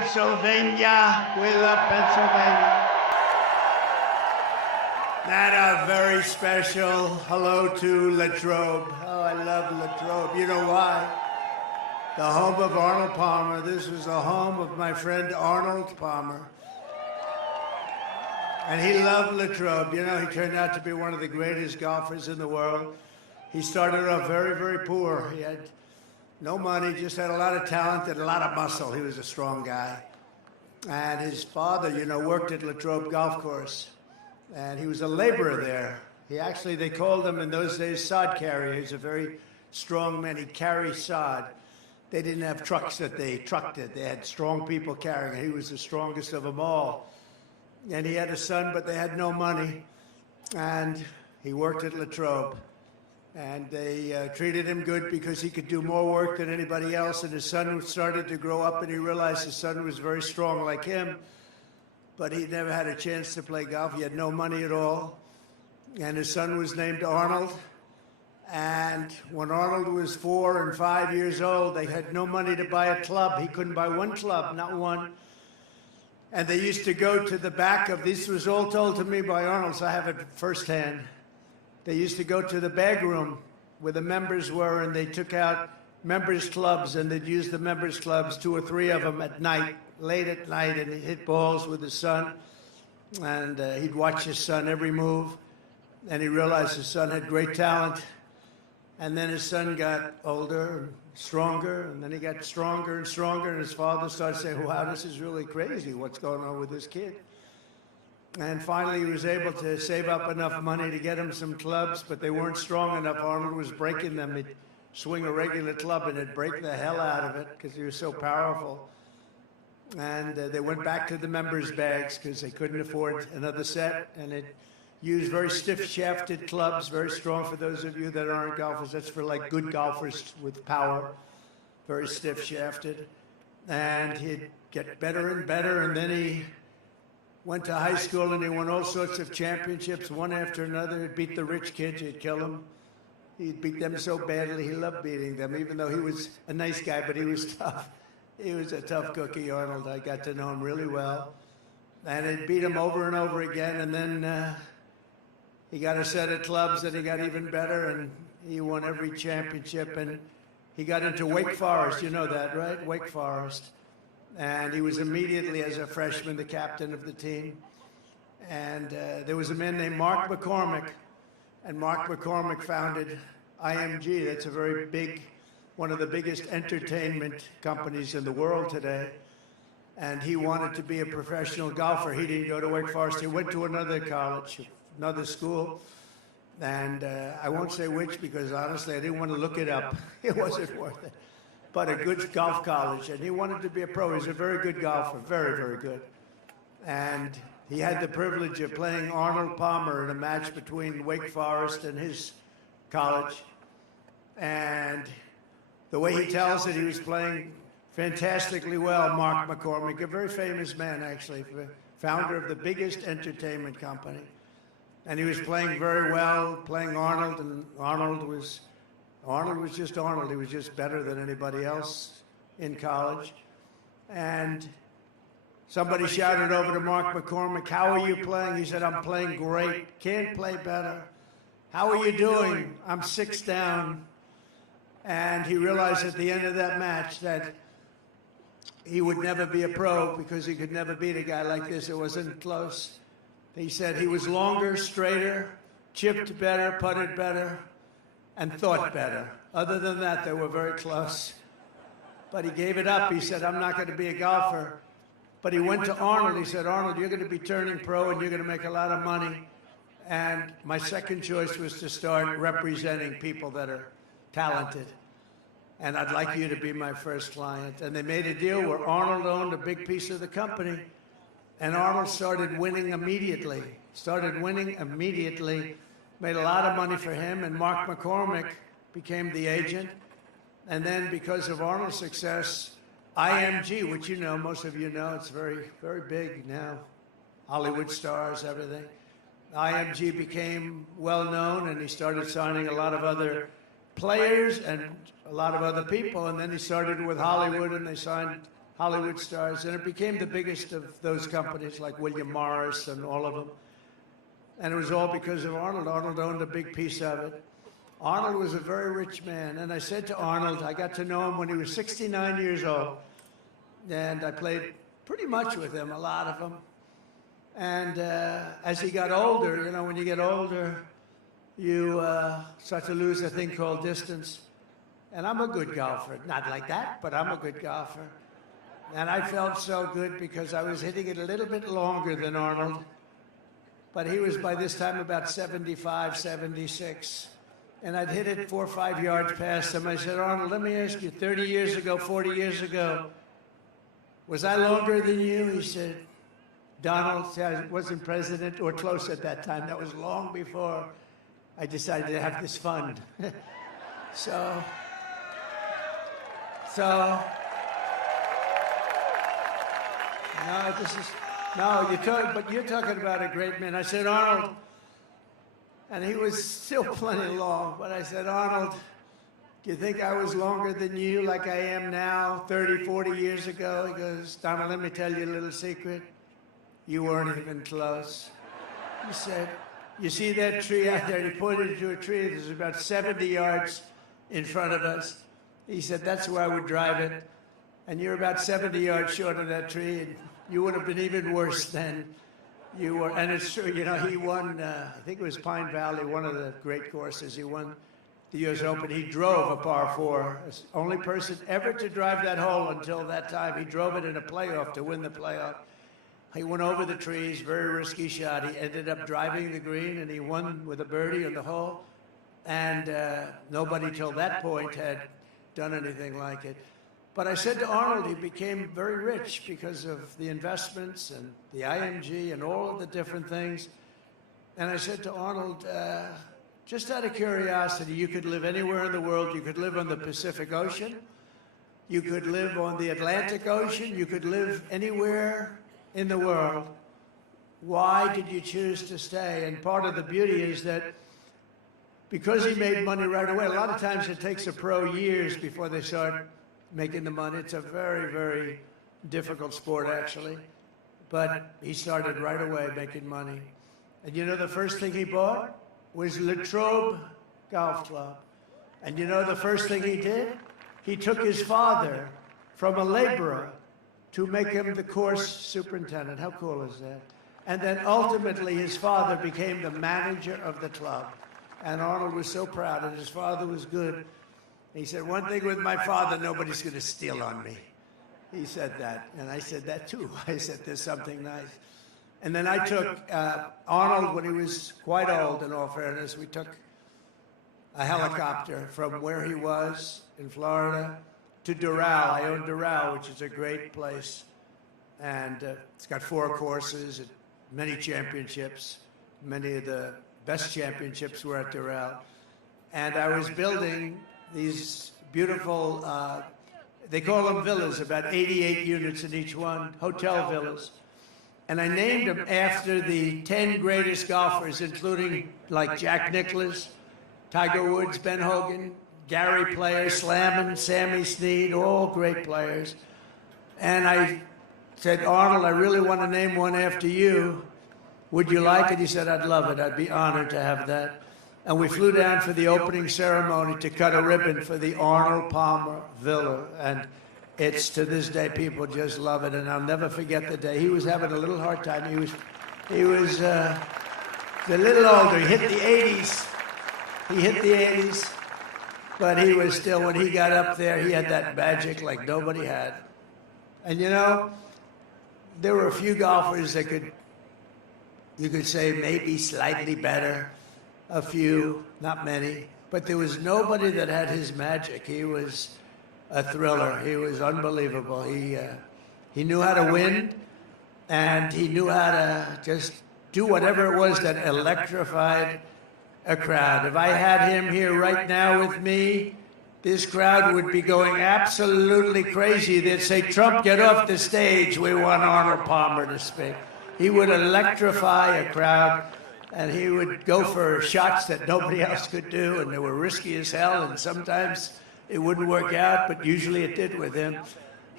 Pennsylvania, we love Pennsylvania. And a very special hello to Latrobe. Oh, I love Latrobe. You know why? The home of Arnold Palmer. This was the home of my friend Arnold Palmer. And he loved Latrobe. You know, he turned out to be one of the greatest golfers in the world. He started off very, very poor. He had no money, just had a lot of talent and a lot of muscle. He was a strong guy. And his father, you know, worked at Latrobe Golf Course. And he was a laborer there. He actually, they called him in those days sod carrier. He was a very strong man. He carried sod. They didn't have trucks that they trucked it. They had strong people carrying it. He was the strongest of them all. And he had a son, but they had no money. And he worked at Latrobe. And they treated him good because he could do more work than anybody else. And his son started to grow up, and he realized his son was very strong like him. But he never had a chance to play golf. He had no money at all. And his son was named Arnold. And when Arnold was 4 and 5 years old, they had no money to buy a club. He couldn't buy one club, not one. And they used to go to the back of, this was all told to me by Arnold, so I have it firsthand. They used to go to the bag room where the members were, and they took out members' clubs, and they'd use the members' clubs, 2 or 3 of them at night, late at night, and he'd hit balls with his son. And he'd watch his son every move. And he realized his son had great talent. And then his son got older and stronger, and then he got stronger and stronger, and his father started saying, wow, this is really crazy, what's going on with this kid? And finally he was able to save up enough money to get him some clubs, but they weren't strong enough. Arnold was breaking them. He'd swing a regular club and it'd break the hell out of it because he was so powerful. And they went back to the members' bags because they couldn't afford another set, and it used very stiff-shafted clubs, very strong for those of you that aren't golfers. That's for like good golfers with power, very stiff-shafted. And he'd get better and better, and then he went to high school and he won all sorts of championships, one after another. He'd beat the rich kids, he'd kill them. He'd beat them so badly, he loved beating them, even though he was a nice guy, but he was tough. He was a tough cookie, Arnold. I got to know him really well. And he'd beat him over and over again, and then he got a set of clubs and he got even better, and he won every championship. And he got into Wake Forest, you know that, right? Wake Forest. And he was immediately, as a freshman, the captain of the team. And there was a man named Mark McCormick, and Mark McCormick founded IMG. That's a very big, one of the biggest entertainment companies in the world today. And he wanted to be a professional golfer. He didn't go to Wake Forest. He went to another college, another school, and I won't say which because honestly I didn't want to look it up. It wasn't worth it. But a good golf college, and he wanted to be a pro. He's a very good golfer, very, very good. And he had the privilege of playing Arnold Palmer in a match between Wake Forest and his college. And the way he tells it, he was playing fantastically well. Mark McCormick, a very famous man actually, founder of the biggest entertainment company. And he was playing very well, playing Arnold, and Arnold was just Arnold. He was just better than anybody else in college. And somebody shouted over to Mark McCormick, how are you playing? He said, I'm playing great. Can't play better. How are you doing? I'm 6 down. And he realized at the end of that match that he would never be a pro because he could never beat a guy like this. It wasn't close. He said he was longer, straighter, chipped better, putted better, and thought better. Other than that, they were very close. But he gave it up. He said, I'm not going to be a golfer. But he went to Arnold. He said, Arnold, you're going to be turning pro and you're going to make a lot of money. And my second choice was to start representing people that are talented. And I'd like you to be my first client. And they made a deal where Arnold owned a big piece of the company. And Arnold started winning immediately. Made a lot of money for him. And Mark McCormick became the agent. And then because of Arnold's success, IMG, which you know, most of you know, it's very, very big now. Hollywood stars, everything. IMG became well known, and he started signing a lot of other players and a lot of other people. And then he started with Hollywood, and they signed Hollywood stars, and it became the biggest of those companies like William Morris and all of them. And it was all because of Arnold. Arnold owned a big piece of it. Arnold was a very rich man, and I said to Arnold, I got to know him when he was 69 years old, and I played pretty much with him, a lot of them. And as he got older, you know, when you get older, you start to lose a thing called distance. And I'm a good golfer. Not like that, but I'm a good golfer. And I felt so good because I was hitting it a little bit longer than Arnold. But he was, by this time, about 75, 76. And I'd hit it 4 or 5 yards past him. I said, Arnold, let me ask you, 30 years ago, 40 years ago, was I longer than you? He said, Donald, I wasn't president or close at that time. That was long before I decided to have this fund. So, no, this is, no, you're talking about a great man. I said, Arnold, and he was still plenty long, but I said, Arnold, do you think I was longer than you like I am now, 30, 40 years ago? He goes, Donald, let me tell you a little secret. You weren't even close. He said, you see that tree out there? He pointed to a tree that was about 70 yards in front of us. He said, that's where I would drive it. And you're about 70 yards short of that tree, and you would have been even worse than you were. And it's true, you know, he won, I think it was Pine Valley, one of the great courses. He won the U.S. Open. He drove a par 4. As only person ever to drive that hole until that time. He drove it in a playoff to win the playoff. He went over the trees, very risky shot. He ended up driving the green, and he won with a birdie on the hole. And nobody till that point had done anything like it. But I said to Arnold, he became very rich because of the investments and the IMG and all of the different things. And I said to Arnold, just out of curiosity, you could live anywhere in the world. You could live on the Pacific Ocean. You could live on the Atlantic Ocean. You could live anywhere in the world. Why did you choose to stay? And part of the beauty is that because he made money right away, a lot of times it takes a pro years before they start making the money. It's a very, very difficult sport, actually. But he started right away making money. And you know the first thing he bought was Latrobe Golf Club. And you know the first thing he did? He took his father from a laborer to make him the course superintendent. How cool is that? And then ultimately his father became the manager of the club. And Arnold was so proud, and his father was good. He said, one thing with my father, nobody's going to steal on me. He said that, and I said that too. I said, there's something nice. And then I took Arnold, when he was quite old, in all fairness, we took a helicopter from where he was in Florida to Doral. I own Doral, which is a great place. And it's got 4 courses, many championships. Many of the best championships were at Doral. And I was building these beautiful, they call them villas, about 88 units in each one, hotel villas. And I named them after the 10 greatest golfers, including like Jack Nicklaus, Tiger Woods, Ben Hogan, Gary Player, Slammin', Sammy Snead, all great players. And I said, Arnold, I really want to name one after you. Would you like it? He said, I'd love it. I'd be honored to have that. And we flew down for the opening ceremony to cut a ribbon for the Arnold Palmer Villa. And it's, to this day, people just love it. And I'll never forget the day. He was having a little hard time. He was a little older. He hit the 80s. He hit the 80s. But he was still, when he got up there, he had that magic like nobody had. And you know, there were a few golfers that you could say maybe slightly better. A few, not many. But there was nobody that had his magic. He was a thriller. He was unbelievable. He knew how to win, and he knew how to just do whatever it was that electrified a crowd. If I had him here right now with me, this crowd would be going absolutely crazy. They'd say, Trump, get off the stage. We want Arnold Palmer to speak. He would electrify a crowd, and he would go for shots that nobody else could do, and they were risky as hell, and sometimes it wouldn't work out, but usually it did with him.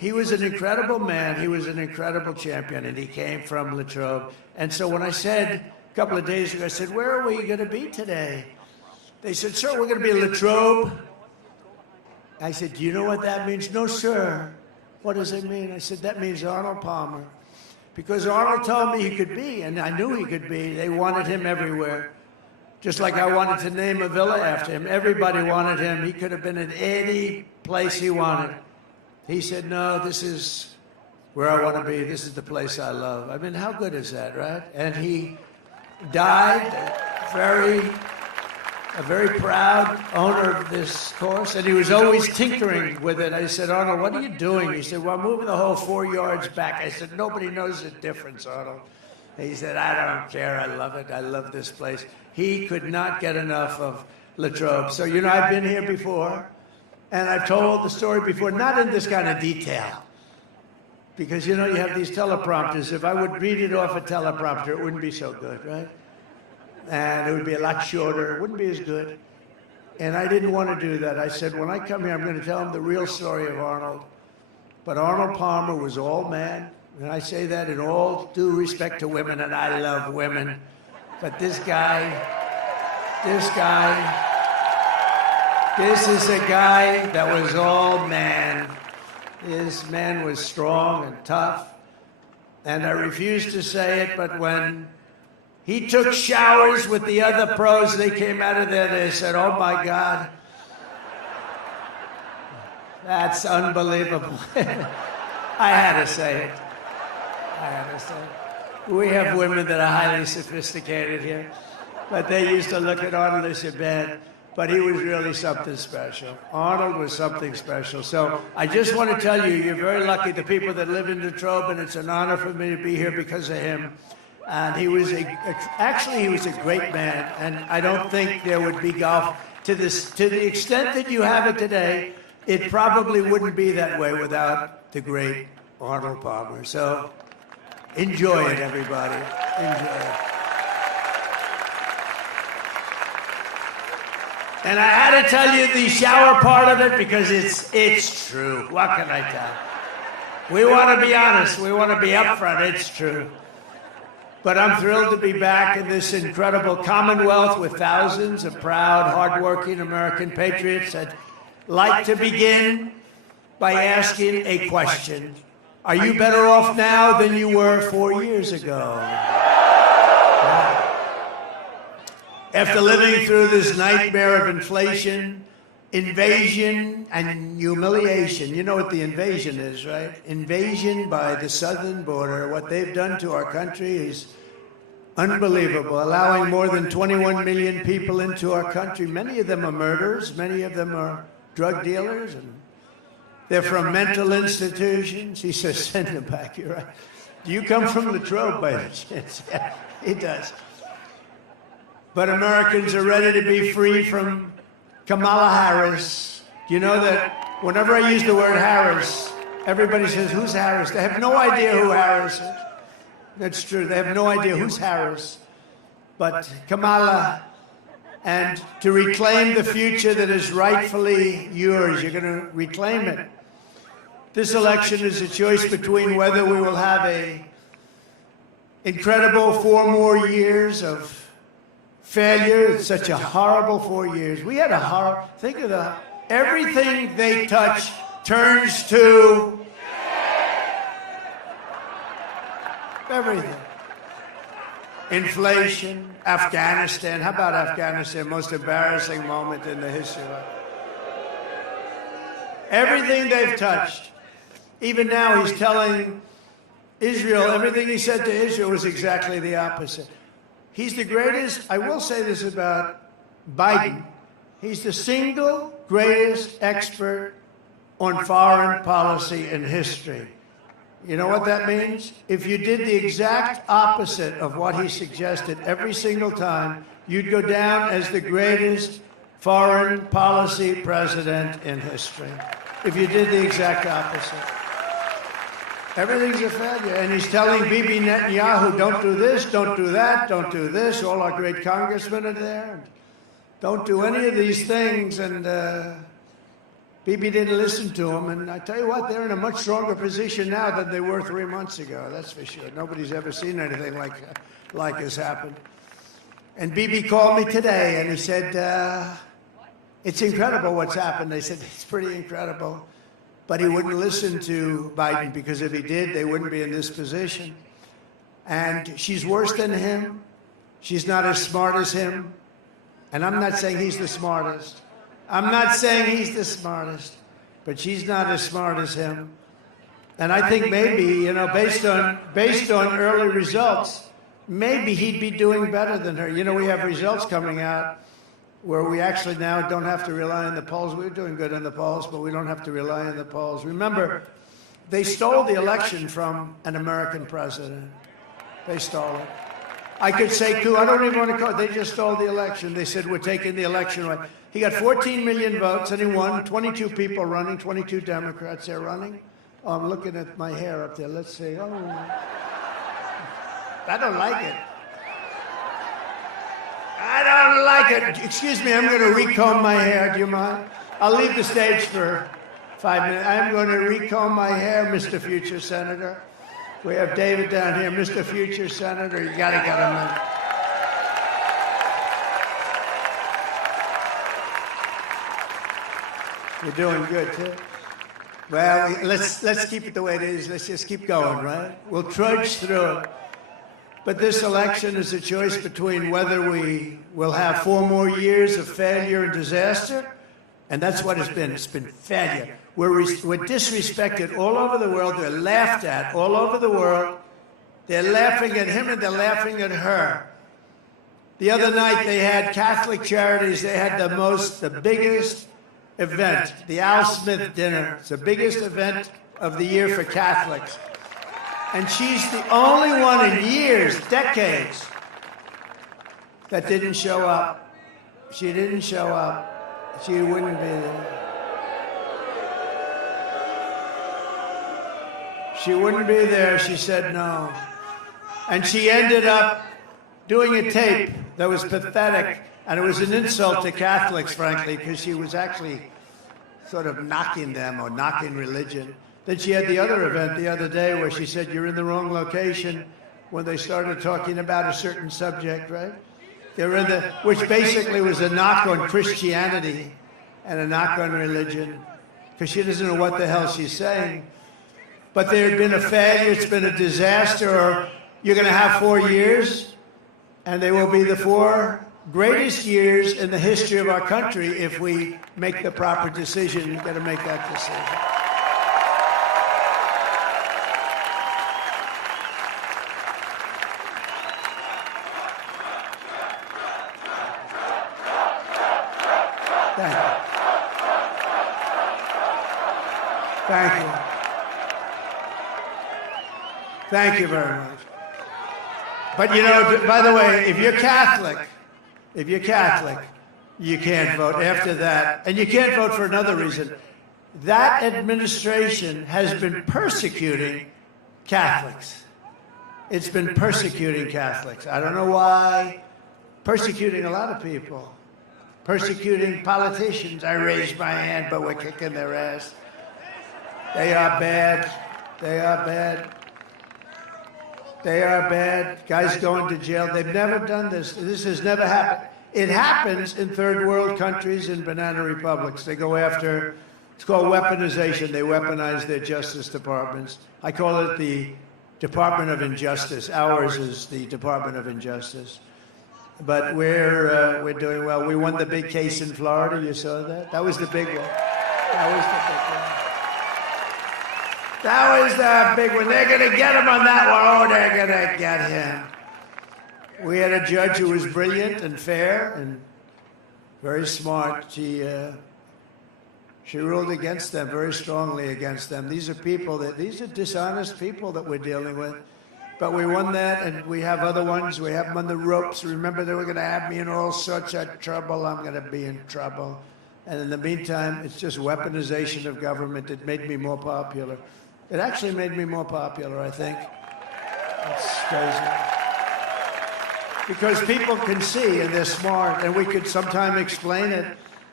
he was an incredible man. He was an incredible champion, and he came from Latrobe. And so when I said a couple of days ago, I said, where are we going to be today? They said, sir, we're going to be in Latrobe. I said, do you know what that means? No, sir. What does it mean? I said, that means Arnold Palmer. Because Arnold told me he could be, and I knew he could be. They wanted him everywhere. Just like I wanted to name a villa after him. Everybody wanted him. He could have been in any place he wanted. He said, no, this is where I want to be. This is the place I love. I mean, how good is that, right? And he died a very proud owner of this course, and he was always tinkering with it. I said, Arnold, what are you doing? He said, well, I'm moving the whole 4 yards back. I said, nobody knows the difference, Arnold. He said, I don't care. I love it. I love this place. He could not get enough of Latrobe. So, you know, I've been here before, and I've told the story before, not in this kind of detail. Because, you know, you have these teleprompters. If I would read it off a teleprompter, it wouldn't be so good, right? And it would be a lot shorter. It wouldn't be as good. And I didn't want to do that. I said, when I come here, I'm going to tell them the real story of Arnold. But Arnold Palmer was all man. And I say that in all due respect to women, and I love women. But this is a guy that was all man. His man was strong and tough. And I refuse to say it, but when he took showers with the other pros, they came out of there, they said, oh my God, that's unbelievable. I had to say it. We have women that are highly sophisticated here, but they used to look at Arnold and say, man, but he was really something special. Arnold was something special. So I just want to tell you, you're very lucky, the people that live in Latrobe, and it's an honor for me to be here because of him. And he was actually a great man, and I don't think there would be golf to the extent that you have it today. It probably wouldn't be that way without the great Arnold Palmer. So enjoy it, everybody. Enjoy it. And I had to tell you the shower part of it because it's true. What can I tell you? We want to be honest. We want to be upfront. It's true. But I'm thrilled to be back in this incredible Commonwealth with thousands of proud, hardworking American patriots. I'd like to begin by asking a question. Are you better off now than you were 4 years ago? After living through this nightmare of inflation, invasion, and humiliation, you know what the invasion is, right? Invasion by the southern border. What they've done to our country is unbelievable, allowing more than 21 million people into our country. Many of them are murderers. Many of them are drug dealers. And they're from mental institutions. He says, send them back. You're right. Do you come from Latrobe by any chance? Yeah, he does. But Americans are ready to be free from Kamala Harris. Do you know that whenever I use the word Harris, everybody says, who's Harris? They have no idea who Harris is. That's true. They have no idea who's Harris. But Kamala, and to reclaim the future that is rightfully yours, you're going to reclaim it. This election is a choice between whether we will have a incredible 4 more years of failure. It's such a horrible 4 years. We had a horror. Think of everything they touch turns to everything. Inflation, Afghanistan. How about Afghanistan? Most embarrassing moment in the history of life. Everything they've touched. Even now he's telling Israel, everything he said to Israel was exactly the opposite. He's the greatest, I will say this about Biden, he's the single greatest expert on foreign policy in history. You know what that means? If you did the exact opposite of what he suggested every single time, you'd go down as the greatest foreign policy president in history. If you did the exact opposite. Everything's a failure. And he's telling Bibi Netanyahu, don't do this, don't do that, don't do this. All our great congressmen are there. Don't do any of these things. And Bibi didn't listen to him, and I tell you what, they're in a much stronger position now than they were 3 months ago, that's for sure. Nobody's ever seen anything like this happen. And Bibi called me today, and he said, it's incredible what's happened. I said, it's pretty incredible. But he wouldn't listen to Biden, because if he did, they wouldn't be in this position. And she's worse than him. She's not as smart as him. And I'm not saying he's the smartest. I'm not saying he's the smartest, but she's not as smart as him. And I think maybe, you know, based on early results, maybe he'd be doing better than her. You know, we have results coming out where we actually now don't have to rely on the polls. We're doing good in the polls, but we don't have to rely on the polls. Remember, they stole the election from an American president. They stole it. I could say coup. I don't even want to call it. They just stole the election. They said, we're taking the election away. He got 14 million votes, and he won. 22 people running, 22 Democrats there running. Oh, I'm looking at my hair up there. Let's see. Oh, I don't like it. I don't like it. Excuse me, I'm going to recomb my hair. Do you mind? I'll leave the stage for 5 minutes. I'm going to recomb my hair, Mr. Future Senator. We have David down here. Mr. Future Senator, you got to get him in. You're doing good, too. Well, let's keep it the way it is. Let's just keep going, right? We'll trudge through it. But this election is a choice between whether we will have 4 more years of failure and disaster, and that's what it's been. It's been failure. We're disrespected all over the world. They're laughed at all over the world. They're laughing at him and they're laughing at her. The other night they had Catholic Charities. They had the biggest event, the Al Smith dinner. It's the biggest event of the year for Catholics. And she's the only one in years, decades, that didn't show up. She didn't show up. She wouldn't be there. She wouldn't be there. She said no. And she ended up doing a tape that was pathetic. And it was an insult to Catholics, frankly, because she was actually sort of knocking them or knocking religion. Then she had the other event the other day where she said, you're in the wrong location, when they started talking about a certain subject, right? They were in which basically was a knock on Christianity and a knock on religion, because she doesn't know what the hell she's saying. But there had been a failure, it's been a disaster, or you're going to have 4 years, and they will be the 4 greatest years in the history of our country if we make the proper decision. You've got to make that decision. Thank you. Thank you very much. But you know, by the way, if you're Catholic, you can't vote after that. And you can't vote for another reason. That administration has been persecuting Catholics. It's been persecuting Catholics. I don't know why. Persecuting a lot of people. Persecuting politicians. I raised my hand, but we're kicking their ass. They are bad. They are bad. They are bad. Guys going to jail. They've never done this. This has never happened. It happens in third world countries and banana republics. They go after, it's called weaponization. They weaponize their justice departments. I call it the Department of Injustice. Ours is the Department of Injustice. But we're doing well. We won the big case in Florida. You saw that? That was the big one. That was the big one. That was the big one. They're going to get him on that one. Oh, they're going to get him. We had a judge who was brilliant and fair and very smart. She ruled against them, very strongly against them. These are dishonest people that we're dealing with. But we won that, and we have other ones. We have them on the ropes. Remember, they were going to have me in all sorts of trouble. I'm going to be in trouble. And in the meantime, it's just weaponization of government. It made me more popular. It actually made me more popular, I think. That's crazy. Because people can see, and they're smart, and we could sometime explain it.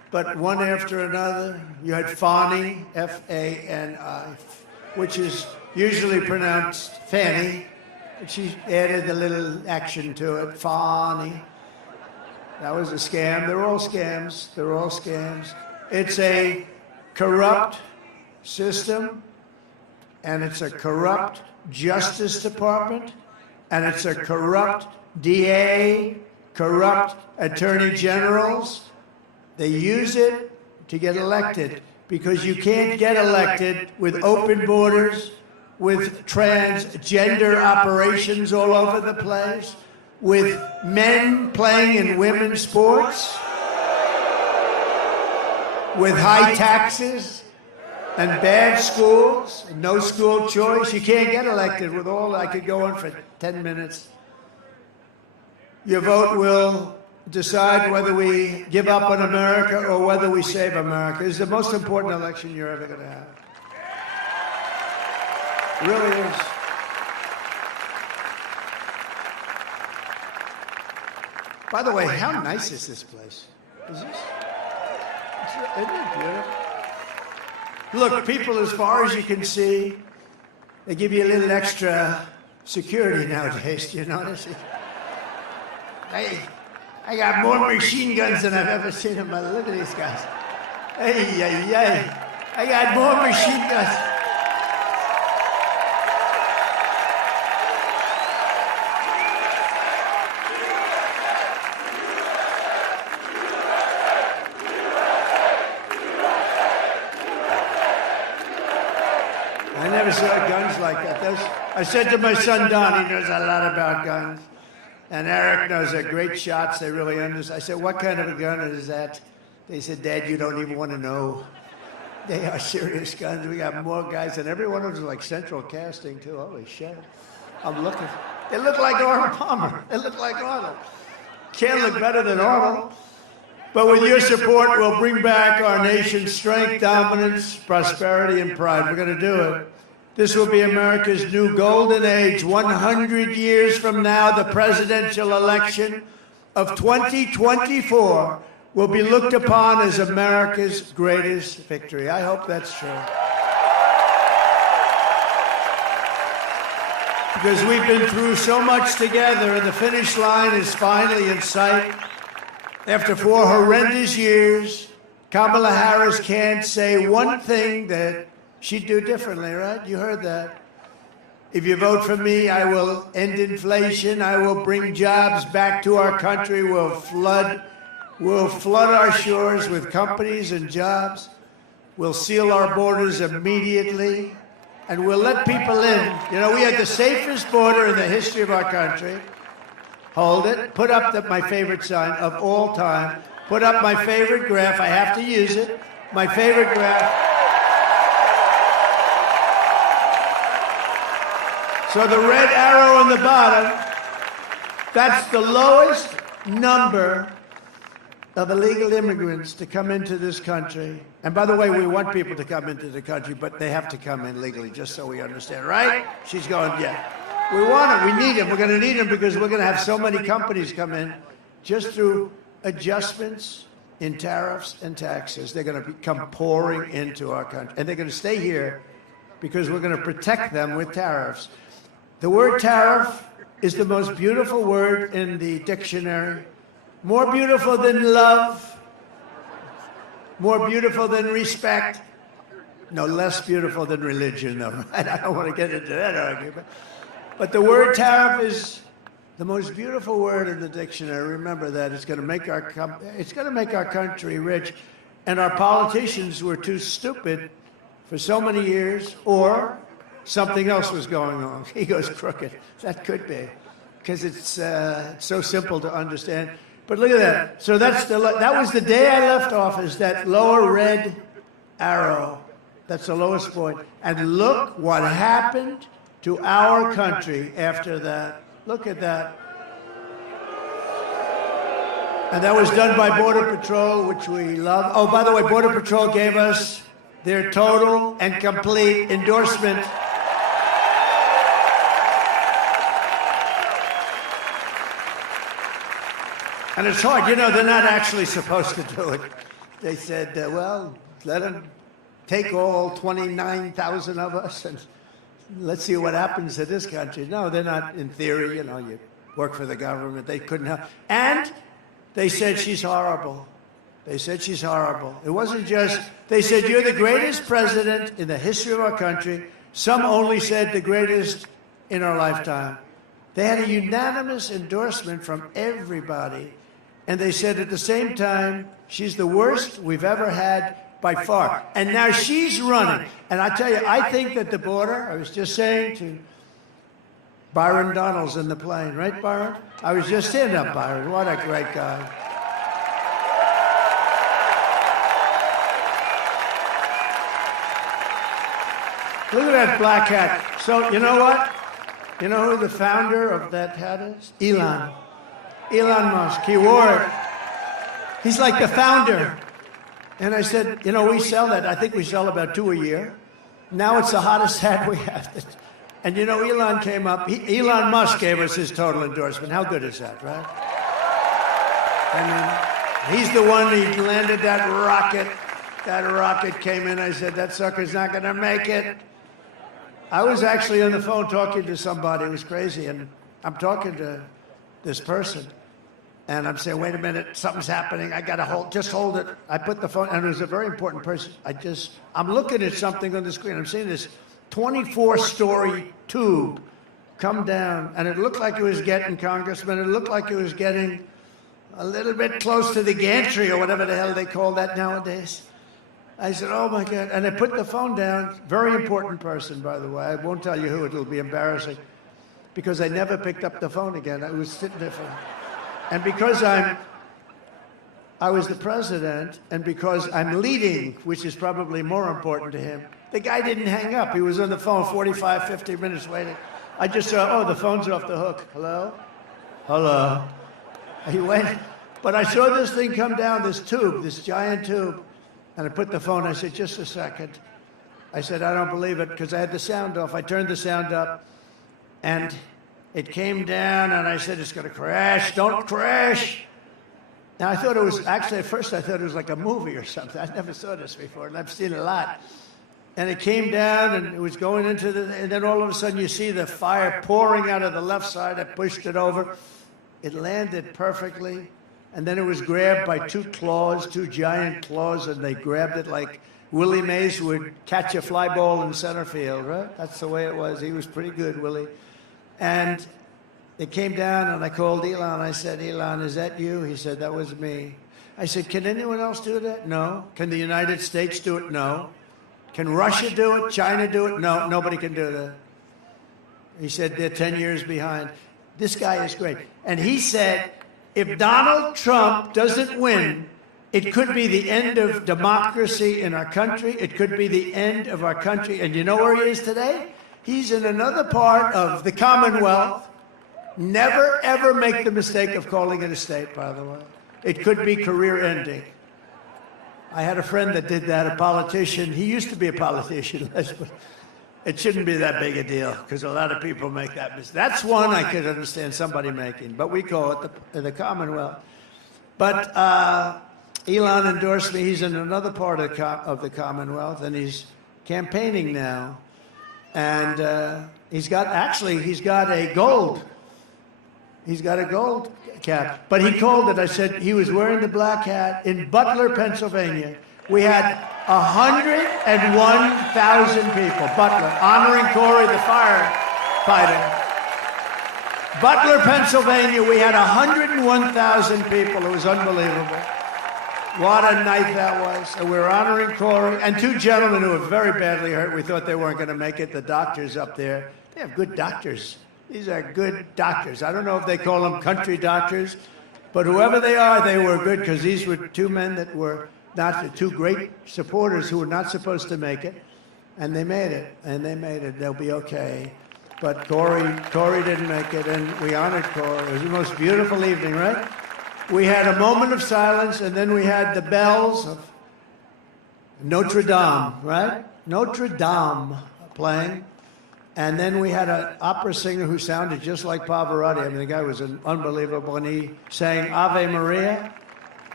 but one after another. You had Fani, F-A-N-I, which is usually pronounced Fanny, but she added a little action to it, Fani. That was a scam. They're all scams. They're all scams. It's a corrupt system, and it's a corrupt Justice Department, and it's a corrupt DA, corrupt attorney generals. They use it to get elected because you can't get elected with open borders, with transgender operations all over the place, with men playing in women's sports, with high taxes and bad schools, and no school choice. You can't get elected with all. I could go on for 10 minutes. Your vote will decide whether we give up on America or whether we save America. It's the most important election you're ever going to have. It really is. By the way, how nice is this place? Is this? Isn't it beautiful? Look, people, as far as you can see, they give you a little extra security nowadays. Do you notice it? I got more machine guns than I've ever seen in my life. Look at these guys. Hey. I got more machine guns. I never saw guns like that. I said to my son, Don, he knows a lot about guns. And Eric knows they're great shots. They really understand. I said, what kind of a gun is that? They said, Dad, you don't even want to know. They are serious guns. We got more guys, and every one of them is like central casting, too. Holy shit. I'm looking. They look like Arnold Palmer. They look like Arnold. Can't look better than Arnold. But with your support, we'll bring back our nation's strength, dominance, prosperity, and pride. We're going to do it. This will be America's new golden age. 100 years from now, the presidential election of 2024 will be looked upon as America's greatest victory. I hope that's true. Because we've been through so much together, and the finish line is finally in sight. After 4 horrendous years, Kamala Harris can't say one thing that she'd do differently, right? You heard that. If you vote for me, I will end inflation. I will bring jobs back to our country. We'll flood our shores with companies and jobs. We'll seal our borders immediately. And we'll let people in. You know, we had the safest border in the history of our country. Hold it. Put up my favorite sign of all time. Put up my favorite graph. I have to use it. My favorite graph. So the red arrow on the bottom, that's the lowest number of illegal immigrants to come into this country. And by the way, we want people to come into the country, but they have to come in legally, just so we understand, right? She's going, yeah. We want them. We need them. We're going to need them because we're going to have so many companies come in just through adjustments in tariffs and taxes. They're going to come pouring into our country. And they're going to stay here because we're going to protect them with tariffs. The word tariff is the most beautiful word in the dictionary. More beautiful than love. More beautiful than respect. No, less beautiful than religion, though. I don't want to get into that argument. But the word tariff is the most beautiful word in the dictionary. Remember that. It's going to make our country rich. And our politicians were too stupid for so many years, or something else was going on. He goes crooked. That could be, because it's so simple to understand. But look at that. So that was the day I left office, that lower red arrow. That's the lowest point. And look what happened to our country after that. Look at that. And that was done by Border Patrol, which we love. Oh, by the way, Border Patrol gave us their total and complete endorsement. And it's hard. You know, they're not actually supposed to do it. they said, well, let them take all 29,000 of us and let's see what happens to this country. No, they're not, in theory, you know, you work for the government. They couldn't help. And they said she's horrible. They said she's horrible. It wasn't just, they said, you're the greatest president in the history of our country. Some only said the greatest in our lifetime. They had a unanimous endorsement from everybody. And they said at the same time, she's the worst we've ever had by far. And now she's running. And I tell you, I think that the border, I was just saying to Byron Donald's in the plane, right, Byron? I was just saying that, Byron. What a great guy. Look at that black hat. So, you know what? You know who the founder of that hat is? Elon. Elon Musk. He wore it. He's like the founder. And I said, you know, we sell that. I think we sell about 2 a year. Now it's the hottest hat we have. And you know, Elon came up. Elon Musk gave us his total endorsement. How good is that, right? I mean, he's the one who landed that rocket. That rocket came in. I said, that sucker's not going to make it. I was actually on the phone talking to somebody. It was crazy. And I'm talking to this person. And I'm saying, wait a minute, something's happening. I got to just hold it. I put the phone, and it was a very important person. I'm looking at something on the screen. I'm seeing this 24-story tube come down, and it looked like it was getting, Congressman, it looked like it was getting a little bit close to the gantry or whatever the hell they call that nowadays. I said, oh my God. And I put the phone down. Very important person, by the way. I won't tell you who. It'll be embarrassing. Because I never picked up the phone again. I was sitting there for... And because I was the president, and because I'm leading, which is probably more important to him, the guy didn't hang up. He was on the phone 45, 50 minutes waiting. I just saw, oh, the phone's off the hook. Hello? Hello? He went, but I saw this thing come down, this tube, this giant tube, and I put the phone, I said, just a second. I said, I don't believe it, because I had the sound off. I turned the sound up, and it came down, and I said, it's going to crash. Don't crash. Now, I thought it was, actually, at first, I thought it was like a movie or something. I never saw this before, and I've seen it a lot. And it came down, and it was going into the, and then all of a sudden, you see the fire pouring out of the left side. I pushed it over. It landed perfectly, and then it was grabbed by two claws, two giant claws, and they grabbed it like Willie Mays would catch a fly ball in center field, right? That's the way it was. He was pretty good, Willie. And it came down, and I called Elon. I said, Elon, is that you? He said, that was me. I said, can anyone else do that? No. Can the United States do it? No. Can Russia do it? China do it? No. Nobody can do that. He said, they're 10 years behind. This guy is great. And he said, if Donald Trump doesn't win, it could be the end of democracy in our country. It could be the end of our country. And you know where he is today? He's in another part of the Commonwealth. Never, ever make the mistake of calling it a state, by the way. It could be career-ending. I had a friend that did that, a politician. He used to be a politician, but it shouldn't be that big a deal, because a lot of people make that mistake. That's one I could understand somebody making, but we call it the Commonwealth. But Elon endorsed me. He's in another part of the Commonwealth, and he's campaigning now. And he's got a gold. He's got a gold cap. But he called it, I said, he was wearing the black hat in Butler, Pennsylvania. We had 101,000 people, Butler, honoring Corey, the firefighter. Butler, Pennsylvania, we had 101,000 people. It was unbelievable. What a night that was. And we were honoring Corey and two gentlemen who were very badly hurt. We thought they weren't going to make it. The doctors up there, they have good doctors. These are good doctors. I don't know if they call them country doctors, but whoever they are, they were good, because these were two men that were not the two great supporters who were not supposed to make it, and they made it, and they made it. They'll be okay. But Corey didn't make it, and we honored Corey. It was the most beautiful evening, right? We had a moment of silence, and then we had the bells of Notre Dame, right? Notre Dame playing. And then we had an opera singer who sounded just like Pavarotti. I mean, the guy was unbelievable, and he sang Ave Maria.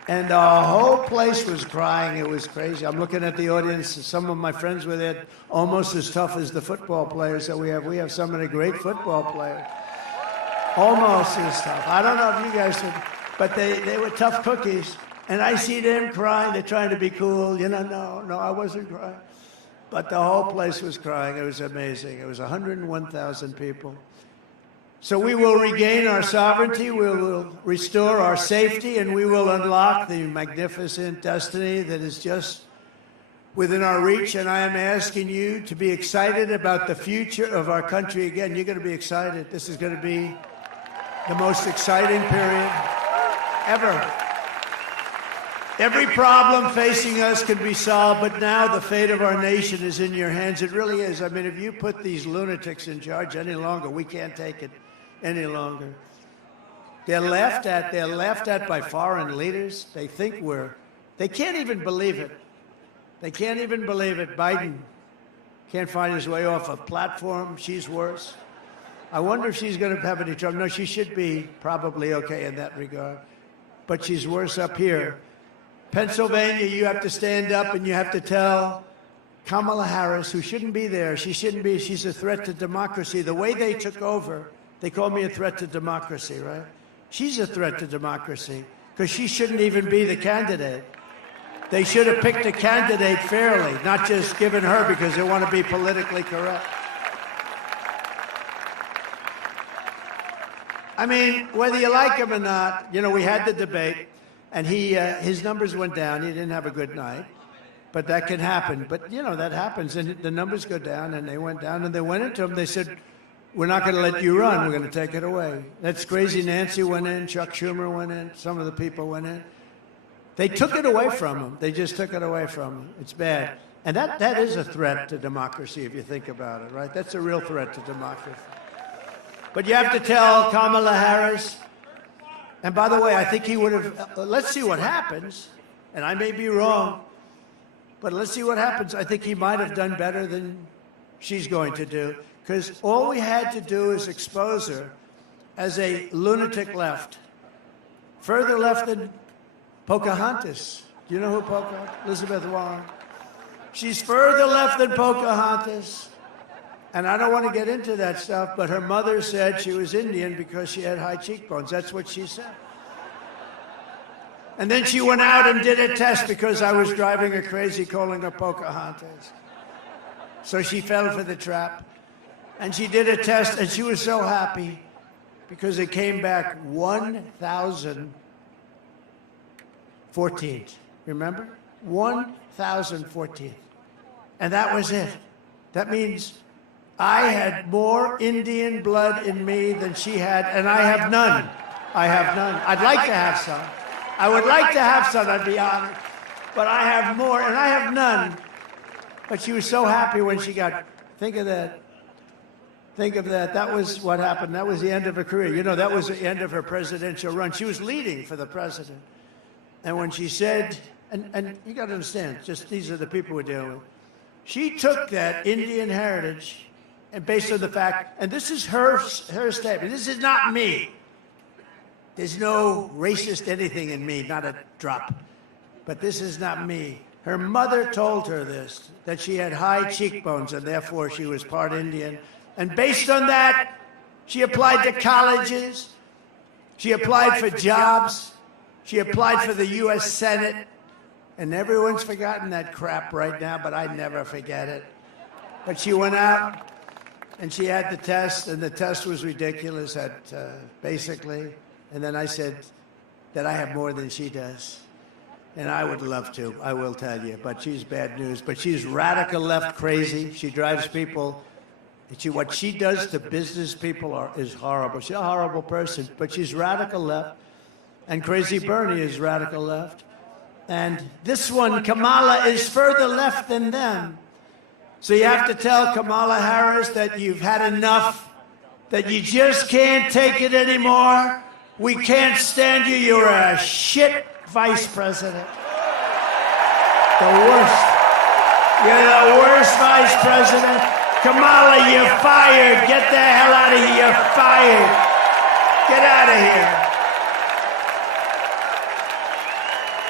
And the whole place was crying. It was crazy. I'm looking at the audience. Some of my friends were there, almost as tough as the football players that we have. We have some of the great football players. Almost as tough. I don't know if you guys did, but they were tough cookies. And I see them crying. They're trying to be cool. You know, no, I wasn't crying. But the whole place was crying. It was amazing. It was 101,000 people. So we will regain our sovereignty, we will restore our safety, and we will unlock the magnificent destiny that is just within our reach. And I am asking you to be excited about the future of our country. Again, you're going to be excited. This is going to be the most exciting period ever. Every problem facing us can be solved, but now the fate of our nation is in your hands. It really is. I mean, if you put these lunatics in charge any longer, we can't take it any longer. They're laughed at by foreign leaders. They think they can't even believe it. They can't even believe it. Biden can't find his way off a platform. She's worse. I wonder if she's going to have any trouble. No, she should be probably okay in that regard. But she's worse up here. Pennsylvania, you have to stand up and you have to tell Kamala Harris, who shouldn't be there, she's a threat to democracy. The way they took over, they call me a threat to democracy, right? She's a threat to democracy because she shouldn't even be the candidate. They should have picked a candidate fairly, not just given her because they want to be politically correct. I mean, whether you like him or not, you know, we had the debate. And his numbers went down. He didn't have a good night. But that can happen. But, you know, that happens. And the numbers go down, and they went down. And they went into him. They said, we're not going to let you run. We're going to take it away. That's crazy. Nancy went in. Chuck Schumer went in. Some of the people went in. They took it away from him. They just took it away from him. It's bad. And that is a threat to democracy, if you think about it, right? That's a real threat to democracy. But you have to tell Kamala Harris. And by the way, I think he would have, let's see what happens, and I may be wrong, but let's see what happens. I think he might have done better than she's going to do, because all we had to do is expose her as a lunatic left, further left than Pocahontas. Do you know who Pocahontas? Elizabeth Warren. She's further left than Pocahontas. And I don't want to get into that stuff, but her mother said she was Indian because she had high cheekbones. That's what she said. And then she went out and did a test because I was driving her crazy calling her Pocahontas. So she fell for the trap. And she did a test, and she was so happy because it came back 1,014. Remember? 1,014. And that was it. That means I had more Indian blood in me than she had, and I have none. I have none. I'd like to have some. I would like to have some, I'd be honest. But I have more, and I have none. But she was so happy when she got, think of that. Think of that. That was what happened. That was the end of her career. You know, that was the end of her presidential run. She was leading for the president. And when she said, and you got to understand, just these are the people we're dealing with. She took that Indian heritage, and based on the fact, and this is her statement, this is not me. There's no racist anything in me, not a drop. But this is not me. Her mother told her this, that she had high cheekbones, and therefore she was part Indian. And based on that, she applied to colleges, she applied for jobs, she applied for the U.S. Senate, and everyone's forgotten that crap right now, but I never forget it. But she went out, and she had the test, and the test was ridiculous basically. And then I said that I have more than she does. And I would love to, I will tell you, but she's bad news. But she's radical left crazy. She drives people. What she does to business people is horrible. She's a horrible person, but she's radical left. And Crazy Bernie is radical left. And this one, Kamala, is further left than them. So you have to tell Kamala Harris that you've had enough, that you just can't take it anymore. We can't stand you. You're a shit vice president. The worst. You're the worst vice president. Kamala, you're fired. Get the hell out of here. You're fired. Get out of here.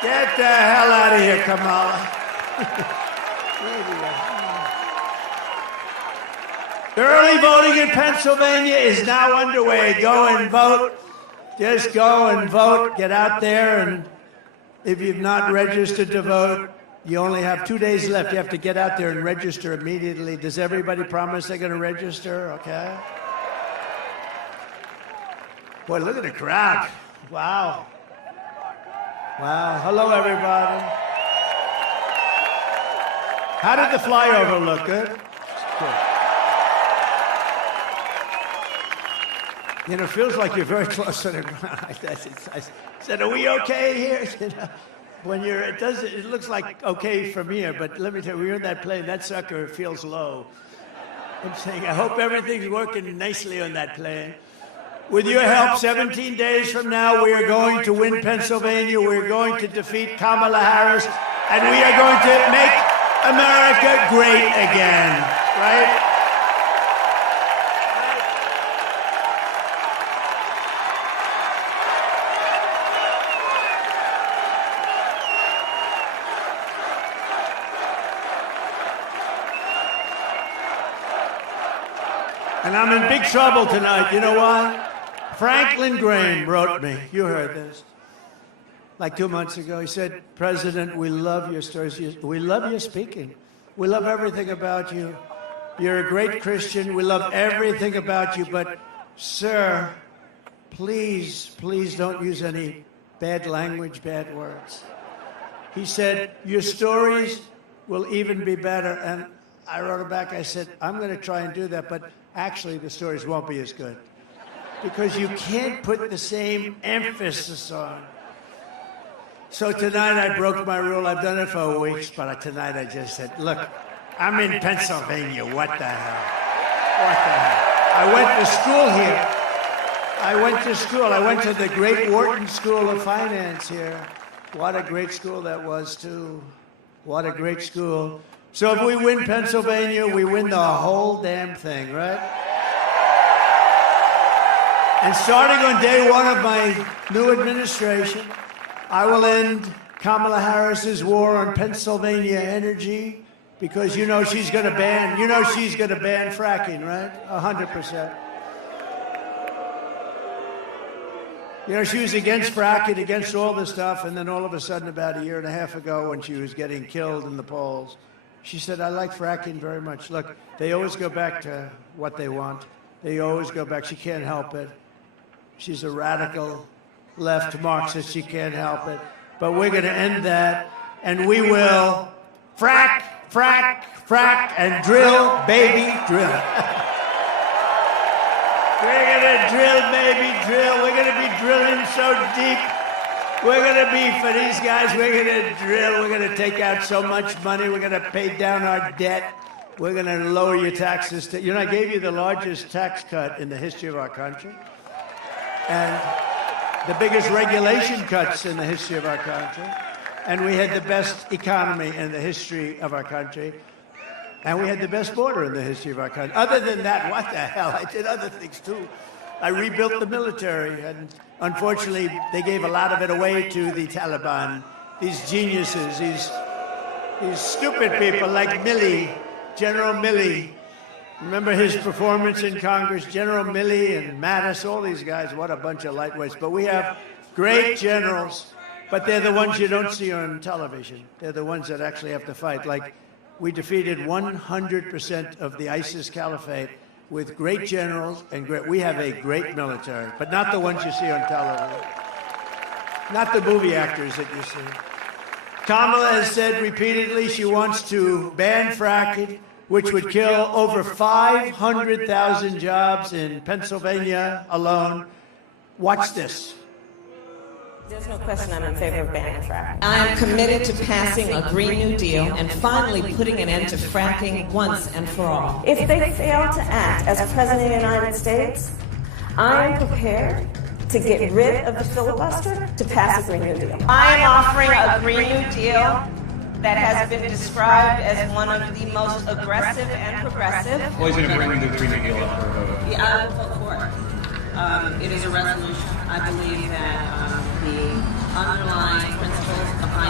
Get the hell out of here, Kamala. The early voting in Pennsylvania is now underway. Go and vote. Just go and vote. Get out there, and if you've not registered to vote, you only have 2 days left. You have to get out there and register immediately. Does everybody promise they're going to register? Okay. Boy, look at the crowd. Wow. Wow. Hello, everybody. How did the flyover look? Good? Good. You know, it feels like you're very close to the ground. I said, are we okay here? You know, when you're, it looks like okay from here, but let me tell you, when you're in that plane, that sucker feels low. I'm saying, I hope everything's working nicely on that plane. With your help, 17 days from now, we are going to win Pennsylvania. We're going to defeat Kamala Harris, and we are going to make America great again, right? And I'm in big trouble tonight. You know why? Franklin Graham wrote me. You heard this. Like 2 months ago, he said, President, we love your stories. We love your speaking. We love everything about you. You're a great Christian. We love everything about you. But, sir, please, please don't use any bad language, bad words. He said, your stories will even be better. And I wrote him back. I said, I'm going to try and do that. But actually, the stories won't be as good. Because you can't put the same emphasis on. So tonight I broke my rule. I've done it for weeks, but tonight I just said, look, I'm in Pennsylvania. What the hell? What the hell? I went to school here. I went to the great Wharton School of Finance here. What a great school that was, too. What a great school. So if we win Pennsylvania, we win the whole damn thing, right? And starting on day one of my new administration, I will end Kamala Harris's war on Pennsylvania energy because you know she's going to ban, fracking, right? 100%. You know, she was against fracking, against all this stuff, and then all of a sudden about a year and a half ago when she was getting killed in the polls, she said, I like fracking very much. Look, they always go back to what they want. They always go back. She can't help it. She's a radical left Marxist. She can't help it. But we're going to end that, and we will frack, frack, frack, and drill, baby, drill. We're going to drill, baby, drill. We're going to be drilling so deep. We're going to be, for these guys, we're going to drill. We're going to take out so much money. We're going to pay down our debt. We're going to lower your taxes. You know, I gave you the largest tax cut in the history of our country. And the biggest regulation cuts in the history of our country. And we had the best economy in the history of our country. And we had the best border in the history of our country. Other than that, what the hell? I did other things, too. I rebuilt the military. And unfortunately, they gave a lot of it away to the Taliban. These geniuses, these stupid people like Milley, General Milley. Remember his performance in Congress? General Milley and Mattis, all these guys, what a bunch of lightweights. But we have great generals, but they're the ones you don't see on television. They're the ones that actually have to fight. Like, we defeated 100% of the ISIS caliphate with great generals and we have a great military, but not the ones you see on television. Not the movie actors that you see. Kamala has said repeatedly she wants to ban fracking, which would kill over 500,000 jobs in Pennsylvania alone. Watch this. There's no question I'm in favor of banning fracking. I am committed to passing a Green New Deal and finally putting an end to fracking once and for all. If they fail to act as President of the United States, I am prepared to get rid of the filibuster to pass a Green New Deal. I am offering a Green New Deal that has been described as one of the most aggressive and progressive. Well, he's going to bring the Green New Deal up for a vote. Yeah, I will vote for it. It is a resolution. I believe that the underlying principles behind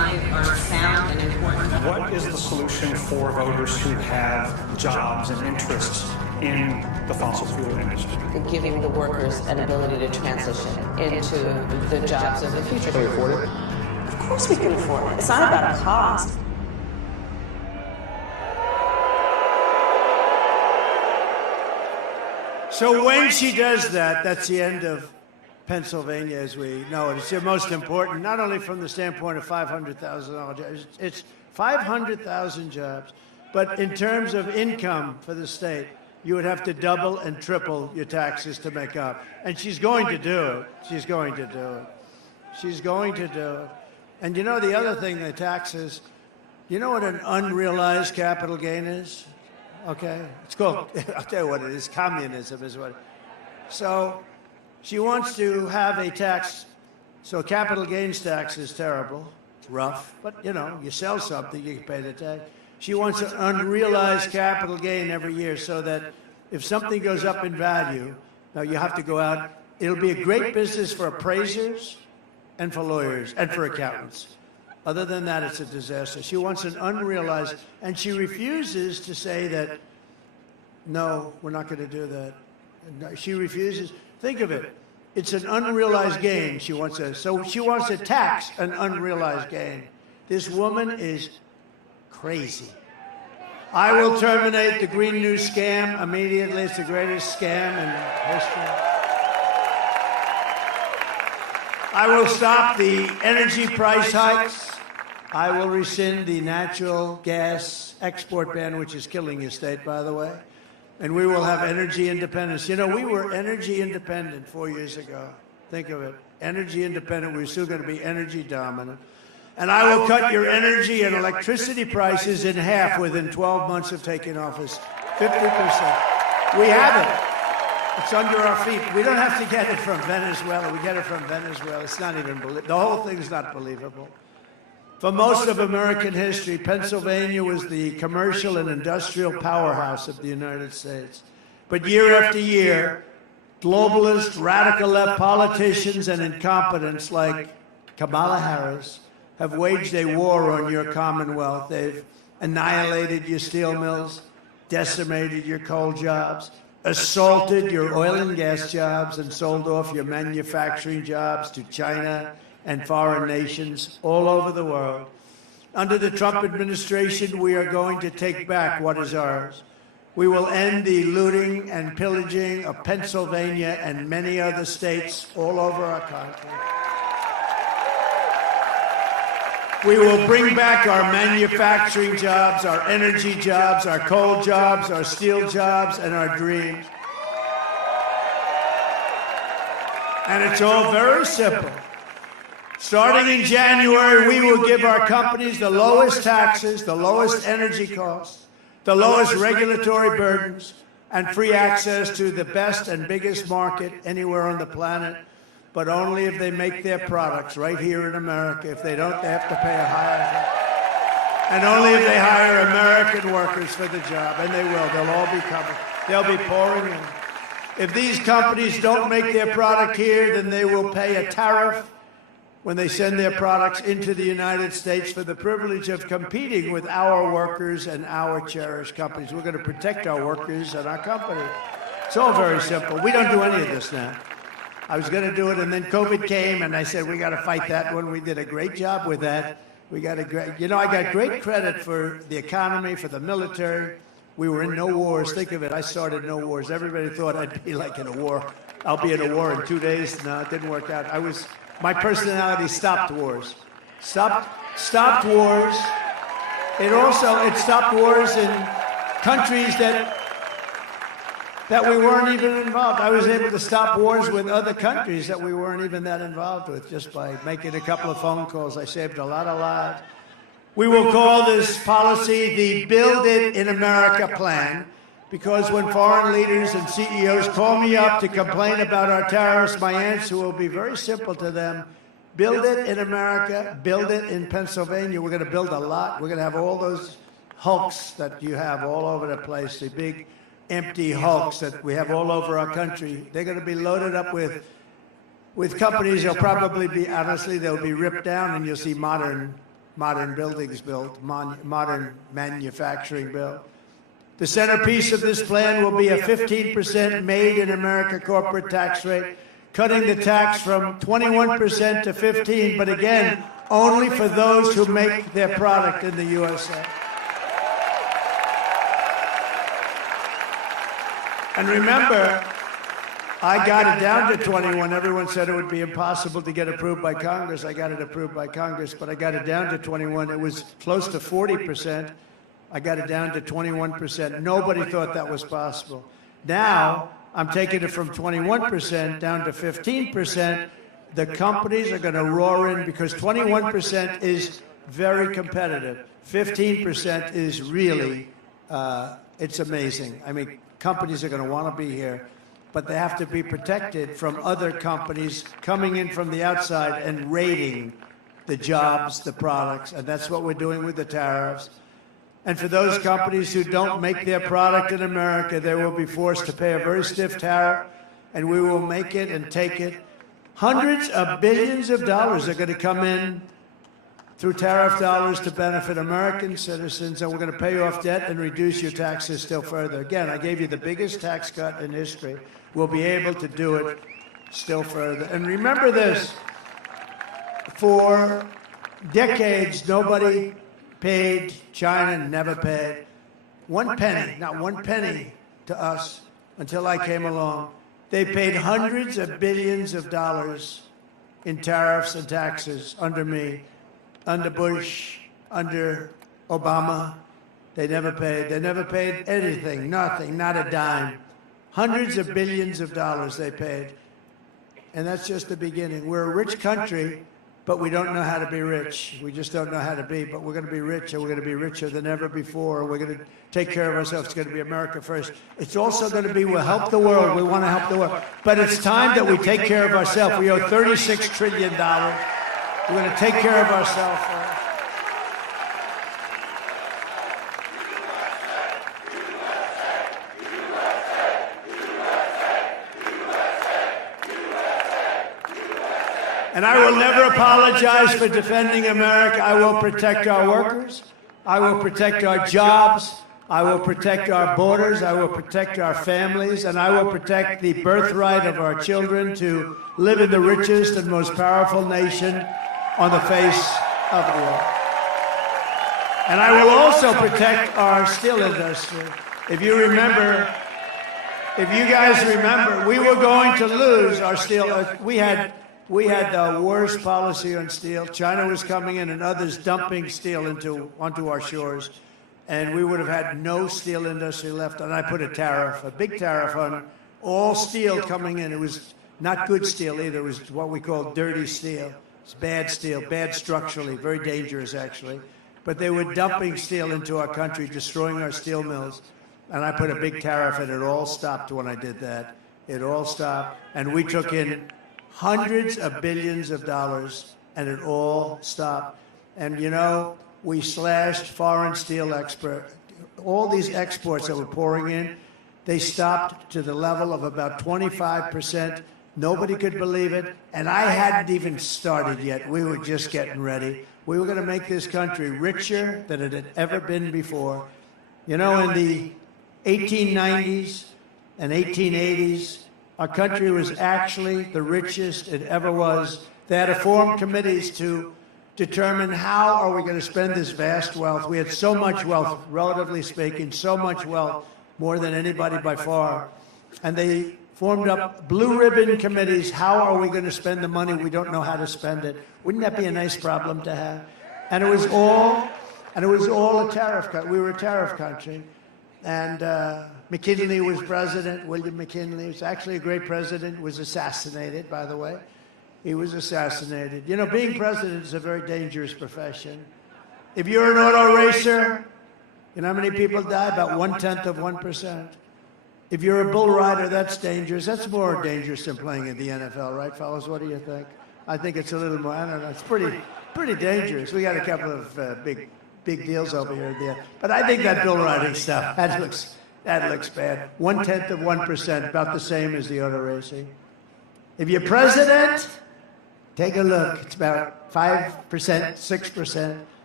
believe are sound and important. What is the solution for voters who have jobs and interests in the fossil fuel industry? Giving the workers an ability to transition into the jobs of the future. Can we afford it? Of course we can afford it. It's not about a cost. So when she does that, that's the end of Pennsylvania as we know it. It's the most important, not only from the standpoint of $500,000 jobs, it's 500,000 jobs, but in terms of income for the state, you would have to double and triple your taxes to make up. And she's going to do it. She's going to do it. She's going to do it. And you know the other thing, the taxes, you know what an unrealized capital gain is? Okay, it's called, I'll tell you what it is, communism is what it is. So she wants to have a tax, so capital gains tax is terrible, it's rough, but you know, you sell something, you can pay the tax. She wants an unrealized capital gain every year so that if something goes up in value, now you have to go out, it'll be a great business for appraisers and for lawyers and for accountants. Other than that, it's a disaster. She wants an unrealized, and she refuses to say that, no, we're not going to do that. No, she refuses. Think of it. It's an unrealized gain she wants to, so she wants to tax an unrealized gain. This woman is crazy. I will terminate the Green New scam immediately. It's the greatest scam in history. I will stop the energy price hikes. I will rescind the natural gas export ban, which is killing your state, by the way. And we will have energy independence. You know, we were energy independent 4 years ago. Think of it. Energy independent. We're still going to be energy dominant. And I will cut your energy and electricity prices in half within 12 months of taking office. 50%. We have it. It's under our feet. We don't have to get it from Venezuela. We get it from Venezuela. It's not even believable. The whole thing is not believable. For most of American history, Pennsylvania was the commercial and industrial powerhouse of the United States. But year after year, globalist, radical left politicians and incompetents like Kamala Harris have waged a war on your Commonwealth. They've annihilated your steel mills, decimated your coal jobs, assaulted your oil and gas jobs, and sold off your manufacturing jobs to China and foreign nations all over the world. Under the Trump administration, we are going to take back what is ours. We will end the looting and pillaging of Pennsylvania and many other states all over our country. We will bring back our manufacturing jobs, our energy jobs, our coal jobs, our steel jobs, and our dreams. And it's all very simple. Starting in January, we will give our companies the lowest taxes, the lowest energy costs, the lowest regulatory burdens, and free access to the best and biggest market anywhere on the planet, but only if they make their products right here in America. If they don't, they have to pay a higher tax. And only if they hire American workers for the job, and they will. They'll all be coming. They'll be pouring in. If these companies don't make their product here, then they will pay a tariff when they send their products into the United States for the privilege of competing with our workers and our cherished companies. We're going to protect our workers and our company. It's all very simple. We don't do any of this now. I was going to do it, and then COVID came, and I said, we got to fight that one. We did a great job with that. We got a great, you know, I got great credit for the economy, for the military. We were in no wars. Think of it. I started no wars. Everybody thought I'd be like in a war. I'll be in a war in 2 days. No, it didn't work out. My personality stopped wars. Stopped wars. It stopped wars in countries that we weren't even involved. I was able to stop wars with other countries that we weren't even that involved with just by making a couple of phone calls. I saved a lot of lives. We will call this policy the Build It in America plan, because when foreign leaders and CEOs call me up to complain about our tariffs, my answer will be very simple to them. Build it in America, build it in Pennsylvania. We're going to build a lot. We're going to have all those hulks that you have all over the place, the big empty hulks that we have all over our country. They're going to be loaded up with companies. They'll probably be, honestly, they'll be ripped down, and you'll see modern modern buildings built, modern manufacturing built. The centerpiece of this plan will be a 15% made in America corporate tax rate, cutting the tax from 21% to 15%, but again, only for those who make their product in the USA. And remember, I got it down to 21. Everyone said it would be impossible to get approved by Congress. I got it approved by Congress, but I got it down to 21. It was close to 40%. I got it down to 21%. Nobody thought that was possible. Now, I'm taking it from 21% down to 15%. The companies are going to roar in because 21% is very competitive. 15% is really, it's amazing. I mean, companies are going to want to be here, but they have to be protected from other companies coming in from the outside and raiding the jobs, the products, and that's what we're doing with the tariffs. And for those companies who don't make their product in America, they will be forced to pay a very stiff tariff, and we will make it and take it. Hundreds of billions of dollars are going to come in through tariff dollars to benefit American citizens, and we're going to pay off debt and reduce your taxes still further. Again, I gave you the biggest tax cut in history. We'll be able to do it still further. And remember this, for decades, nobody paid, China never paid 1 penny, not 1 penny to us until I came along. They paid hundreds of billions of dollars in tariffs and taxes under me, under Bush, under Obama. They never paid. They never paid anything, nothing, not a dime. Hundreds of billions of dollars they paid. And that's just the beginning. We're a rich country, but we don't know how to be rich. We just don't know how to be, but we're going to be rich, and we're going to be richer than ever before. We're going to take care of ourselves. It's going to be America first. It's also going to be, we'll help the world. We want to help the world. But it's time that we take care of ourselves. We owe $36 trillion. We're going to take care of ourselves first. And I will never apologize for defending America. I will protect our workers. I will protect our jobs. I will protect our borders. I will protect our families. And I will protect the birthright of our children to live in the richest and most powerful nation on the face of the earth. And I will also protect our steel industry. If you guys remember, we were going to lose our steel. We had the worst policy on steel. China was coming in and others dumping steel onto our shores. And we would have had no steel industry left. And I put a big tariff on all steel coming in. It was not good steel either. It was what we call dirty steel. It's bad steel, bad structurally, very dangerous actually. But they were dumping steel into our country, destroying our steel mills. And I put a big tariff and it all stopped when I did that. It all stopped. And we took in hundreds of billions of dollars, and it all stopped. And you know, we slashed foreign steel all these exports that were pouring in, they stopped to the level of about 25%. Nobody could believe it, and I hadn't even started yet. We were just getting ready. We were going to make this country richer than it had ever been before. You know, in the 1890s and 1880s, our country was actually the richest it ever was. They had to form committees to determine how are we going to spend this vast wealth. We had so much wealth, relatively speaking, so much wealth, more than anybody by far. And they formed up blue ribbon committees. How are we going to spend the money? We don't know how to spend it. Wouldn't that be a nice problem to have? And it was all a tariff cut. We were a tariff country. And McKinley was president. William McKinley was actually a great president, was assassinated, by the way. He was assassinated. You know, being president is a very dangerous profession. If you're an auto racer, you know how many people die? About 0.1%. If you're a bull rider, that's dangerous. That's more dangerous than playing in the NFL, right, fellas? What do you think? I think it's a little more, I don't know, it's pretty dangerous. We got a couple of big deals over here and there. But I think that bull riding stuff, that looks bad. 0.1%, about the same as the auto racing. If you're president, take a look. It's about 5%, 6%.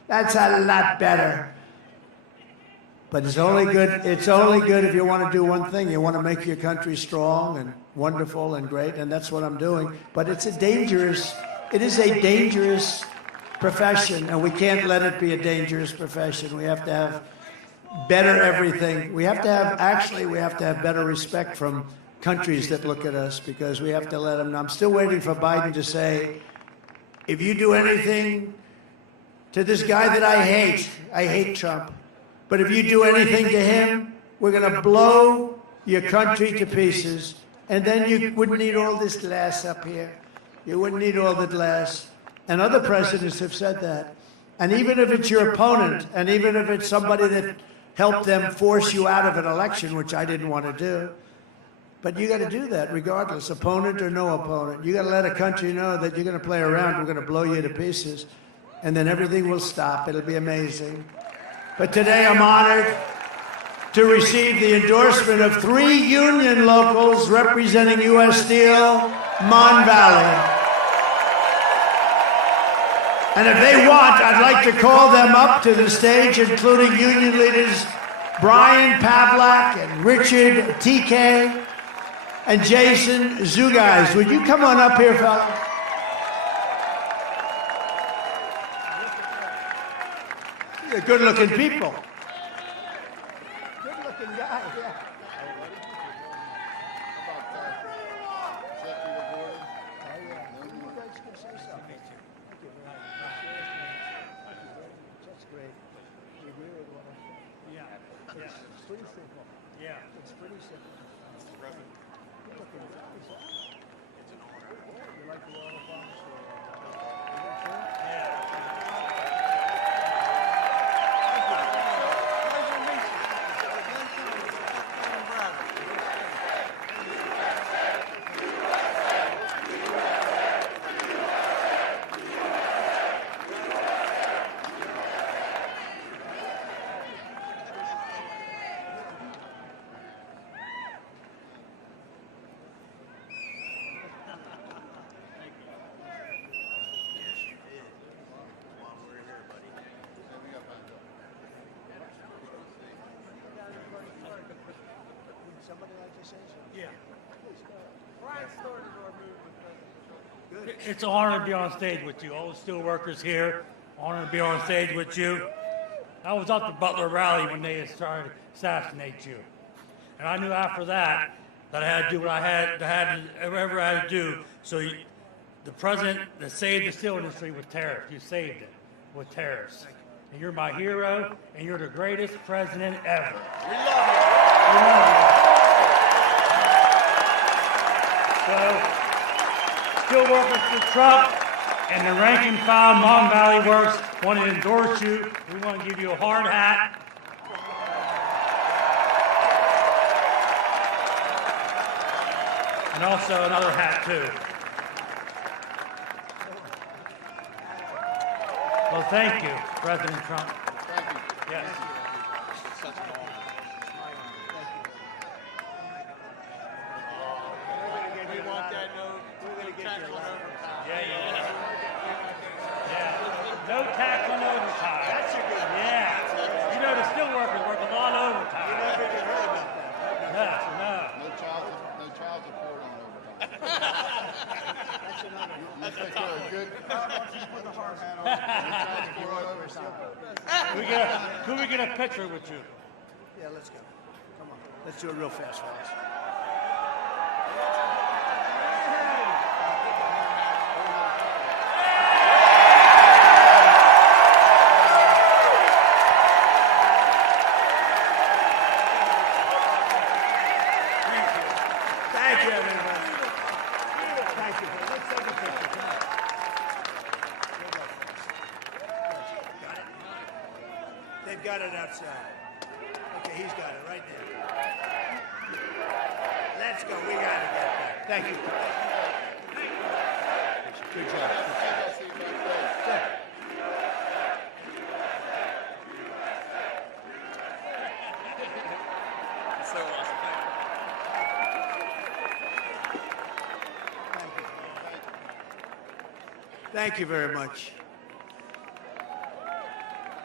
That's a lot better. But it's only good if you want to do one thing. You want to make your country strong and wonderful and great, and that's what I'm doing. But it is a dangerous profession, and we can't let it be a dangerous profession. We have to have better everything. We have to have better respect from countries that look at us, because we have to let them know. I'm still waiting for Biden to say, if you do anything to this guy that I hate Trump, but if you do anything to him, we're going to blow your country to pieces, and then you wouldn't need all this glass up here. You wouldn't need all the glass. And other presidents have said that. And even if it's your opponent, and even if it's somebody that helped them force you out of an election, which I didn't want to do, but you got to do that regardless, opponent or no opponent. You got to let a country know that you're going to play around, we're going to blow you to pieces, and then everything will stop. It'll be amazing. But today I'm honored to receive the endorsement of 3 union locals representing U.S. Steel, Mon Valley. And if they want, I'd like to call them up to the stage, including union leaders Brian Pavlak and Richard TK and Jason Zugais. Would you come on up here, fella? You're good-looking people. Good-looking guy, yeah. It's an honor to be on stage with you. All the steel workers here, honor to be on stage with you. I was at the Butler rally when they started to assassinate you. And I knew after that I had to do what I had to do. So the president that saved the steel industry with tariffs, you saved it with tariffs. And you're my hero, and you're the greatest president ever. We love you. We love you. So, steel workers for Trump and the rank and file Mon Valley Works want to endorse you. We want to give you a hard hat. And also another hat, too. Well, thank you, President Trump. Thank you. Yes. Such an honor. We want that tax on overtime. Yeah. No tax on overtime. That's a good one. Yeah. You know, the steel workers work a lot of overtime. You never even heard about that. No. No child support on overtime. That's another one. You think you're a good? Could we get a picture with you? Yeah, let's go. Come on. Let's do it real fast, fellas. Thank you, everybody. Thank you. Let's take a picture. Come on. Got it? They've got it outside. Okay, he's got it right there. Let's go. We got to get that. Thank you. Good job. Good. So awesome. Thank you very much.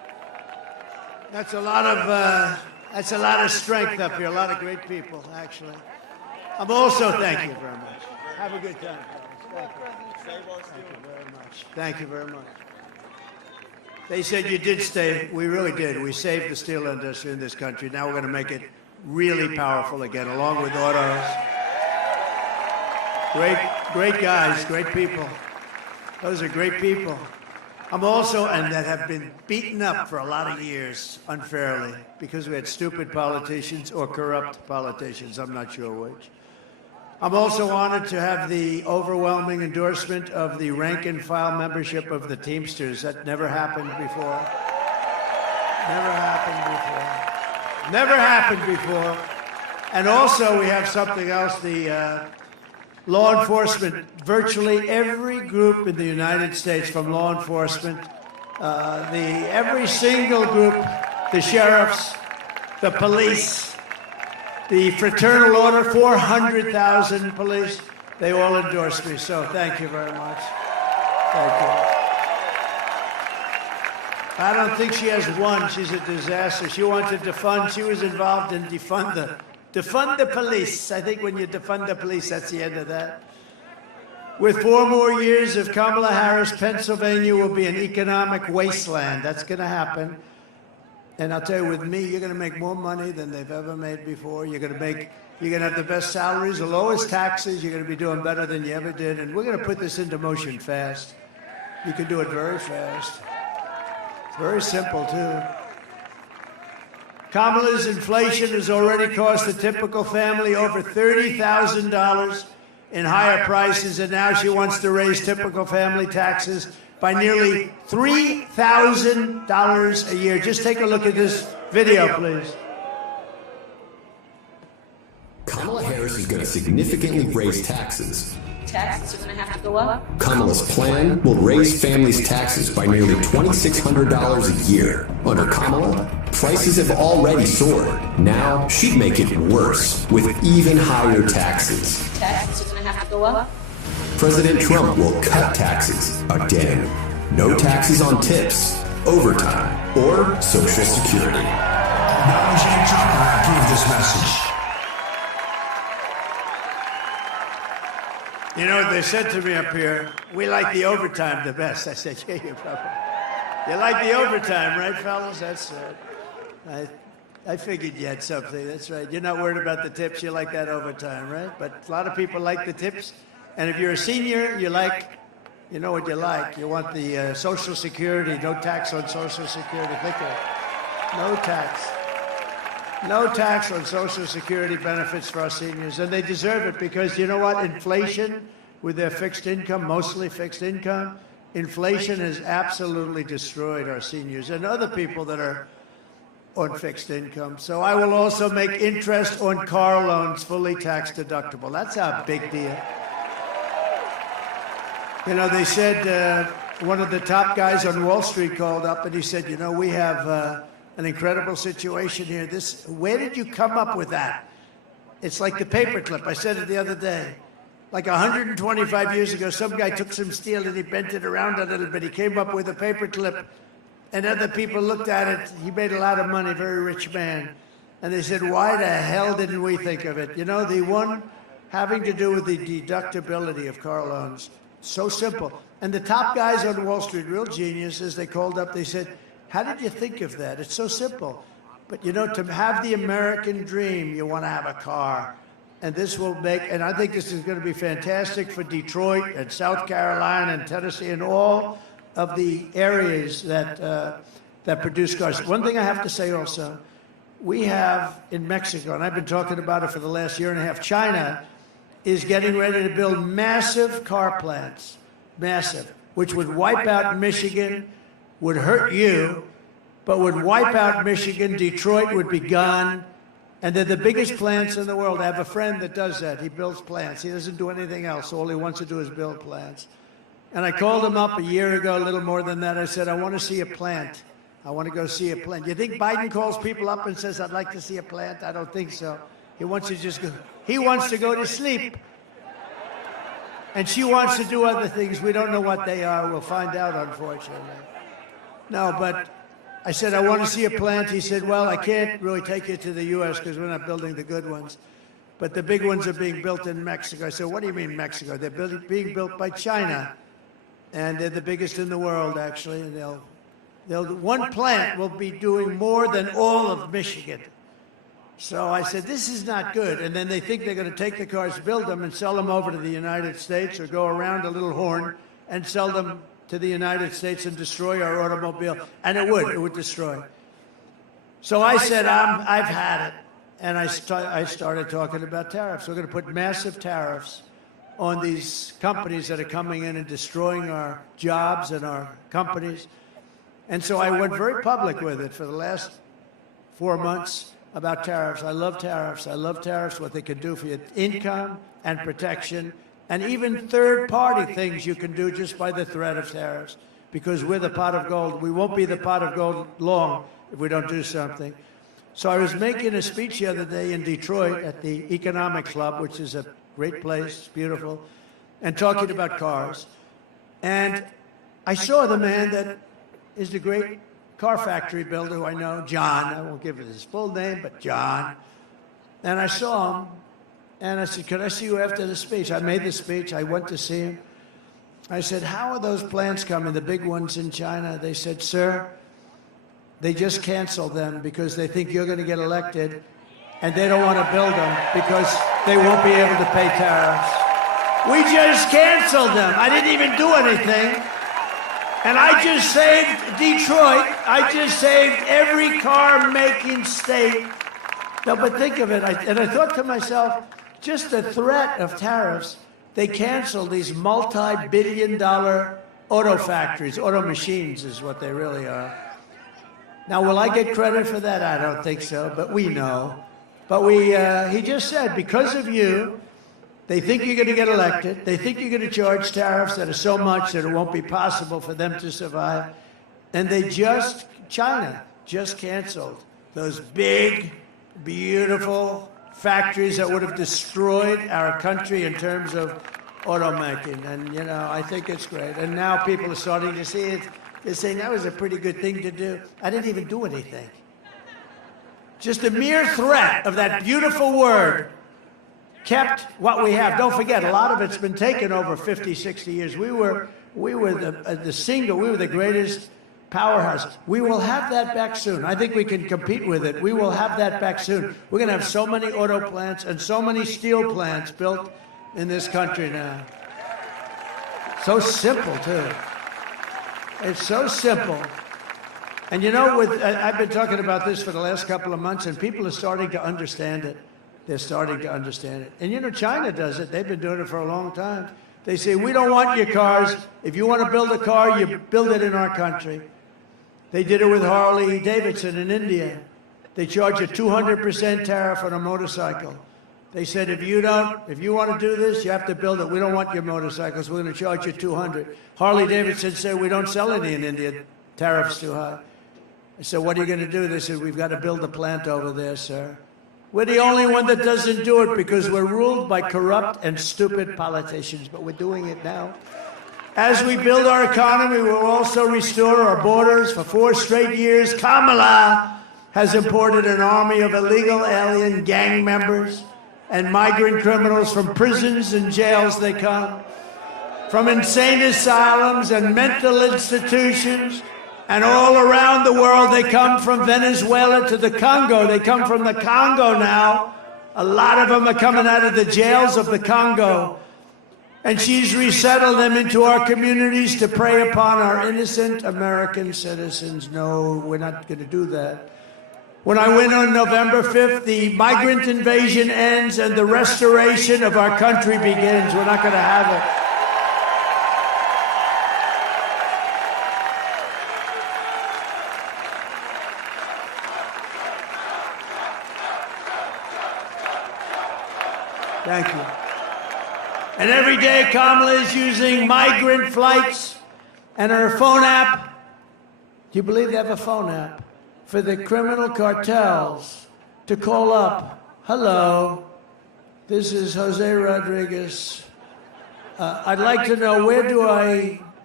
That's a lot of strength up here. A lot of great people, actually. I'm also thank you very much. Have a good time. Thank you very much. Thank you very much. They said you did stay. We really did. We saved the steel industry in this country. Now we're going to make it really powerful again, along with autos. Great guys, great people. Those are great people. I'm also, and that have been beaten up for a lot of years unfairly because we had stupid politicians or corrupt politicians. I'm not sure which. I'm also honored to have the overwhelming endorsement of the rank and file membership of the Teamsters. That never happened before. Never happened before. Never happened before. And also we have something else, the law enforcement. Virtually every group in the United States from law enforcement, every single group, the sheriffs, the police, the fraternal order, 400,000 police, they all endorse me. So thank you very much. Thank you. I don't think she has one. She's a disaster. She wanted to defund. She was involved in defund the police. I think when you defund the police, that's the end of that. With 4 more years of Kamala Harris, Pennsylvania will be an economic wasteland. That's going to happen. And I'll tell you, with me, you're going to make more money than they've ever made before. You're going to have the best salaries, the lowest taxes. You're going to be doing better than you ever did. And we're going to put this into motion fast. You can do it very fast. It's very simple, too. Kamala's inflation has already cost the typical family over $30,000 in higher prices, and now she wants to raise typical family taxes by nearly $3,000 a year. Just take a look at this video, please. Kamala Harris is going to significantly raise taxes. Taxes are going to have to go up. Kamala's plan will raise families' taxes by nearly $2,600 a year. Under Kamala, prices have already soared. Now she'd make it worse with even higher taxes. Taxes are going to have to go up. President Trump will cut taxes again. No taxes on tips, overtime, or Social Security. Donald J. Trump approved this message. You know, they said to me up here, we like the overtime the best. I said, yeah, you probably. You like the overtime, right, fellas? That's right. I figured you had something. That's right. You're not worried about the tips. You like that overtime, right? But a lot of people like the tips. And if you're a senior, you know what you like. You want the Social Security, no tax on Social Security. Think of it. No tax. No tax on Social Security benefits for our seniors. And they deserve it because, you know what? Inflation, with their fixed income, mostly fixed income, inflation has absolutely destroyed our seniors and other people that are on fixed income. So I will also make interest on car loans fully tax deductible. That's a big deal. You know, they said one of the top guys on Wall Street called up and he said, you know, we have an incredible situation here. Where did you come up with that? It's like the paperclip. I said it the other day. Like 125 years ago, some guy took some steel and he bent it around a little bit. He came up with a paperclip, and other people looked at it. He made a lot of money, very rich man. And they said, why the hell didn't we think of it? You know, the one having to do with the deductibility of car loans. So simple. And the top guys on Wall Street, real geniuses, they called up, they said, how did you think of that? It's so simple. But, you know, to have the American dream, you want to have a car. And this will make, and I think this is going to be fantastic for Detroit and South Carolina and Tennessee and all of the areas that produce cars. One thing I have to say also, we have in Mexico, and I've been talking about it for the last year and a half, China is getting ready to build massive car plants, massive, which would wipe out Michigan, would hurt you, but would wipe out Michigan. Detroit would be gone. And they're the biggest plants in the world. I have a friend that does that. He builds plants. He doesn't do anything else. All he wants to do is build plants. And I called him up a year ago, a little more than that. I said, I want to see a plant. I want to go see a plant. You think Biden calls people up and says, I'd like to see a plant? I don't think so. He wants to just go. He wants to go to sleep. And she wants to do other things. We don't know what they are. We'll find out, unfortunately. No, but I said, I want to see a plant. He said, well, I can't really take you to the U.S. because we're not building the good ones. But the big ones are being built in Mexico. I said, what do you mean Mexico? They're being built by China. And they're the biggest in the world, actually. And one plant will be doing more than all of Michigan. So I said, this is not good. And then they think they're going to take the cars, build them, and sell them over to the United States, or go around a little horn and sell them to the United States and destroy our automobile. And it would destroy. So I said, I've had it. And I started talking about tariffs. We're going to put massive tariffs on these companies that are coming in and destroying our jobs and our companies. And so I went very public with it for the last 4 months about tariffs. I love tariffs. I love tariffs, what they can do for your income and protection, and even third-party things you can do just by the threat of tariffs, because we're the pot of gold. We won't be the pot of gold long if we don't do something. So I was making a speech the other day in Detroit at the Economic Club, which is a great place, beautiful, and talking about cars. And I saw the man that is the great car factory builder who I know, John. I won't give it his full name, but John. And I saw him, and I said, could I see you after the speech? I made the speech. I went to see him. I said, how are those plants coming, the big ones in China? They said, sir, they just canceled them because they think you're going to get elected, and they don't want to build them because they won't be able to pay tariffs. We just canceled them. I didn't even do anything. And I just saved Detroit. I just saved every car-making state. No, but think of it. I thought to myself, just the threat of tariffs, they canceled these multi-billion-dollar auto factories. Auto machines is what they really are. Now, will I get credit for that? I don't think so, but we know. But he just said, because of you, they think you're going to get elected. They think you're going to charge tariffs that are so much that it won't be possible for them to survive. And China just canceled those big, beautiful factories that would have destroyed our country in terms of automaking. And, I think it's great. And now people are starting to see it. They're saying that was a pretty good thing to do. I didn't even do anything. Just the mere threat of that beautiful word kept what we have. Don't forget, a lot of it's been taken over 50, 60 years. We were the greatest powerhouse. We will have that back soon. I think we can compete with it. We will have that back soon. We're going to have so many auto plants and so many steel plants built in this country now. So simple, too. It's so simple. And I've been talking about this for the last couple of months, and people are starting to understand it. They're starting to understand it. And China does it. They've been doing it for a long time. They say, we don't want your cars. If you want to build a car, you build it in our country. They did it with Harley Davidson in India. They charge a 200% tariff on a motorcycle. They said, if you want to do this, you have to build it. We don't want your motorcycles. We're going to charge you 200. Harley Davidson said, we don't sell any in India. Tariff's too high. I said, what are you going to do? They said, we've got to build a plant over there, sir. We're the only one that doesn't do it because we're ruled by corrupt and stupid politicians, but we're doing it now. As we build our economy, we will also restore our borders. For 4 straight years, Kamala has imported an army of illegal alien gang members and migrant criminals from prisons and jails. They come from insane asylums and mental institutions. And all around the world, they come from Venezuela to the Congo. They come from the Congo now. A lot of them are coming out of the jails of the Congo. And she's resettled them into our communities to prey upon our innocent American citizens. No, we're not going to do that. When I win on November 5th, the migrant invasion ends and the restoration of our country begins. We're not going to have it. Thank you. And every day, Kamala is using migrant flights and her phone app. Do you believe they have a phone app? For the criminal cartels to call up, hello, this is Jose Rodriguez. I'd like to know, where do I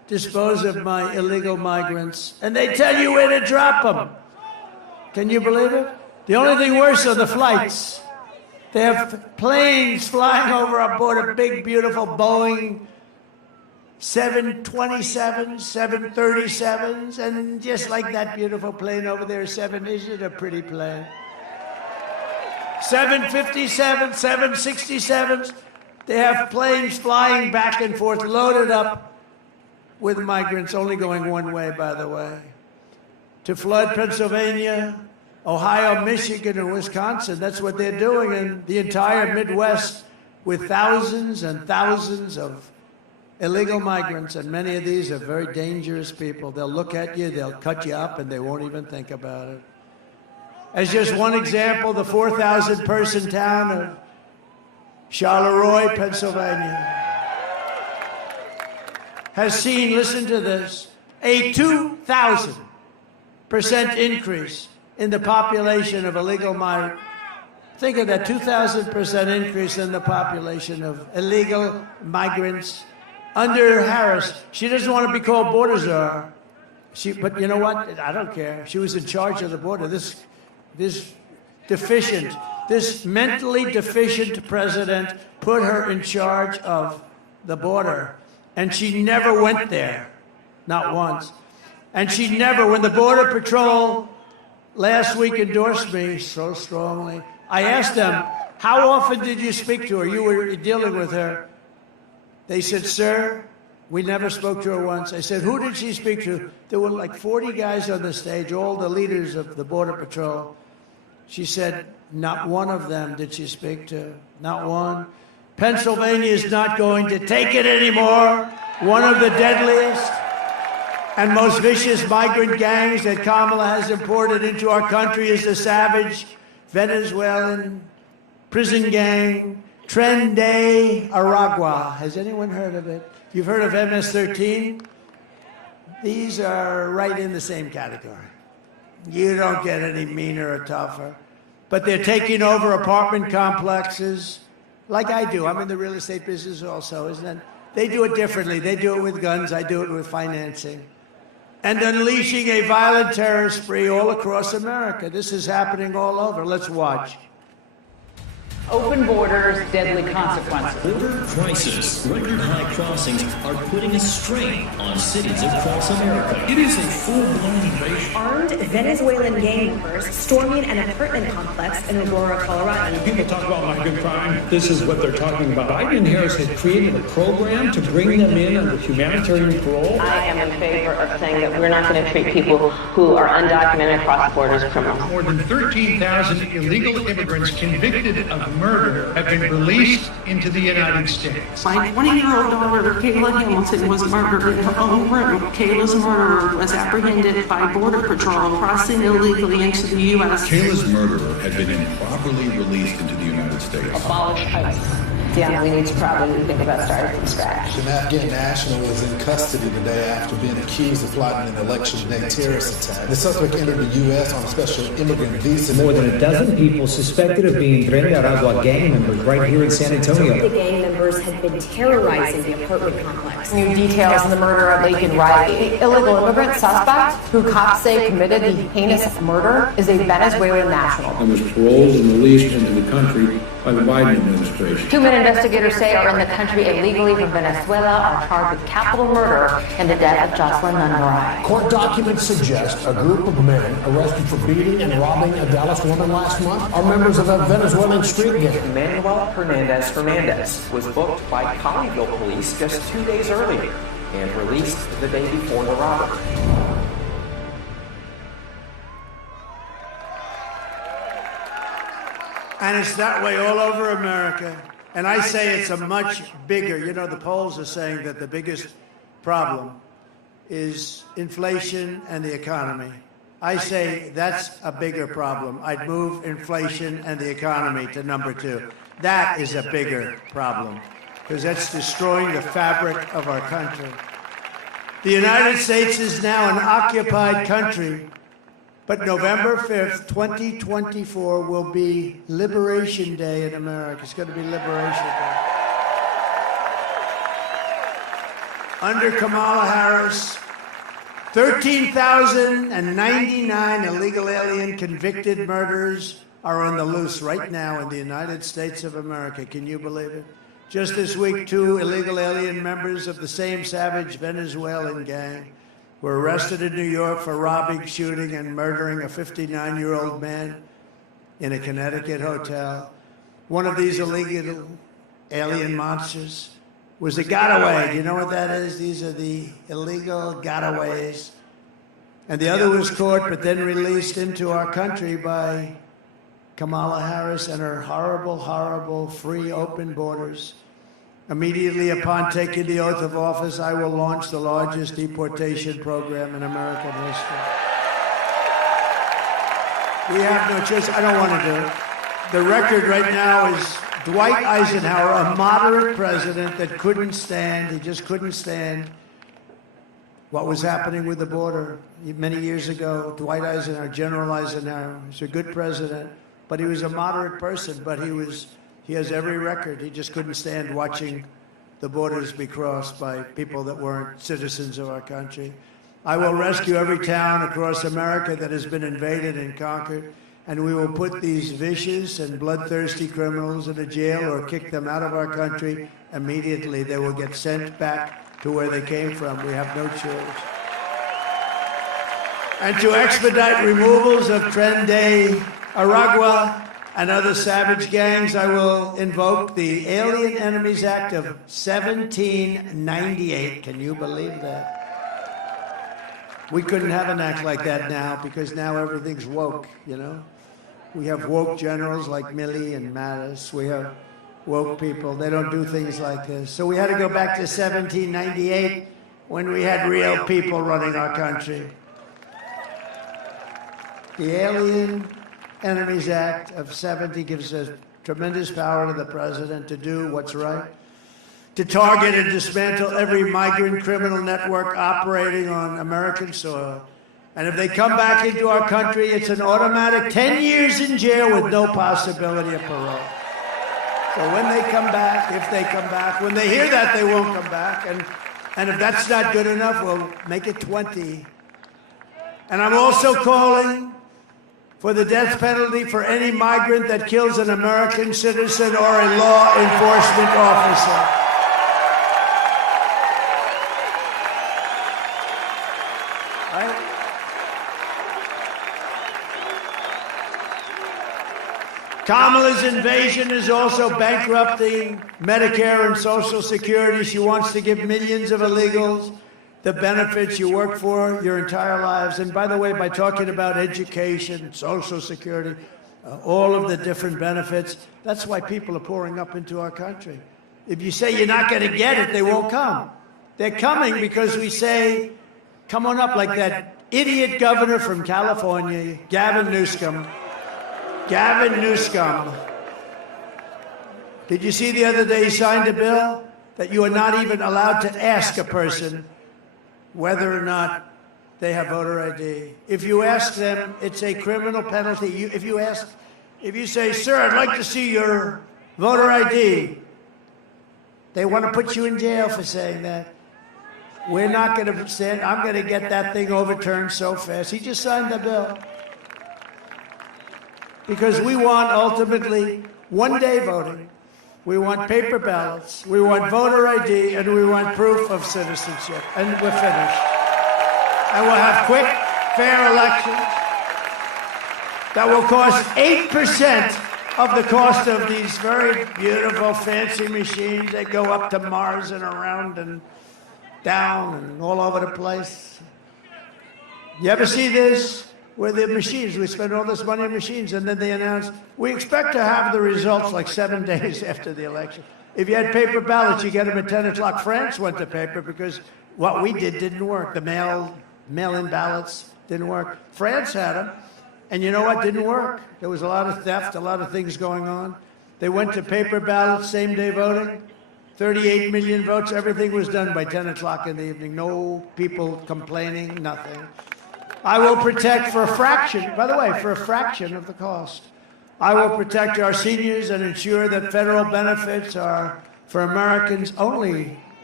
dispose of my illegal migrants, and they tell you where to drop them. Can you believe it? The only thing worse are the flights. They have planes flying over our border, big, beautiful Boeing 727s, 737s, and just like that beautiful plane over there, isn't it a pretty plane? 757s, 767s. They have planes flying back and forth, loaded up with migrants, only going one way, by the way, to flood Pennsylvania, Ohio, Michigan, and Wisconsin. That's what they're doing in the entire Midwest with thousands and thousands of illegal migrants, and many of these are very dangerous people. They'll look at you, they'll cut you up, and they won't even think about it. As just one example, the 4,000-person town of Charleroi, Pennsylvania, has seen, listen to this, a 2,000% increase in the population of illegal migrants. Think of that, 2,000% increase in the population of illegal migrants under Harris. She doesn't want to be called border czar. But you know what? I don't care. She was in charge of the border. This mentally deficient president put her in charge of the border. And she never went there, not once. And she never, when the Border Patrol last week endorsed me so strongly, I asked them, how often did you speak to her? You were dealing with her. They said, sir, we never spoke to her once. I said, who did she speak to? There were like 40 guys on the stage, all the leaders of the Border Patrol. She said, not one of them did she speak to, not one. Pennsylvania is not going to take it anymore. One of the deadliest and most vicious migrant gangs that Kamala has imported into our country is the savage Venezuelan prison gang, Tren de Aragua. Has anyone heard of it? You've heard of MS-13? These are right in the same category. You don't get any meaner or tougher. But they're taking over apartment complexes, like I do. I'm in the real estate business also, isn't it? They do it differently. They do it with guns. I do it with financing. And unleashing a violent terror spree all across America. This is happening all over. Let's watch. Open borders, deadly consequences. Border crisis, record high crossings are putting a strain on cities across America. It is a full-blown invasion. Armed Venezuelan gang members storming an apartment complex in Aurora, Colorado. When people talk about my good crime, this is what they're talking about. Biden and Harris had created a program to bring them in under humanitarian parole. I am in favor of saying that we're not going to treat people who are undocumented cross borders as criminals. More than 13,000 illegal immigrants convicted of murder have been released into the United States. My 20-year-old daughter, Kayla Hamilton, was murdered in her own room. Kayla's murderer was apprehended by Border Patrol crossing illegally into the U.S. Kayla's murderer had been improperly released into the United States. Abolish ICE. Yeah, we need to probably think about starting from scratch. An Afghan national was in custody today after being accused of plotting an election day terrorist attack. The suspect entered the U.S. on a special immigrant visa. More than a dozen people suspected of being Tren de Aragua gang members right here in San Antonio. The gang members had been terrorizing the apartment complex. New details in the murder of Laken Riley. The illegal immigrant suspect, who cops say committed the heinous murder, is a Venezuelan national. And was paroled and released into the country by the Biden administration. 2 men investigators say are in the country illegally from Venezuela are charged with capital murder in the death of Jocelyn Nungaray. Court documents suggest a group of men arrested for beating and robbing a Dallas woman last month are members of a Venezuelan street gang. Manuel Hernandez was booked by Colleyville police just 2 days earlier and released the day before the robbery. And it's that way all over America. And I say it's a much bigger, you know, the polls are saying that the biggest problem is inflation and the economy. I say that's a bigger problem. I'd move inflation and the economy to number 2. That is a bigger problem because that's destroying the fabric of our country. The United States is now an occupied country. But November 5th, 2024 will be Liberation Day in America. It's going to be Liberation Day. under Kamala Harris, 13,099 illegal alien convicted murderers are on the loose right now in the United States of America. Can you believe it? Just this week, 2 illegal alien members of the same savage Venezuelan gang were arrested in New York for robbing, shooting, and murdering a 59-year-old man in a Connecticut hotel. One of these illegal alien monsters was a gotaway. Do you know what that is? These are the illegal gotaways. And the other was caught but then released into our country by Kamala Harris and her horrible, horrible, free, open borders. Immediately upon taking the oath of office, I will launch the largest deportation program in American history. We have no choice. I don't want to do it. The record right now is Dwight Eisenhower, a moderate president that couldn't stand, he just couldn't stand what was happening with the border. Many years ago, Dwight Eisenhower, General Eisenhower, was a good president, but he was a moderate person, but he has every record. He just couldn't stand watching the borders be crossed by people that weren't citizens of our country. I will rescue every town across America that has been invaded and conquered, and we will put these vicious and bloodthirsty criminals in a jail or kick them out of our country immediately. They will get sent back to where they came from. We have no choice. And to expedite removals of Tren Aragua and other savage gangs, I will invoke the Alien Enemies Act of 1798. Can you believe that? We couldn't have an act like that now because now everything's woke, you know? We have woke generals like Milley and Mattis. We have woke people. They don't do things like this. So we had to go back to 1798 when we had real people running our country. The Alien Enemies Act of 70 gives a tremendous power to the president to do what's right, to target and dismantle every migrant criminal network operating on American soil. And if they come back into our country, it's an automatic 10 years in jail with no possibility of parole. So when they come back, if they come back, when they hear that, they won't come back. And if that's not good enough, we'll make it 20. And I'm also calling for the death penalty for any migrant that kills an American citizen or a law enforcement officer. Right? Kamala's invasion is also bankrupting Medicare and Social Security. She wants to give millions of illegals the benefits you work for your entire lives. And by the way, by talking about education, Social Security, all of the different benefits, that's why people are pouring up into our country. If you say you're not going to get it, they won't come. They're coming because we say, come on up, like that idiot governor from California, Gavin Newsom. Gavin Newsom. Did you see the other day he signed a bill that you are not even allowed to ask a person whether or not they have voter ID? If you ask them, it's a criminal penalty. If you say, sir, I'd like to see your voter ID, they want to put you in jail for saying that. We're not going to stand. I'm going to get that thing overturned so fast. He just signed the bill. Because we want, ultimately, one-day voting. We want paper ballots. We want voter ID, and we want proof of citizenship. And we're finished. And we'll have quick, fair elections that will cost 8% of the cost of these very beautiful, fancy machines that go up to Mars and around and down and all over the place. You ever see this? Where the machines, we spend all this money on machines, and then they announce, we expect to have the results like 7 days after the election. If you had paper ballots, you get them at 10 o'clock. France went to paper because what we did didn't work. The mail-in ballots didn't work. France had them, and you know what didn't work? There was a lot of theft, a lot of things going on. They went to paper ballots, same-day voting, 38 million votes. Everything was done by 10 o'clock in the evening. No people complaining, nothing. I will protect for a fraction, by the way, for a fraction of the cost. I will protect our seniors and ensure that federal benefits are for Americans only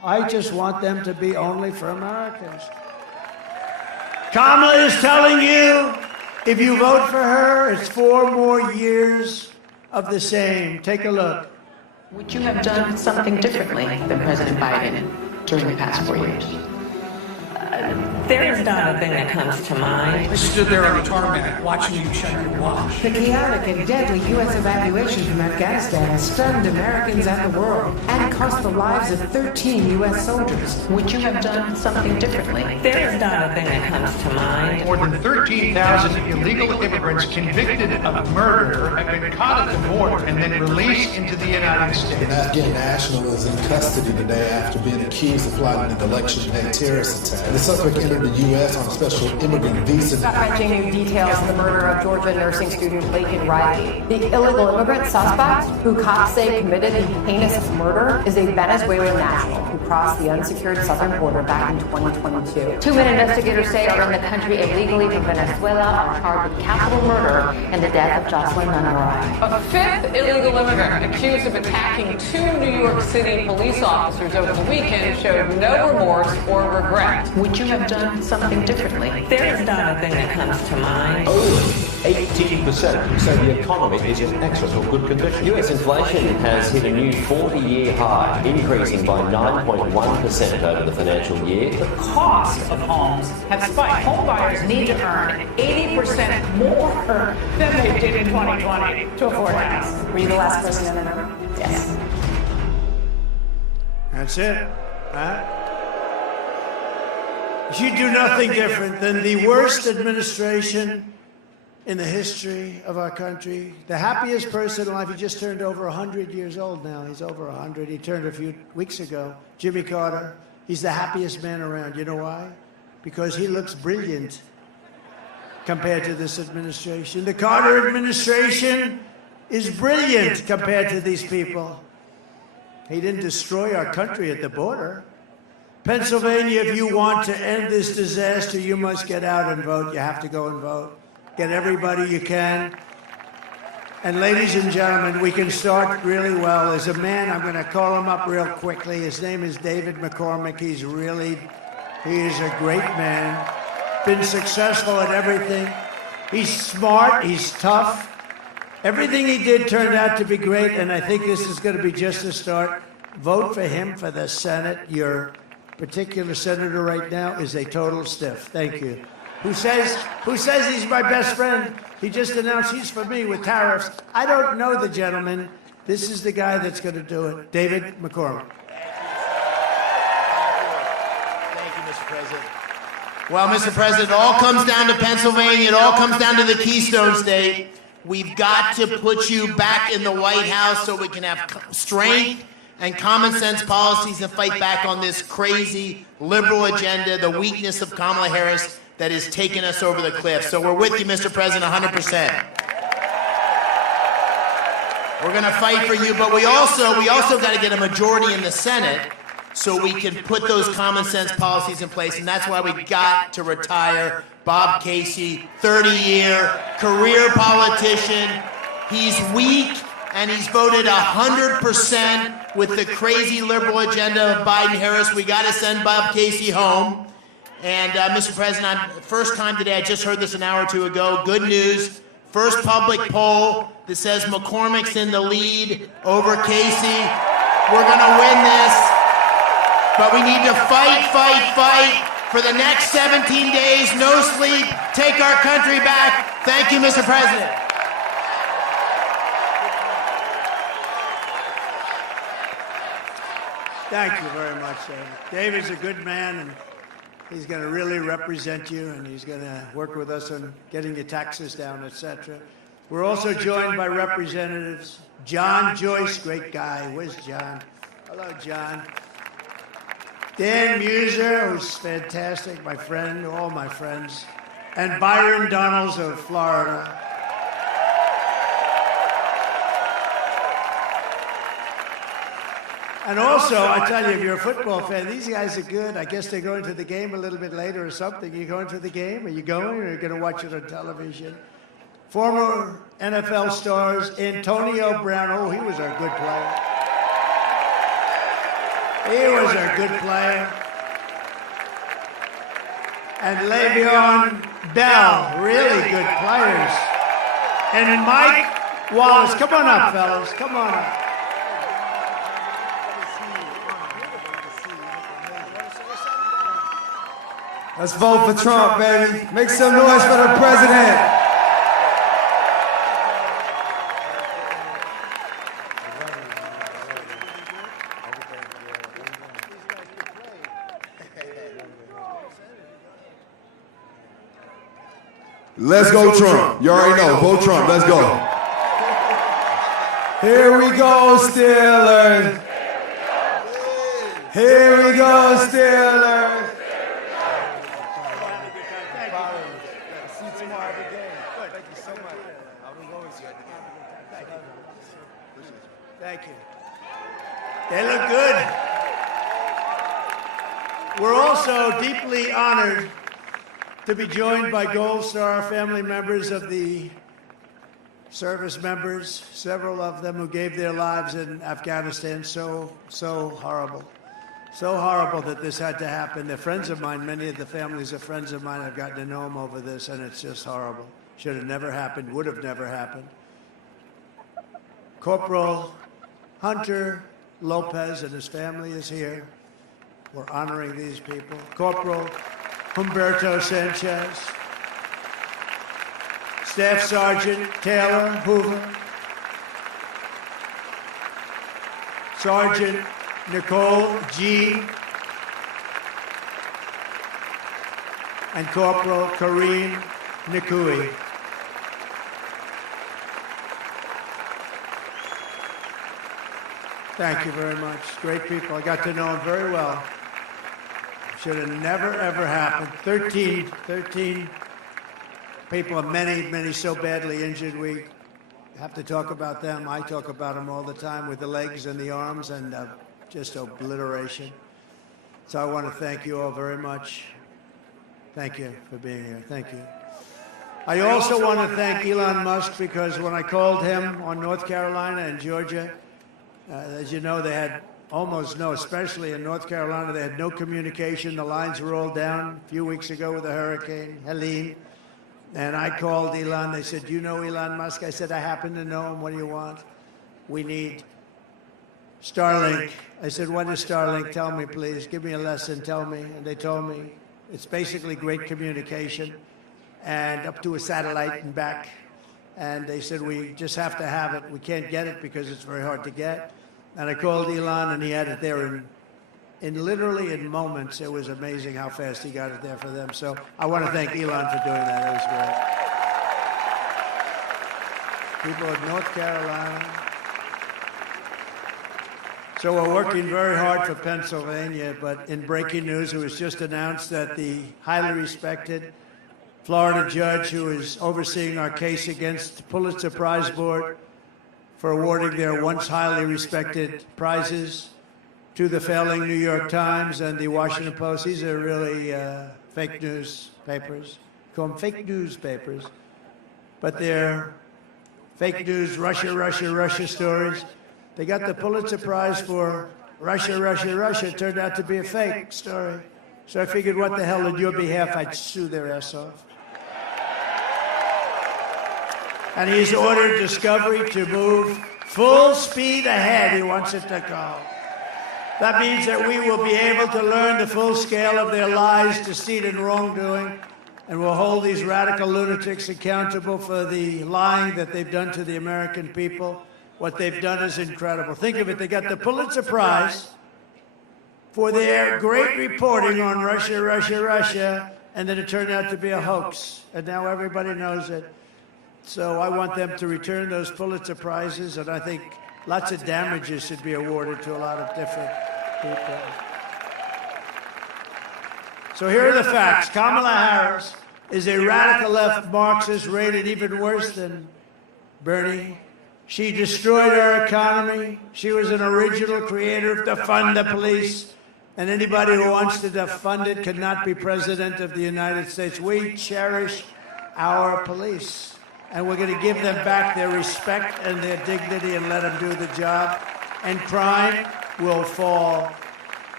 I just want them to be only for Americans. Kamala is telling you, if you vote for her, it's 4 more years of the same. Take a look. Would you have done something differently than President Biden during the past 4 years? There's not a thing that comes to mind. I stood there on the tarmac watching you shut your watch. The chaotic and deadly U.S. evacuation from Afghanistan stunned Americans and the world and cost the lives of 13 U.S. soldiers. Would you have done something differently? There's not a thing that comes to mind. More than 13,000 illegal immigrants convicted of murder have been caught at the border and then released into the United States. An Afghan national is in custody today after being accused of plotting an election day terrorist attack. The suspect entered the U.S. on a special immigrant visa. Fetching new details of the murder of Georgia nursing student Laken Riley. The illegal immigrant suspect, who cops say committed the heinous murder, is a Venezuelan national who crossed the unsecured southern border back in 2022. 2 men investigators say are in the country illegally from Venezuela are charged with capital murder and the death of Jocelyn Nunnery. A 5th illegal immigrant accused of attacking 2 New York City police officers over the weekend showed no remorse or regret. Would you have done something differently? There's not a thing that comes to mind. Only 18% say the economy is in excellent or good condition. US inflation has hit a new 40-year high, increasing by 9.1% over the financial year. The cost of homes have spiked. Home buyers need to earn 80% more than they did in 2020 to afford a house. Were you the last person in the room? Yes. That's it. Huh? You do nothing different than the worst administration in the history of our country. The happiest person alive. He just turned over 100 years old now. He's over 100. He turned a few weeks ago. Jimmy Carter. He's the happiest man around. You know why? Because he looks brilliant compared to this administration. The Carter administration is brilliant compared to these people. He didn't destroy our country at the border. Pennsylvania, if you want to end this disaster, you must get out and vote. You have to go and vote. Get everybody you can. And ladies and gentlemen, we can start really well. As a man, I'm going to call him up real quickly. His name is David McCormick. He is a great man. Been successful at everything. He's smart. He's tough. Everything he did turned out to be great, and I think this is going to be just a start. Vote for him for the Senate. Your particular senator right now is a total stiff. Thank you. Who says he's my best friend? He just announced he's for me with tariffs. I don't know the gentleman. This is the guy that's going to do it. David McCormick. Thank you, Mr. President. Well, Mr. President, it all comes down to Pennsylvania. It all comes down to the Keystone State. We've got to put you back in the White House so we can have strength and common sense policies and fight back on this crazy liberal agenda, the weakness of Kamala Harris that is taking us over the cliff. So we're with you, Mr. President, 100%. We're going to fight for you, but we also got to get a majority in the Senate so we can put those common sense policies in place, and that's why we got to retire Bob Casey, 30-year career politician. He's weak, and he's voted 100% with the crazy liberal agenda of Biden-Harris. We got to send Bob Casey home. And, Mr. President, first time today, I just heard this an hour or two ago, good news, first public poll that says McCormick's in the lead over Casey. We're going to win this, but we need to fight for the next 17 days, no sleep, take our country back. Thank you, Mr. President. Thank you very much, David. David's a good man, and he's going to really represent you, and he's going to work with us on getting your taxes down, etc. We're also joined by Representatives John Joyce, great guy. Where's John? Hello, John. Dan Muser, who's fantastic, my friend, all my friends, and Byron Donalds of Florida. And also, I tell you, if you're a football fan, these guys are good. I guess they're going to the game a little bit later or something. Are you going to the game? Are you going, or are you going to watch it on television? Former NFL stars, Antonio Brown. Oh, he was a good player. He was a good player. And Le'Veon Bell, really good players. And Mike Wallace, come on up, fellas, come on up. Let's vote for Trump, baby. Make some noise for the president. Let's go Trump. You already know. Vote Trump. Let's go. Here we go, Steelers. Here we go, Steelers. Thank you. They look good. We're also deeply honored to be joined by Gold Star family members of the service members, several of them who gave their lives in Afghanistan. So horrible. So horrible that this had to happen. They're friends of mine. Many of the families are friends of mine. I've gotten to know them over this, and it's just horrible. Should have never happened, would have never happened. Corporal Hunter Lopez and his family is here. We're honoring these people. Corporal Humberto Sanchez. Staff Sergeant Taylor Hoover. Sergeant Nicole G. And Corporal Kareen Nikui. Thank you very much. Great people. I got to know them very well. Should have never, ever happened. 13 people, many so badly injured. We have to talk about them. I talk about them all the time with the legs and the arms and just obliteration. So I want to thank you all very much. Thank you for being here. Thank you. I also want to thank Elon Musk because when I called him on North Carolina and Georgia, as you know, they had almost no, especially in North Carolina, they had no communication. The lines were all down a few weeks ago with the hurricane, Helene. And I called Elon. They said, do you know Elon Musk? I said, I happen to know him. What do you want? We need Starlink. I said, what is Starlink? Tell me, please. Give me a lesson. Tell me. And they told me it's basically great communication and up to a satellite and back. And they said, we just have to have it. We can't get it because it's very hard to get. And I called Elon, and he had it there in literally in moments. It was amazing how fast he got it there for them. So I want to thank Elon for doing that. It was great. People of North Carolina. So we're working very hard for Pennsylvania, but in breaking news, it was just announced that the highly respected Florida judge who is overseeing our case against the Pulitzer Prize Board for awarding their once highly respected prizes to the failing New York Times and the Washington Post. These are really fake news papers. Call them fake news papers. But they're fake news Russia stories. They got the Pulitzer Prize for Russia. It turned out to be a fake story. So I figured, what the hell, on your behalf, I'd sue their ass off. And he's ordered Discovery to move full speed ahead. He wants it to go. That means that we will be able to learn the full scale of their lies, deceit, and wrongdoing, and we'll hold these radical lunatics accountable for the lying that they've done to the American people. What they've done is incredible. Think of it. They got the Pulitzer Prize for their great reporting on Russia, and then it turned out to be a hoax, and now everybody knows it. So I want them to return those Pulitzer Prizes, and I think lots of damages should be awarded to a lot of different people. So here are the facts. Kamala Harris is a radical left Marxist rated even worse than Bernie. She destroyed our economy. She was an original creator of defund the police. And anybody who wants to defund it cannot be president of the United States. We cherish our police. And we're going to give them back their respect and their dignity and let them do the job. And crime will fall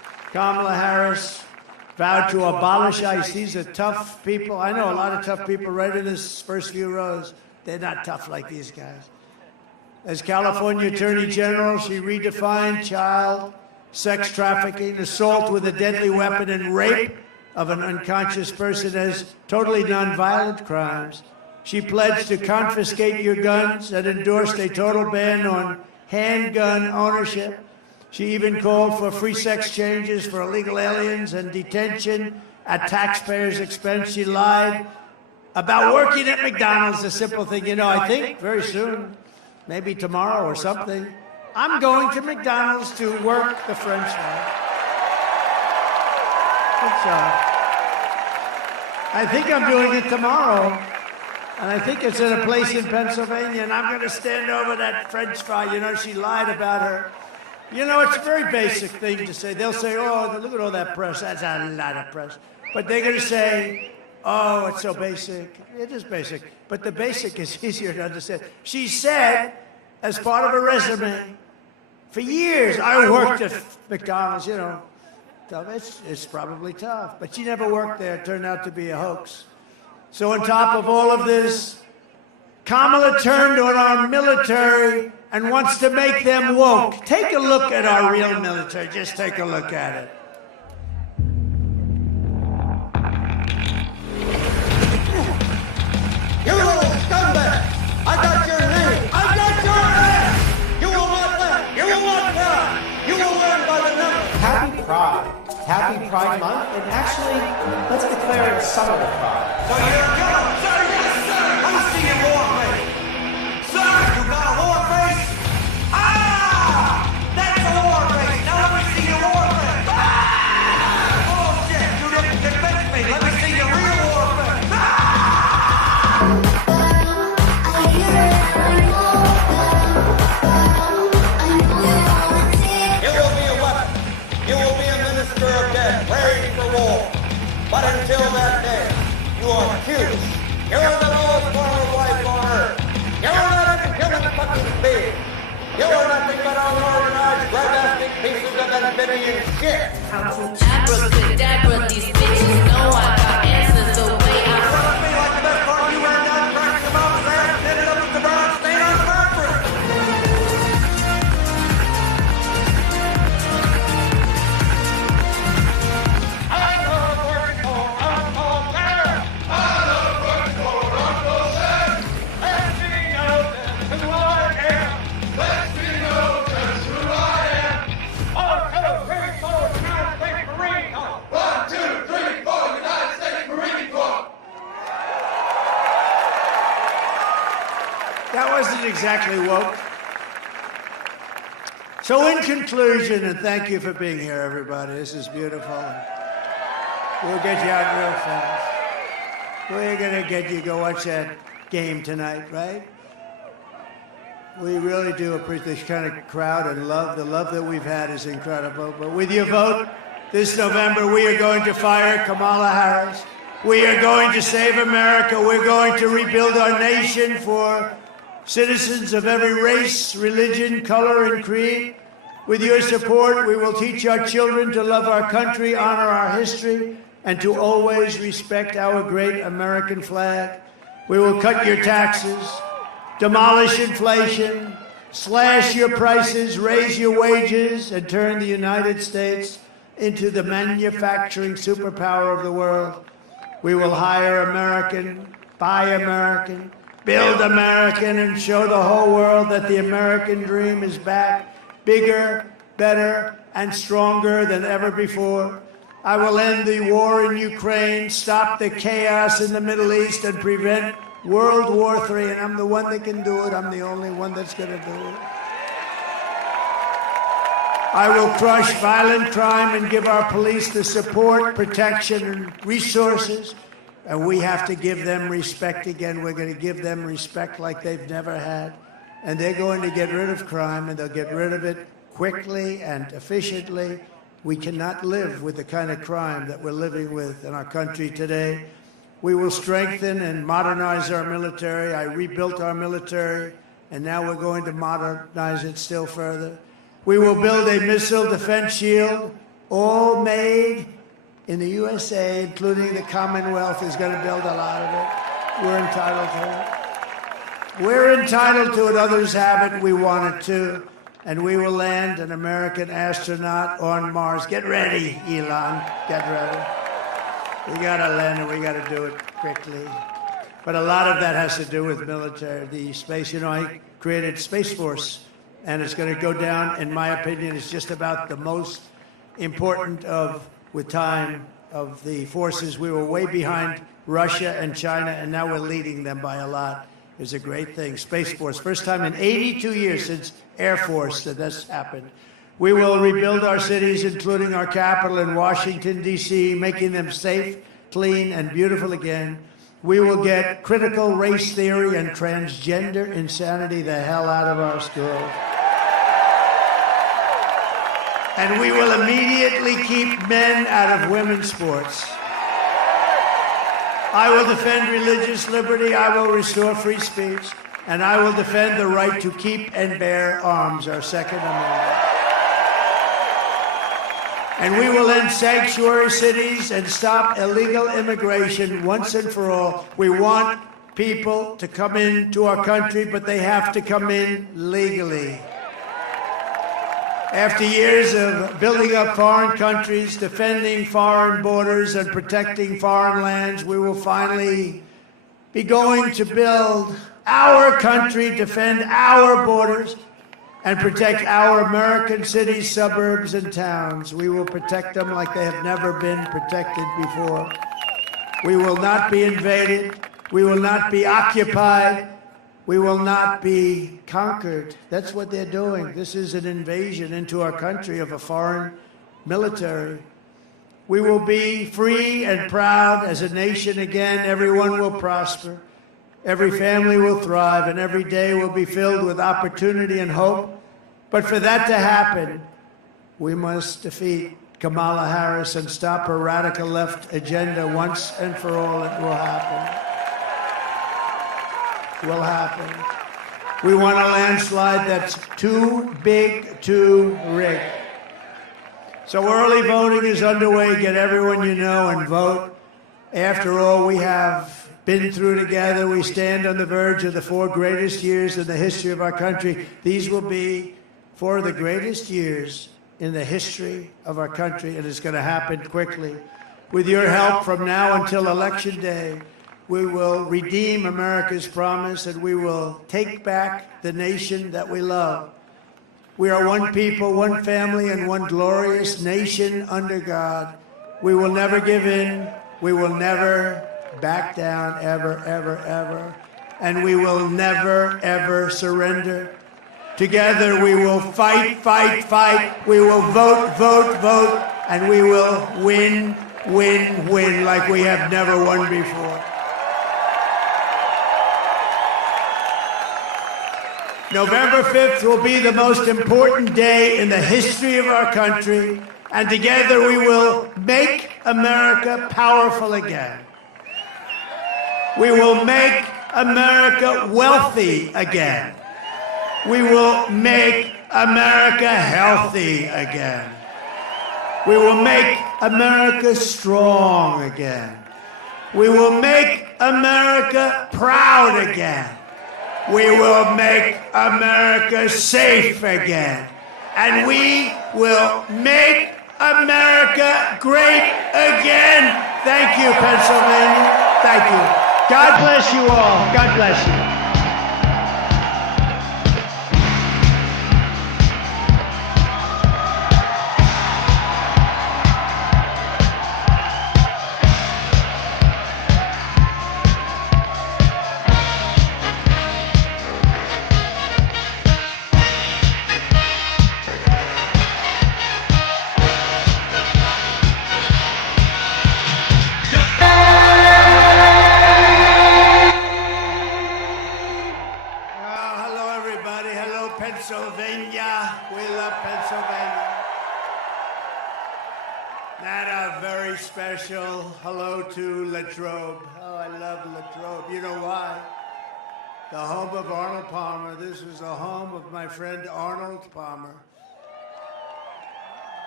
Kamala Harris vowed to abolish ICE. These are tough people. I know a lot of tough people right in this first few rows. They're not tough like these guys. As California Attorney General, she redefined child sex trafficking, assault with a deadly weapon, and rape of an unconscious person as totally nonviolent crimes. She pledged to confiscate your guns and endorsed a total ban on handgun ownership. She even called for free sex changes for illegal aliens and detention at taxpayers' expense. She lied about working at McDonald's, a simple thing. You know, I think very soon, maybe tomorrow or something, I'm going to McDonald's to work the French fry. I think I'm doing it tomorrow, and I think it's in a place in Pennsylvania, and I'm going to stand over that French fry. You know, she lied about her. You know, it's a very basic thing to say. They'll say, oh, look at all that press. That's a lot of press. But they're going to say, oh, it's so basic. It is basic. But the basic is easier to understand. She said, as part of her resume, for years, I worked at McDonald's, you know. It's probably tough. But she never worked there. It turned out to be a hoax. So on top of all of this, Kamala turned on our military and wants to make them woke. Take a look at our real military. Just take a look at it. You little scumbag! I got your name! I got your ass! You will not live! You will not die! You will learn by the number! Happy Pride. Happy Pride Month, and actually, let's declare it Summer of Pride. So you're a killer! Sir, yes, sir! Let me see your war face! Sir, you got a war face? Ah! That's a war face! Now let me see your war face! Ah! Bullshit! You didn't convince me! Let me see your real war face! Ah! You will be a weapon. You will be a minister of death, ready for war. But until that day, you are huge. You're the lowest form of life on earth. You're not a human fucking being. You are nothing but unorganized, grabastic pieces of amphibian shit. Abracadabra, these bitches know I got answers the way I run. Me like the best part you ever done, cracking them up his ass, ended up with the bronze stain on the mercury. That wasn't exactly woke. So in conclusion, and thank you for being here, everybody. This is beautiful. We'll get you out real fast. We're going to get you to go watch that game tonight, right? We really do appreciate this kind of crowd and love. The love that we've had is incredible. But with your vote this November, we are going to fire Kamala Harris. We are going to save America. We're going to rebuild our nation for citizens of every race, religion, color, and creed. With your support, we will teach our children to love our country, honor our history, and to always respect our great American flag. We will cut your taxes, demolish inflation, slash your prices, raise your wages, and turn the United States into the manufacturing superpower of the world. We will hire American, buy American, build American, and show the whole world that the American dream is back, bigger, better, and stronger than ever before. I will end the war in Ukraine, stop the chaos in the Middle East, and prevent World War III. And I'm the one that can do it. I'm the only one that's going to do it. I will crush violent crime and give our police the support, protection, and resources. And we have to give them respect again. We're going to give them respect like they've never had. And they're going to get rid of crime, and they'll get rid of it quickly and efficiently. We cannot live with the kind of crime that we're living with in our country today. We will strengthen and modernize our military. I rebuilt our military, and now we're going to modernize it still further. We will build a missile defense shield all made in the USA, including the Commonwealth, is going to build a lot of it. We're entitled to it. We're entitled to it. Others have it. We want it too. And we will land an American astronaut on Mars. Get ready, Elon. Get ready. We got to land it. We got to do it quickly. But a lot of that has to do with military, the space. You know, I created Space Force, and it's going to go down, in my opinion, it's just about the most important with time, of the forces. We were way behind Russia and China, and now we're leading them by a lot. It's a great thing. Space Force, first time in 82 years since Air Force that this happened. We will rebuild our cities, including our capital in Washington, D.C., making them safe, clean, and beautiful again. We will get critical race theory and transgender insanity the hell out of our schools. And we will immediately keep men out of women's sports. I will defend religious liberty, I will restore free speech, and I will defend the right to keep and bear arms, our Second Amendment. And we will end sanctuary cities and stop illegal immigration once and for all. We want people to come into our country, but they have to come in legally. After years of building up foreign countries, defending foreign borders, and protecting foreign lands, we will finally be going to build our country, defend our borders, and protect our American cities, suburbs, and towns. We will protect them like they have never been protected before. We will not be invaded. We will not be occupied. We will not be conquered. That's what they're doing. This is an invasion into our country of a foreign military. We will be free and proud as a nation again. Everyone will prosper. Every family will thrive, and every day will be filled with opportunity and hope. But for that to happen, we must defeat Kamala Harris and stop her radical left agenda once and for all. It will happen. Will happen. We want a landslide that's too big to rig. So early voting is underway. Get everyone you know and vote. After all we have been through together, we stand on the verge of the 4 greatest years in the history of our country. These will be 4 of the greatest years in the history of our country, and it's going to happen quickly. With your help from now until Election Day, we will redeem America's promise, and we will take back the nation that we love. We are one people, one family, and one glorious nation under God. We will never give in. We will never back down, ever, ever, ever. And we will never, ever surrender. Together we will fight, fight, fight. We will vote, vote, vote. And we will win, win, win like we have never won before. November 5th will be the most important day in the history of our country, and together we will make America powerful again. We will make America wealthy again. We will make America healthy again. We will make America strong again. We will make America proud again. We will make America safe again. And we will make America great again. Thank you, Pennsylvania. Thank you. God bless you all. God bless you. Pennsylvania. We love Pennsylvania. And a very special hello to Latrobe. Oh, I love Latrobe. You know why? The home of Arnold Palmer. This was the home of my friend Arnold Palmer.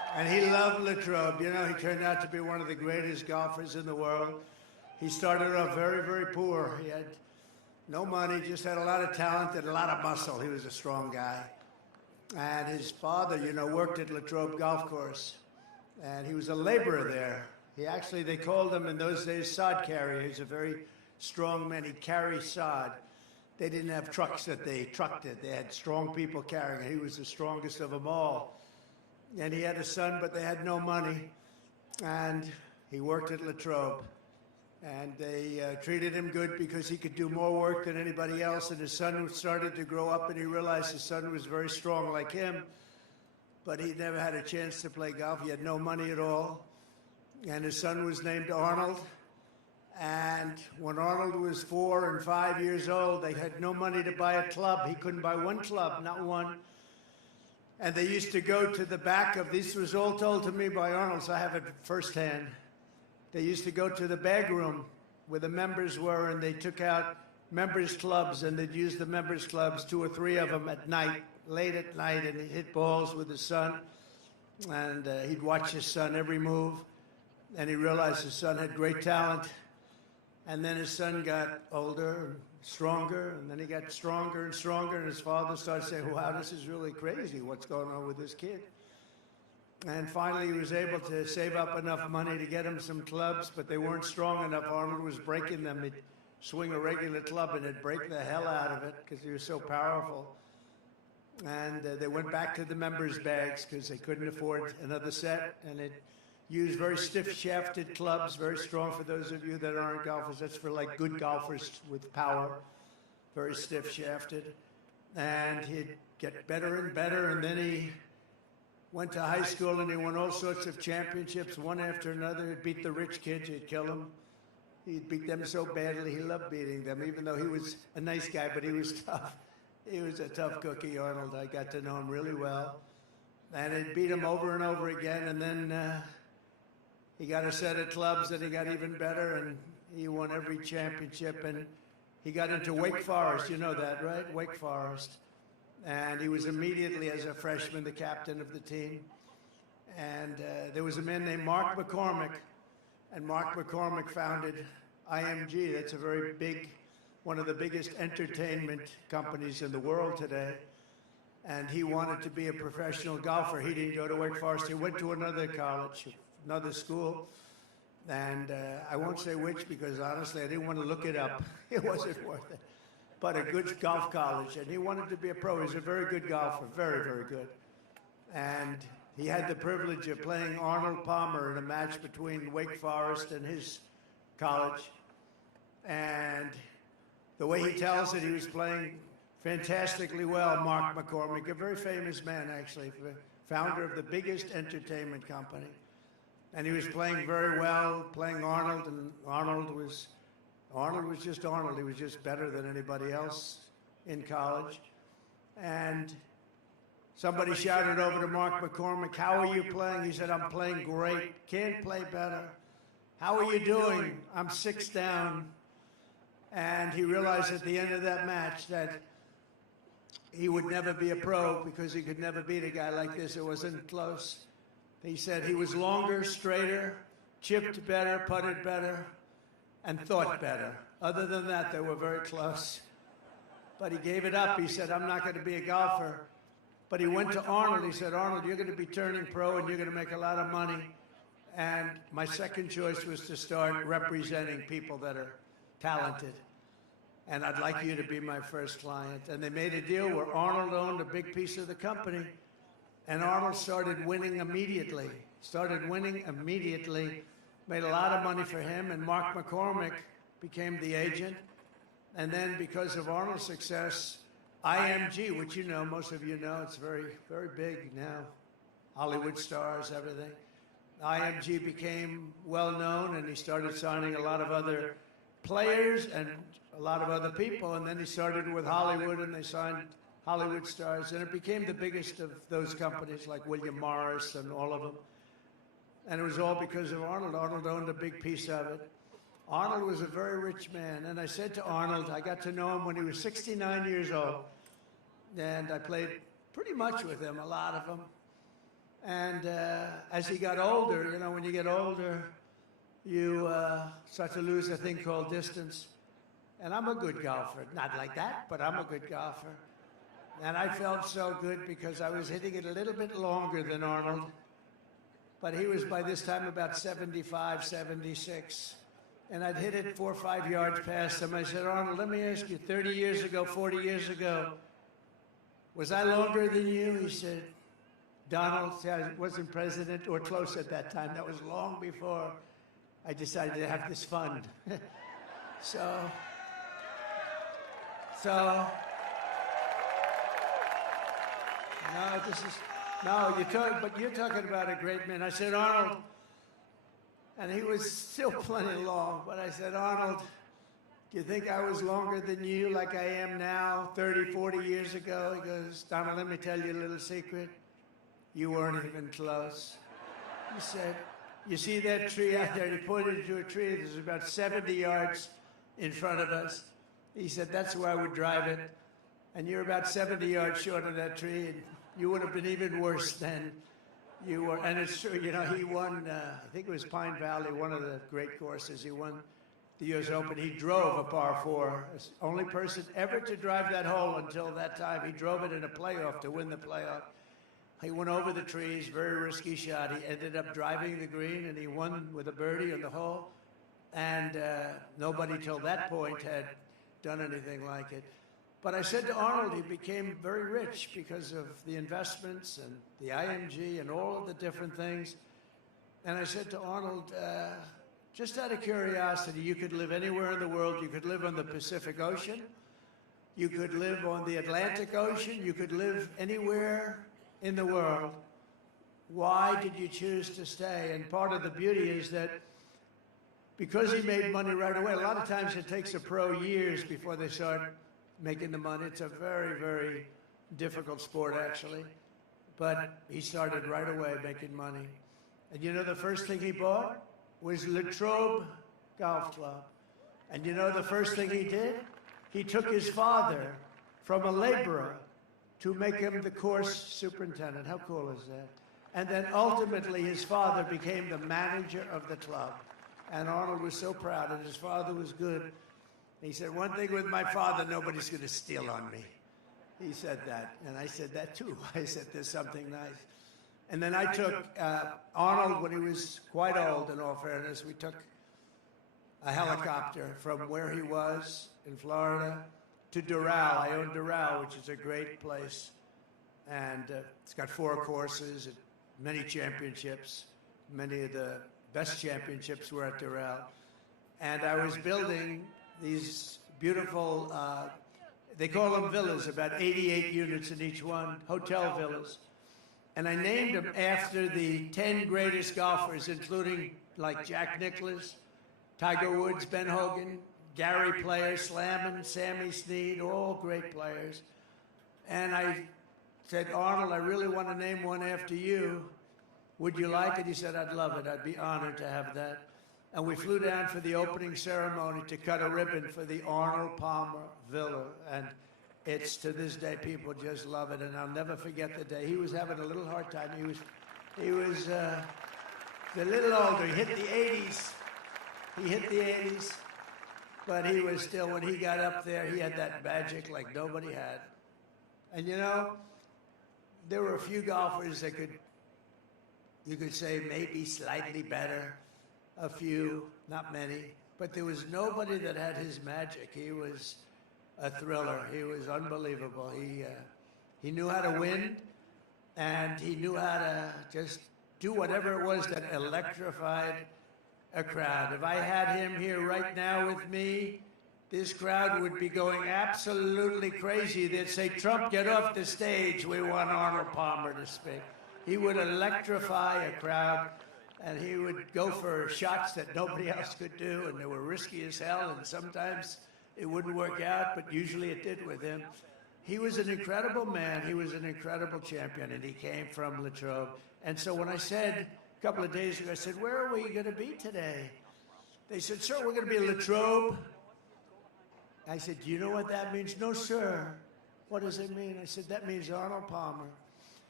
And he loved Latrobe. You know, he turned out to be one of the greatest golfers in the world. He started off very, very poor. He had no money, just had a lot of talent and a lot of muscle. He was a strong guy. And his father, you know, worked at Latrobe Golf Course. And he was a laborer there. They called him in those days sod carrier. He's a very strong man. He'd carry sod. They didn't have trucks that they trucked it. They had strong people carrying it. He was the strongest of them all. And he had a son, but they had no money. And he worked at Latrobe. And they treated him good because he could do more work than anybody else. And his son started to grow up, and he realized his son was very strong like him. But he never had a chance to play golf. He had no money at all. And his son was named Arnold. And when Arnold was 4 and 5 years old, they had no money to buy a club. He couldn't buy one club, not one. And they used to go to the back of, this was all told to me by Arnold, so I have it firsthand. They used to go to the bag room where the members were, and they took out members' clubs, and they'd use the members' clubs, 2 or 3 of them at night, late at night, and he'd hit balls with his son. And he'd watch his son every move. And he realized his son had great talent. And then his son got older and stronger, and then he got stronger and stronger, and his father started saying, wow, this is really crazy, what's going on with this kid? And finally he was able to save up enough money to get him some clubs, but they weren't strong enough. Arnold was breaking them. He'd swing a regular club and it'd break the hell out of it because he was so powerful. And they went back to the members' bags because they couldn't afford another set, and it used very stiff-shafted clubs, very strong for those of you that aren't golfers. That's for like good golfers with power, very stiff-shafted. And he'd get better and better, and then he went to high school and he won all sorts of championships, one after another. He'd beat the rich kids, he'd kill them. He'd beat them so badly, he loved beating them, even though he was a nice guy, but he was tough. He was a tough cookie, Arnold. I got to know him really well. And he'd beat him over and over again, and then he got a set of clubs and he got even better, and he won every championship. And he got into Wake Forest, you know that, right? Wake Forest. And he was immediately, as a freshman, the captain of the team. And there was a man named Mark McCormick, and Mark McCormick founded IMG. That's a very big, one of the biggest entertainment companies in the world today. And he wanted to be a professional golfer. He didn't go to Wake Forest. He went to another college, another school. And I won't say which because, honestly, I didn't want to look it up. It wasn't worth it. But a good golf college. And he wanted to be a pro. He was a very good golfer, very, very good. And he had the privilege of playing Arnold Palmer in a match between Wake Forest and his college. And the way he tells it, he was playing fantastically well, Mark McCormick, a very famous man, actually, founder of the biggest entertainment company. And he was playing very well, playing Arnold, and Arnold was just Arnold. He was just better than anybody else in college. And somebody shouted over to Mark McCormick, "How are you playing?" He said, "I'm playing great. Can't play better." "How are you doing?" "I'm 6 down." And he realized at the end of that match that he would never be a pro because he could never beat a guy like this. It wasn't close. He said he was longer, straighter, chipped better, putted better, and thought better. Other than that, they were very close. But he gave it up. He said, "I'm not going to be a golfer." But he went to Arnold. He said, "Arnold, you're going to be turning pro and you're going to make a lot of money. And my second choice was to start representing people that are talented. And I'd like you to be my first client." And they made a deal where Arnold owned a big piece of the company. And Arnold started winning immediately. Made a lot of money for him. And Mark McCormick became the agent. And then because of Arnold's success, IMG, which you know, most of you know, it's very, very big now. Hollywood stars, everything. IMG became well known, and he started signing a lot of other players and a lot of other people. And then he started with Hollywood, and they signed Hollywood stars. And it became the biggest of those companies, like William Morris and all of them. And it was all because of Arnold. Arnold owned a big piece of it. Arnold was a very rich man. And I said to Arnold, I got to know him when he was 69 years old. And I played pretty much with him, a lot of them. And as he got older, you know, when you get older, you start to lose a thing called distance. And I'm a good golfer. Not like that, but I'm a good golfer. And I felt so good because I was hitting it a little bit longer than Arnold. But he was, by this time, about 75, 76. And I'd hit it 4 or 5 yards past him. I said, Arnold, let me ask you, 30 years ago, 40 years ago, was I longer than you? He said, Donald, I wasn't president or close at that time. That was long before I decided to have this fund. So, no, this is, no, you're talking about a great man. I said, Arnold, and he was still plenty long, but I said, Arnold, do you think I was longer than you like I am now, 30, 40 years ago? He goes, Donald, let me tell you a little secret. You weren't even close. He said, you see that tree out there? He pointed to a tree that was about 70 yards in front of us. He said, that's where I would drive it. And you're about 70 yards short of that tree, and you would have been even worse than you were. And it's true, you know, he won, I think it was Pine Valley, one of the great courses. He won the U.S. Open. He drove a par 4. Only person ever to drive that hole until that time. He drove it in a playoff to win the playoff. He went over the trees, very risky shot. He ended up driving the green, and he won with a birdie on the hole. And nobody till that point had done anything like it. But I said to Arnold, he became very rich because of the investments and the IMG and all of the different things. And I said to Arnold, just out of curiosity, you could live anywhere in the world. You could live on the Pacific Ocean. You could live on the Atlantic Ocean. You could live anywhere in the world. Why did you choose to stay? And part of the beauty is that because he made money right away, a lot of times it takes a pro years before they start making the money. It's a very, very difficult sport, actually. But he started right away making money. And you know the first thing he bought was Latrobe Golf Club. And you know the first thing he did? He took his father from a laborer to make him the course superintendent. How cool is that? And then ultimately his father became the manager of the club. And Arnold was so proud, and his father was good. He said, one thing with my father, nobody's going to steal on me. He said that, and I said that too. I said, there's something nice. And then I took Arnold, when he was quite old, in all fairness, we took a helicopter from where he was in Florida to Doral. I own Doral, which is a great place. And it's got 4 courses, and many championships. Many of the best championships were at Doral. And I was building these beautiful, they call them villas, about 88 units in each one, hotel villas. And I named them after the 10 greatest golfers, including like Jack Nicklaus, Tiger Woods, Ben Hogan, Gary Player, Slammin', Sammy Snead, all great players. And I said, Arnold, I really want to name one after you. Would you like it? He said, I'd love it. I'd be honored to have that. And we flew down for the opening ceremony to cut a ribbon for the Arnold Palmer Villa. And it's, to this day, people just love it. And I'll never forget the day. He was having a little hard time. He was a little older. He hit the 80s. But he was still, when he got up there, he had that magic like nobody had. And you know, there were a few golfers that you could say maybe slightly better. A few, not many, but there was nobody that had his magic. He was a thriller. He was unbelievable. He knew how to win, and he knew how to just do whatever it was that electrified a crowd. If I had him here right now with me, this crowd would be going absolutely crazy. They'd say, Trump, get off the stage. We want Arnold Palmer to speak. He would electrify a crowd. And he would go for shots that nobody else could do, and they were risky as hell, and sometimes it wouldn't work out, but usually it did with him. He was an incredible man. He was an incredible champion, and he came from Latrobe. And so when I said a couple of days ago, I said, where are we going to be today? They said, sir, we're going to be in Latrobe. I said, do you know what that means? No, sir. What does it mean? I said, that means Arnold Palmer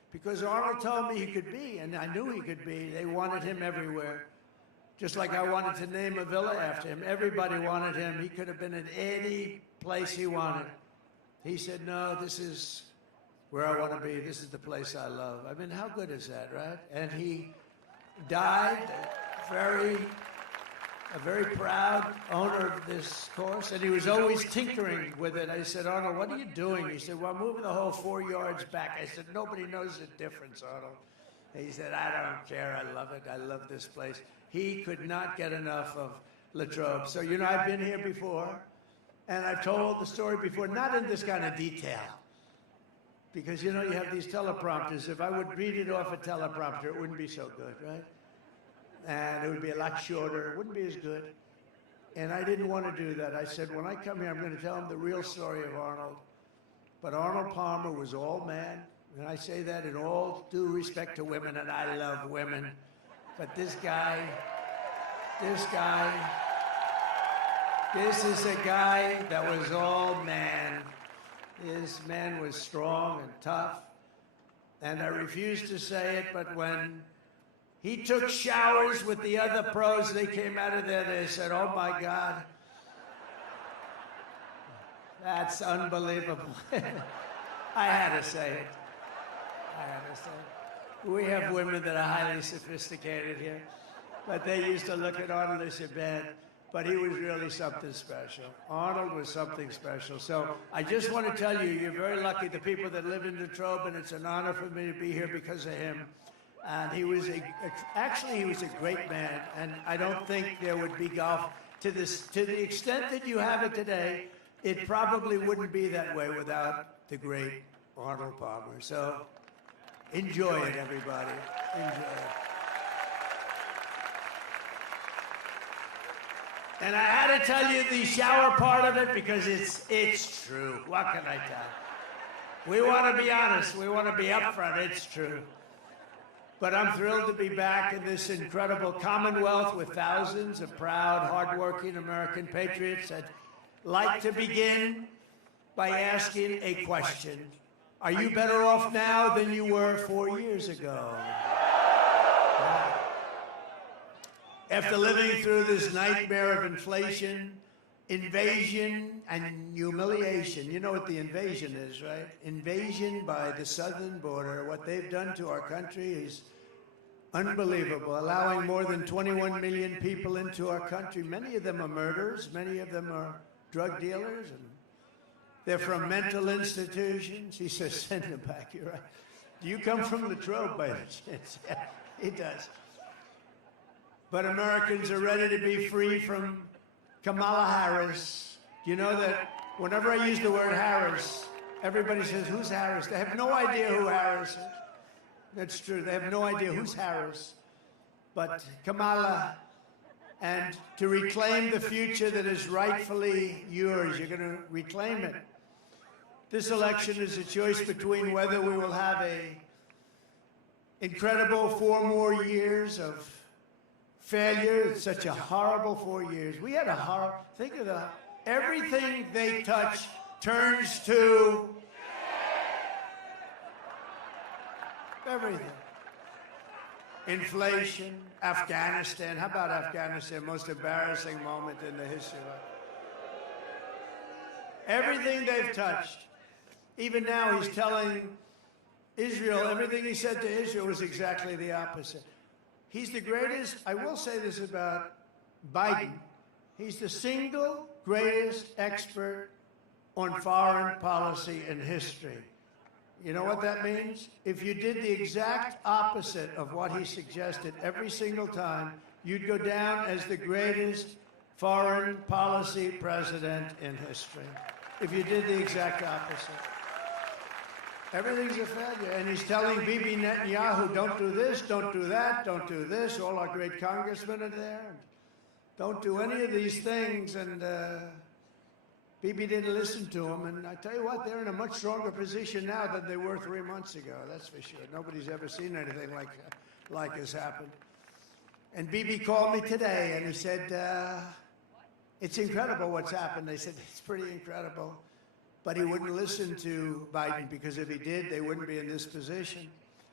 because Arnold told me he could be, and I knew he could be. They wanted him everywhere. Just like I wanted to name a villa after him. Everybody wanted him. He could have been in any place he wanted. He said, no, this is where I want to be. This is the place I love. I mean, how good is that, right? And he died a very proud owner of this course, and he was always tinkering with it. I said, Arnold, what are you doing? He said, well, I'm moving the whole 4 yards back. I said, nobody knows the difference, Arnold. He said, I don't care. I love it. I love this place. He could not get enough of Latrobe. So, you know, I've been here before, and I've told the story before, not in this kind of detail. Because, you know, you have these teleprompters. If I would read it off a teleprompter, it wouldn't be so good, right? And it would be a lot shorter. It wouldn't be as good. And I didn't want to do that. I said, when I come here, I'm going to tell them the real story of Arnold. But Arnold Palmer was all man. And I say that in all due respect to women, and I love women. But this is a guy that was all man. His man was strong and tough. And I refuse to say it, but when he took showers with the other pros, they came out of there, they said, oh my God, that's unbelievable. I had to say it. We have women that are highly sophisticated here, but they used to look at Arnold and say, man, but he was really something special. Arnold was something special. So I just want to tell you, you're very lucky, the people that live in Latrobe, and it's an honor for me to be here because of him. And he was he was a great man, and I don't think there would be golf to the extent that you have it today. It probably wouldn't be that way without the great Arnold Palmer. So enjoy it, everybody. Enjoy it. And I had to tell you the shower part of it because it's true. What can I tell you? We want to be honest. We want to be upfront. It's true. But I'm thrilled to be back in this incredible Commonwealth with thousands of proud, hardworking American patriots. I'd like to begin by asking a question. Are you better off now than you were 4 years ago? After living through this nightmare of inflation, invasion, and humiliation, you know what the invasion is, right? Invasion by the southern border. What they've done to our country is unbelievable, allowing more than 21 million people into our country. Many of them are murderers. Many of them are drug dealers. And they're from mental institutions. He says, send them back. You're right. Do you come from Latrobe by any chance? Yeah, he does. But Americans are ready to be free from Kamala Harris. You know that whenever I use the word Harris, everybody says, who's Harris? They have no idea who Harris is. That's true. They have no idea who's Harris. But Kamala, and to reclaim the future that is rightfully yours, you're going to reclaim it. This election is a choice between whether we will have a incredible 4 more years of failure. It's such a horrible 4 years. We had a horror. Think of everything they touch turns to everything. Inflation, Afghanistan. How about Afghanistan? Most embarrassing moment in the history of life. Everything they've touched. Even now, he's telling Israel, everything he said to Israel was exactly the opposite. He's the greatest. I will say this about Biden. He's the single greatest expert on foreign policy in history. You know what that means? If you did the exact opposite of what he suggested every single time, you'd go down as the greatest foreign policy president in history. If you did the exact opposite. Everything's a failure. And he's telling Bibi Netanyahu, don't do this, don't do that, don't do this. All our great congressmen are there. Don't do any of these things. And Bibi didn't listen to him. And I tell you what, they're in a much stronger position now than they were 3 months ago. That's for sure. Nobody's ever seen anything like this happen. And Bibi called me today and he said, it's incredible what's happened. They said, it's pretty incredible. But he wouldn't listen to Biden because if he did, they wouldn't be in this position.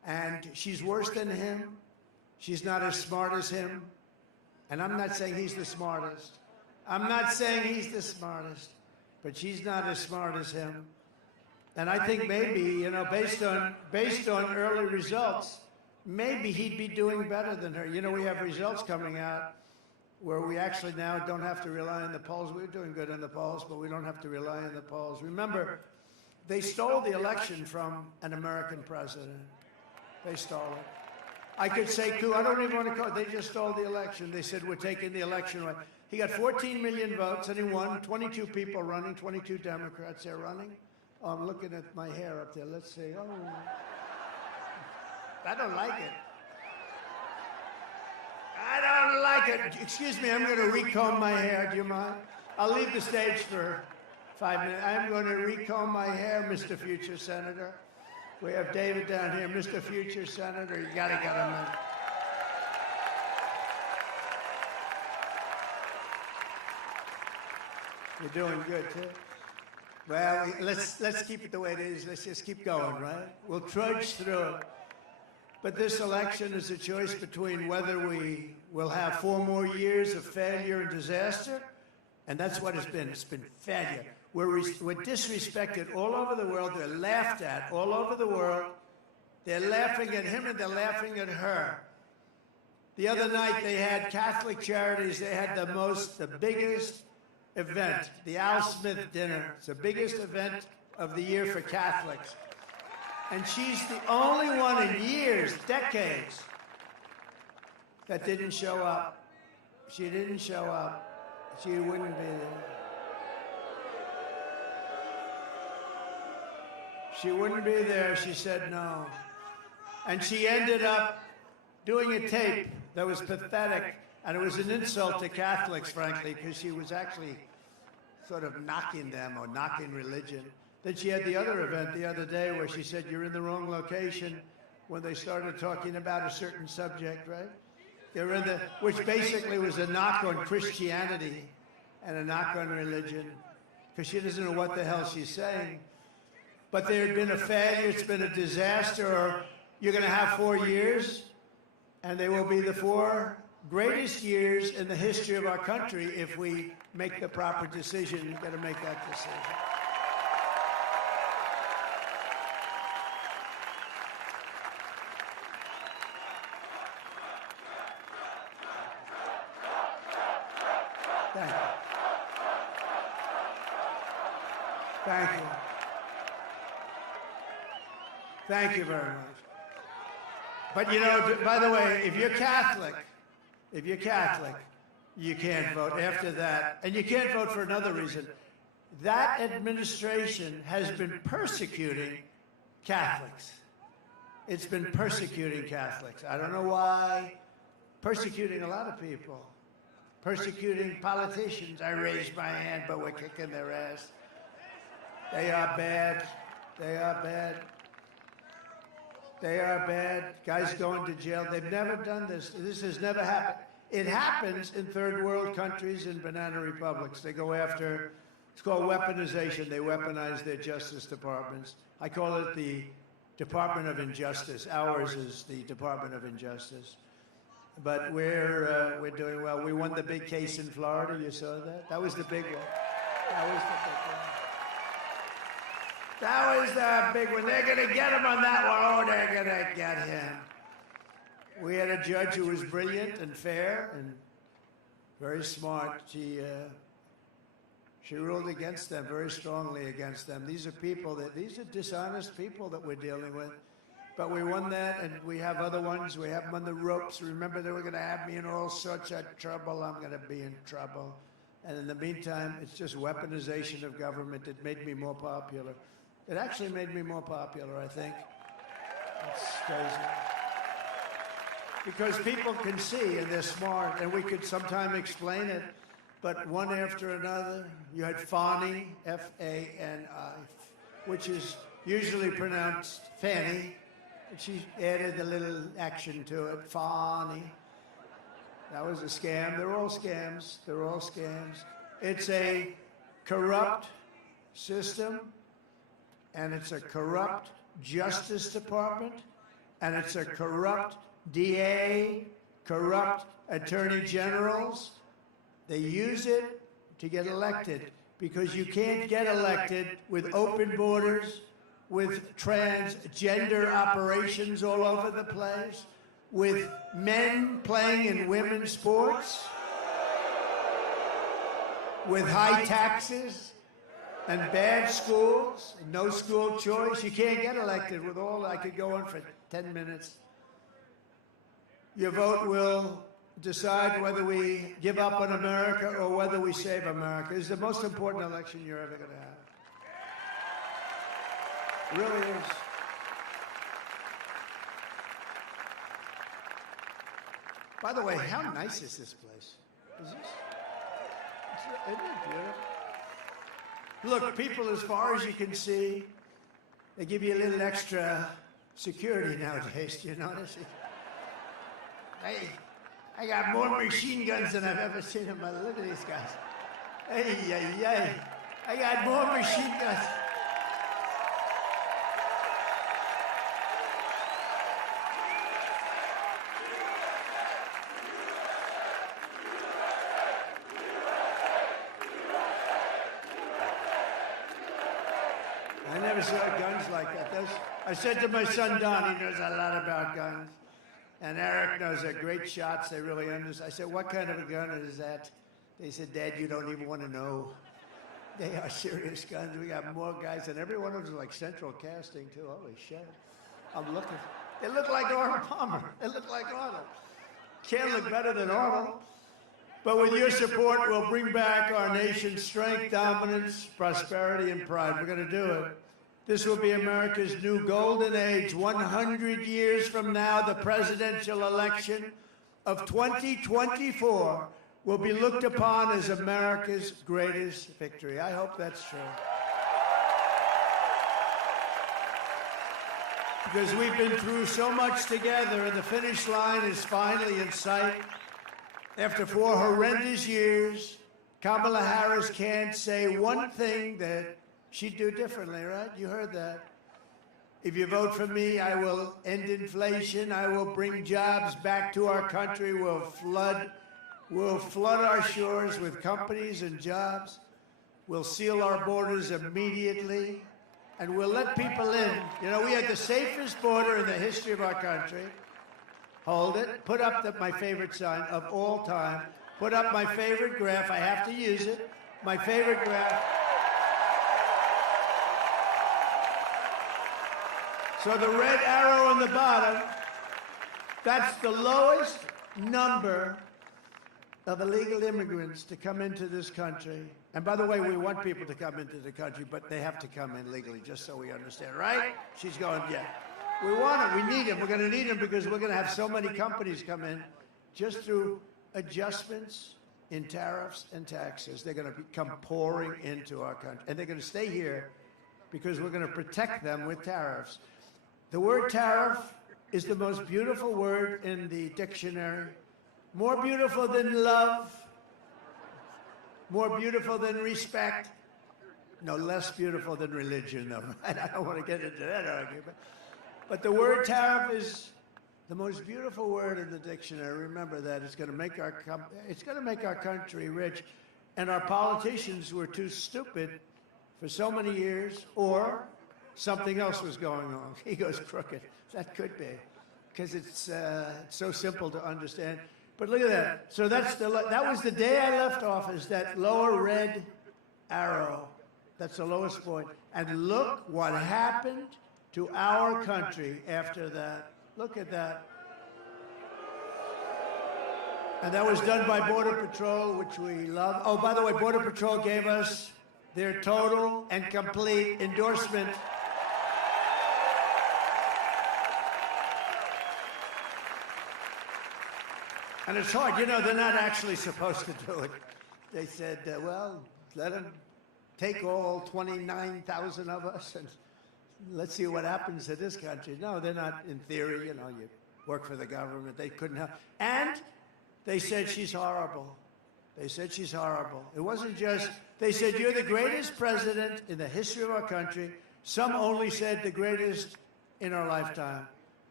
And she's worse than him. She's not as smart as him. And I'm not saying he's the smartest. I'm not saying he's the smartest. But she's not as smart as him. And I think maybe, you know, based on early results, maybe he'd be doing better than her. You know, we have results coming out where we actually now don't have to rely on the polls. We're doing good in the polls, but we don't have to rely on the polls. Remember, they stole the election from an American president. They stole it. I could say coup. I don't even want to call it. They just stole the election. They said, we're taking the election away. He got 14 million votes, and he won. 22 people running, 22 Democrats there running. Oh, I'm looking at my hair up there. Let's see. Oh, I don't like it. I don't like it. Excuse me, I'm going to recomb my hair. Do you mind? I'll leave the stage for 5 minutes. I'm going to recomb my hair, Mr. Future Senator. We have David down here. Mr. Future Senator, you got to get him in. You're doing good, too. Well, let's keep it the way it is. Let's just keep going, right? We'll trudge through it. But this election is a choice between whether we will have 4 more years of failure and disaster, and that's what it's been. It's been failure. We're disrespected all over the world. They're laughed at all over the world. They're laughing at him and they're laughing at her. The other night they had Catholic Charities. They had the biggest event, the Al Smith dinner. It's the biggest event of the year for Catholics. And she's the only one in years, decades, that didn't show up. She didn't show up. She wouldn't be there. She wouldn't be there. She said no. And she ended up doing a tape that was pathetic. And it was an insult to Catholics, frankly, because she was actually sort of knocking them or knocking religion. Then she had the other event the other day where she said, you're in the wrong location when they started talking about a certain subject, right? They were in which basically was a knock on Christianity and a knock on religion, because she doesn't know what the hell she's saying. But there had been a failure, it's been a disaster, or you're going to have 4 years, and they will be the 4 greatest years in the history of our country if we make the proper decision. You've got to make that decision. Thank you. Thank you very much. But you know, by the way, if you're Catholic, you can't vote after that. And you can't vote for another reason. That administration has been persecuting Catholics. It's been persecuting Catholics. I don't know why. Persecuting a lot of people. Persecuting politicians. I raised my hand, but we're kicking their ass. They are bad. They are bad. They are bad. Guys going to jail. They've never done this. This has never happened. It happens in third world countries and banana republics. They go after, it's called weaponization. They weaponize their justice departments. I call it the Department of Injustice. Ours is the Department of Injustice. But we're doing well. We won the big case in Florida. You saw that? That was the big one. That was the big one. That was the big one. They're going to get him on that one. Oh, they're going to get him. We had a judge who was brilliant and fair and very smart. She ruled against them, very strongly against them. These are dishonest people that we're dealing with. But we won that, and we have other ones. We have them on the ropes. Remember, they were going to have me in all sorts of trouble. I'm going to be in trouble. And in the meantime, it's just weaponization of government that made me more popular. It actually made me more popular, I think. It's crazy. Because people can see, and they're smart, and we could sometime explain it, but one after another. You had Fani, F-A-N-I, which is usually pronounced Fanny. And she added a little action to it, Fani. That was a scam. They're all scams. They're all scams. It's a corrupt system, and it's a corrupt Justice Department, and it's a corrupt DA, corrupt attorney generals. They use it to get elected because you can't get elected with open borders, with transgender operations all over the place, with men playing in women's sports, with high taxes and bad schools, and no school choice. You can't get elected with all. I could go on for 10 minutes. Your vote will decide whether we give up on America or whether we save America. It's the most important election you're ever going to have. It really is. By the way, how nice is this place? Isn't it beautiful? Look, people, as far as you can see, they give you a little extra security nowadays. Do you notice it? I got more machine guns than I've ever seen in my life. Look at these guys. Hey. I got more machine guns. I never saw guns like that. I said to my son Don, he knows a lot about guns. And Eric knows they're great shots. They really understand. I said, what kind of a gun is that? They said, Dad, you don't even want to know. They are serious guns. We got more guys, and every one of them is like central casting, too. Holy shit. I'm looking. They look like Arnold Palmer. They look like Arnold. Can't look better than Arnold. But with your support, we'll bring back our nation's strength, dominance, prosperity, and pride. We're going to do it. This will be America's new golden age. 100 years from now, the presidential election of 2024 will be looked upon as America's greatest victory. I hope that's true. Because we've been through so much together, and the finish line is finally in sight. After 4 horrendous years, Kamala Harris can't say one thing that she'd do differently, right? You heard that. If you vote for me, I will end inflation. I will bring jobs back to our country. We'll flood our shores with companies and jobs. We'll seal our borders immediately. And we'll let people in. You know, we had the safest border in the history of our country. Hold it. Put up my favorite sign of all time. Put up my favorite graph. I have to use it. My favorite graph. So the red arrow on the bottom, that's the lowest number of illegal immigrants to come into this country. And by the way, we want people to come into the country, but they have to come in legally, just so we understand, right? She's going, yeah. We want them. We need them. We're going to need them because we're going to have so many companies come in just through adjustments in tariffs and taxes. They're going to come pouring into our country. And they're going to stay here because we're going to protect them with tariffs. The word tariff is the most beautiful word in the dictionary. More beautiful than love. More beautiful than respect. No, less beautiful than religion, though. I don't want to get into that argument. But the word tariff is the most beautiful word in the dictionary. Remember that. It's going to make our country rich. And our politicians were too stupid for so many years, or something else was going on. He goes crooked. That could be, because it's so simple to understand. But look at that. So that was the day I left office, that lower red arrow. That's the lowest point. And look what happened to our country after that. Look at that. And that was done by Border Patrol, which we love. Oh, by the way, Border Patrol gave us their total and complete endorsement. And it's hard. You know, they're not actually supposed to do it. They said, well, let them take all 29,000 of us and let's see what happens to this country. No, they're not, in theory. You know, you work for the government. They couldn't help. And they said she's horrible. They said she's horrible. It wasn't just, they said, you're the greatest president in the history of our country. Some only said the greatest in our lifetime.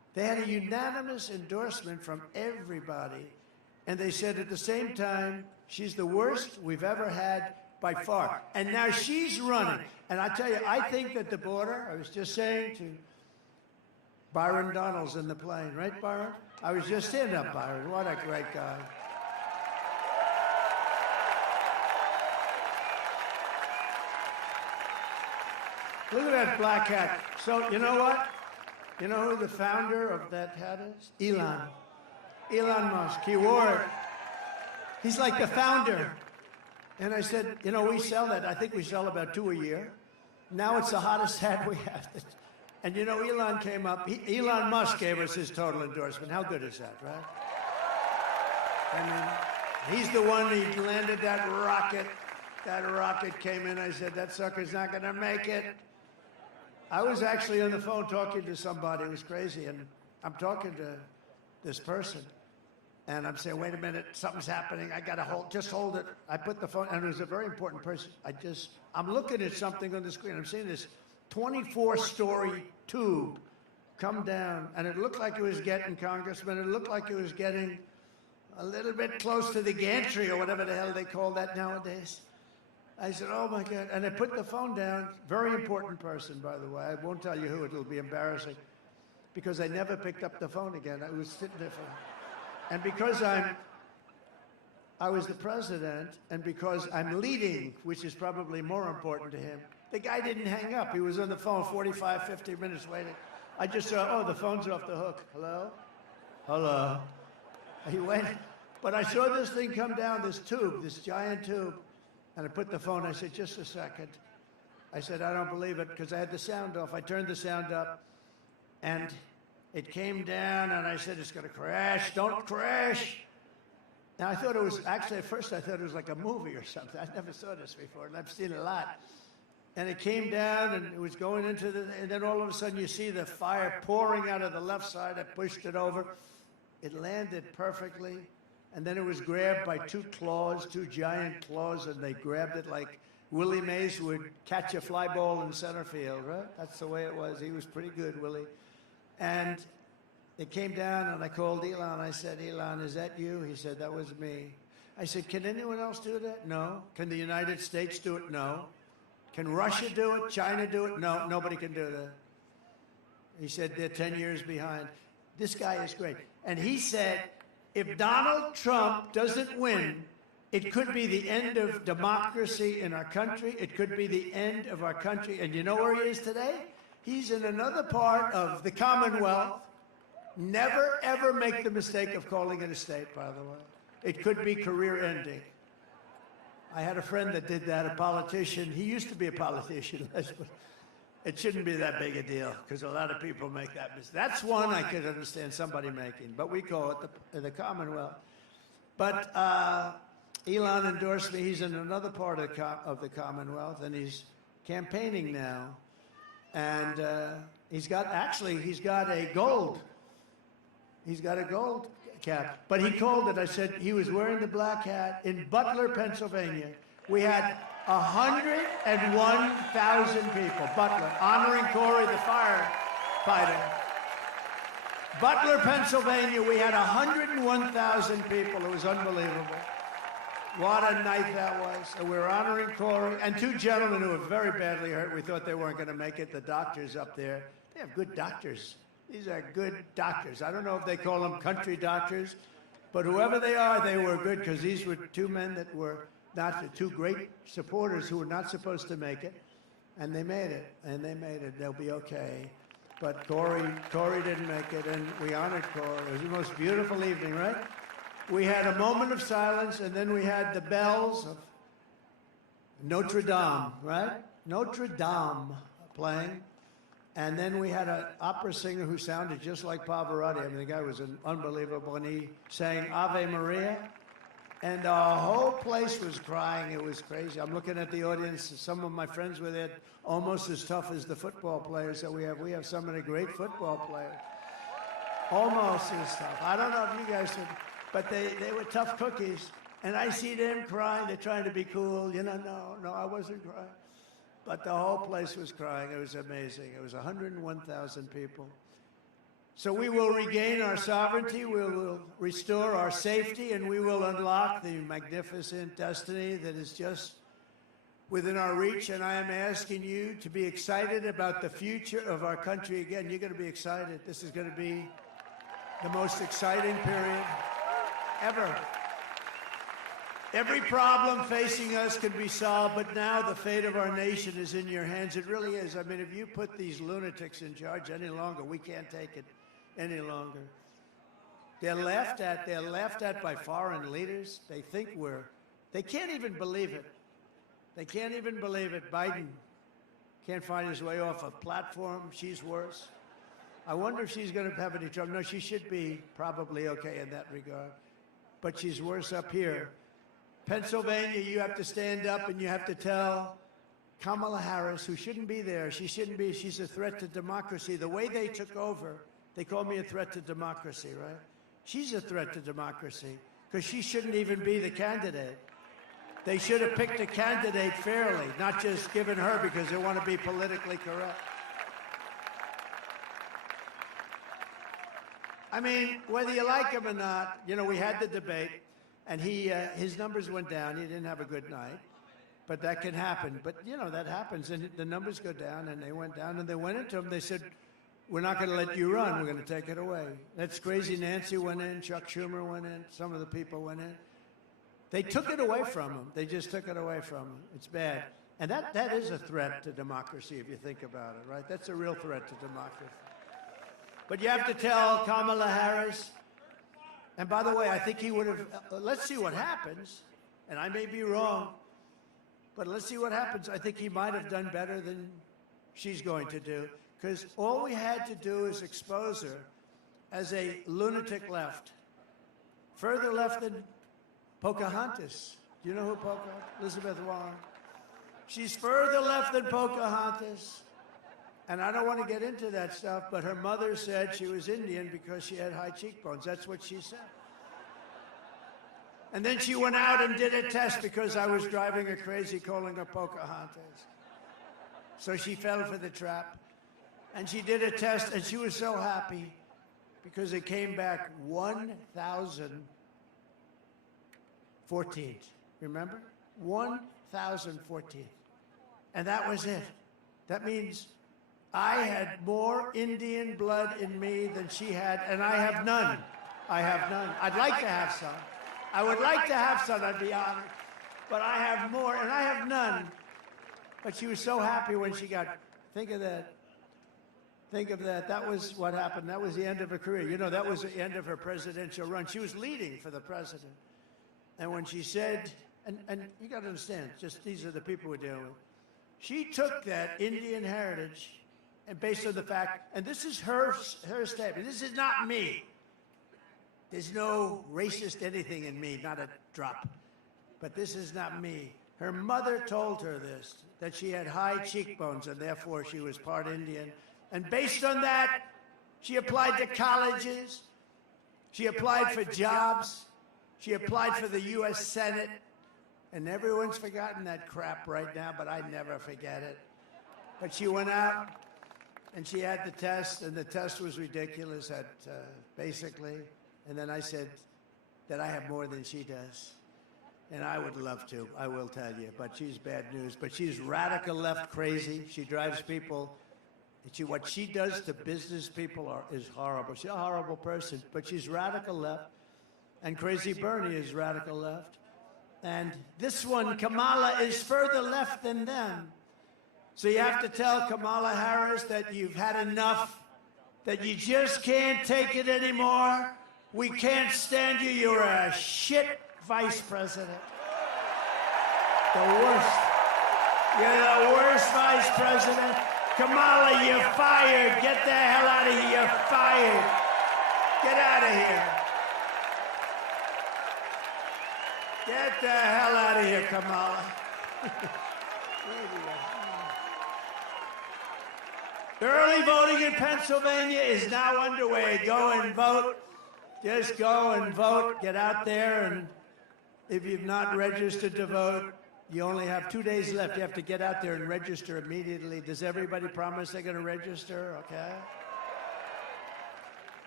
They had a unanimous endorsement from everybody. And they said at the same time, she's the worst we've ever had by far. And now she's running. And I tell you, I think that the border, I was just saying to Byron Donald's in the plane, right, Byron? I was just in up, Byron. What a great guy. Look at that black hat. So, you know what? You know who the founder of that hat is? Elon. Elon Musk. He wore it. He's like the founder. And I said, you know, we sell that. I think we sell about 2 a year. Now it's the hottest hat we have. And you know, Elon came up. Elon Musk gave us his total endorsement. How good is that, right? I mean, he's the one, he landed that rocket. That rocket came in. I said, that sucker's not going to make it. I was actually on the phone talking to somebody. It was crazy. And I'm talking to this person. And I'm saying, wait a minute, something's happening. I got to just hold it. I put the phone, and it was a very important person. I'm looking at something on the screen. I'm seeing this 24-story tube come down, and it looked like it was getting, Congressman, it looked like it was getting a little bit close to the gantry or whatever the hell they call that nowadays. I said, oh my God. And I put the phone down. Very important person, by the way. I won't tell you who, it'll be embarrassing. Because I never picked up the phone again. I was sitting there for... And because I was the president, and because I'm leading, which is probably more important to him, the guy didn't hang up. He was on the phone 45, 50 minutes waiting. I just saw, oh, the phone's off the hook. Hello? Hello? He went, but I saw this thing come down, this tube, this giant tube, and I put the phone, I said, just a second. I said, I don't believe it, because I had the sound off. I turned the sound up, and it came down, and I said, it's going to crash. Don't crash. Now, I thought it was, actually, at first, I thought it was like a movie or something. I never saw this before, and I've seen it a lot. And it came down, and it was going into the, and then all of a sudden, you see the fire pouring out of the left side. I pushed it over. It landed perfectly, and then it was grabbed by two claws, two giant claws, and they grabbed it like Willie Mays would catch a fly ball in center field, right? That's the way it was. He was pretty good, Willie. And it came down, and I called Elon. I said, Elon, is that you? He said, that was me. I said, can anyone else do that? No. Can the United States do it? No. Can Russia do it? China do it? No. Nobody can do that. He said, they're 10 years behind. This guy is great. And he said, if Donald Trump doesn't win, it could be the end of democracy in our country. It could be the end of our country. And you know where he is today? He's in another part of the Commonwealth. Never, ever make the mistake of calling it a state, by the way. It could be career-ending. I had a friend that did that, a politician. He used to be a politician. It shouldn't be that big a deal, because a lot of people make that mistake. That's one I could understand somebody making, but we call it the Commonwealth. But Elon endorsed me. He's in another part of the Commonwealth, and he's campaigning now. And he's got a gold. He's got a gold cap. But he called it, I said, he was wearing the black hat in Butler, Pennsylvania. We had 101,000 people, Butler, honoring Corey, the firefighter. Butler, Pennsylvania, we had 101,000 people. It was unbelievable. What a night that was. And we were honoring Corey and two gentlemen who were very badly hurt. We thought they weren't going to make it. The doctors up there, they have good doctors. These are good doctors. I don't know if they call them country doctors, but whoever they are, they were good, because these were two men that were not the two great supporters who were not supposed to make it. And they made it. And they made it. They'll be okay. But Corey didn't make it, and we honored Corey. It was the most beautiful evening, right? We had a moment of silence, and then we had the bells of Notre Dame, right? Notre Dame playing. And then we had an opera singer who sounded just like Pavarotti. I mean, the guy was unbelievable, and he sang Ave Maria. And the whole place was crying. It was crazy. I'm looking at the audience. Some of my friends were there, almost as tough as the football players that we have. We have some of the great football players. Almost as tough. I don't know if you guys would. But they were tough cookies. And I see them crying. They're trying to be cool. You know, no, I wasn't crying. But the whole place was crying. It was amazing. It was 101,000 people. So we will regain our sovereignty, we will restore our safety, and we will unlock the magnificent destiny that is just within our reach. And I am asking you to be excited about the future of our country. Again, you're going to be excited. This is going to be the most exciting period ever. Every problem facing us can be solved, but now the fate of our nation is in your hands. It really is. I mean, if you put these lunatics in charge any longer, we can't take it any longer. They're laughed at by foreign leaders. They think they can't even believe it. They can't even believe it. Biden can't find his way off a platform. She's worse. I wonder if she's going to have any trouble. No, she should be probably okay in that regard. But she's worse up here. Pennsylvania, you have to stand up and you have to tell Kamala Harris, who shouldn't be there, she's a threat to democracy. The way they took over, they call me a threat to democracy, right? She's a threat to democracy because she shouldn't even be the candidate. They should have picked a candidate fairly, not just given her because they want to be politically correct. I mean, whether you like him or not, you know, we had the debate, and his numbers went down. He didn't have a good night, but that can happen. But, you know, that happens, and the numbers go down, and they went down, and they went into him. They said, we're not going to let you run. We're going to take it away. That's crazy. Nancy went in. Chuck Schumer went in. Some of the people went in. They took it away from him. They just took it away from him. It's bad. And that is a threat to democracy if you think about it, right? That's a real threat to democracy. But you have to tell Kamala Harris, and by the way, I think he would have, let's see what happens, and I may be wrong, but let's see what happens. I think he might have done better than she's going to do, because all we had to do is expose her as a lunatic left, further left than Pocahontas. Do you know who Pocahontas? Elizabeth Warren. She's further left than Pocahontas. And I don't want to get into that stuff, but her mother said she was Indian because she had high cheekbones. That's what she said. And then she went out and did a test because I was driving her crazy calling her Pocahontas. So she fell for the trap. And she did a test, and she was so happy because it came back 1,014. Remember? 1,014. And that was it. That means I had more Indian blood in me than she had, and I have none. I have none. I'd like to have some. I would like to have some, I'd be honored. But I have more, and I have none. But she was so happy when she got, think of that. Think of that. That was what happened. That was the end of her career. You know, that was the end of her presidential run. She was leading for the president. And when she said, and you got to understand, just these are the people we're dealing with. She took that Indian heritage, and based on the fact, and this is her statement, this is not me. There's no racist anything in me, not a drop. But this is not me. Her mother told her this, that she had high cheekbones, and therefore she was part Indian. And based on that, she applied to colleges, she applied for jobs, she applied for the U.S. Senate, and everyone's forgotten that crap right now, but I never forget it. But she went out, and she had the test, and the test was ridiculous at basically, and then I said that I have more than she does. And I would love to, I will tell you, but she's bad news. But she's radical left crazy. She drives people. What she does to business people is horrible. She's a horrible person, but she's radical left. And Crazy Bernie is radical left. And this one, Kamala, is further left than them. So you have to tell Kamala Harris that you've had enough, that you just can't take it anymore. We can't stand you. You're a shit vice president. The worst. You're the worst vice president. Kamala, you're fired. Get the hell out of here. You're fired. Get out of here. Get the hell out of here, Kamala. Early voting in Pennsylvania is now underway. Go and vote. Just go and vote. Get out there, and if you've not registered to vote, you only have 2 days left. You have to get out there and register immediately. Does everybody promise they're going to register? Okay.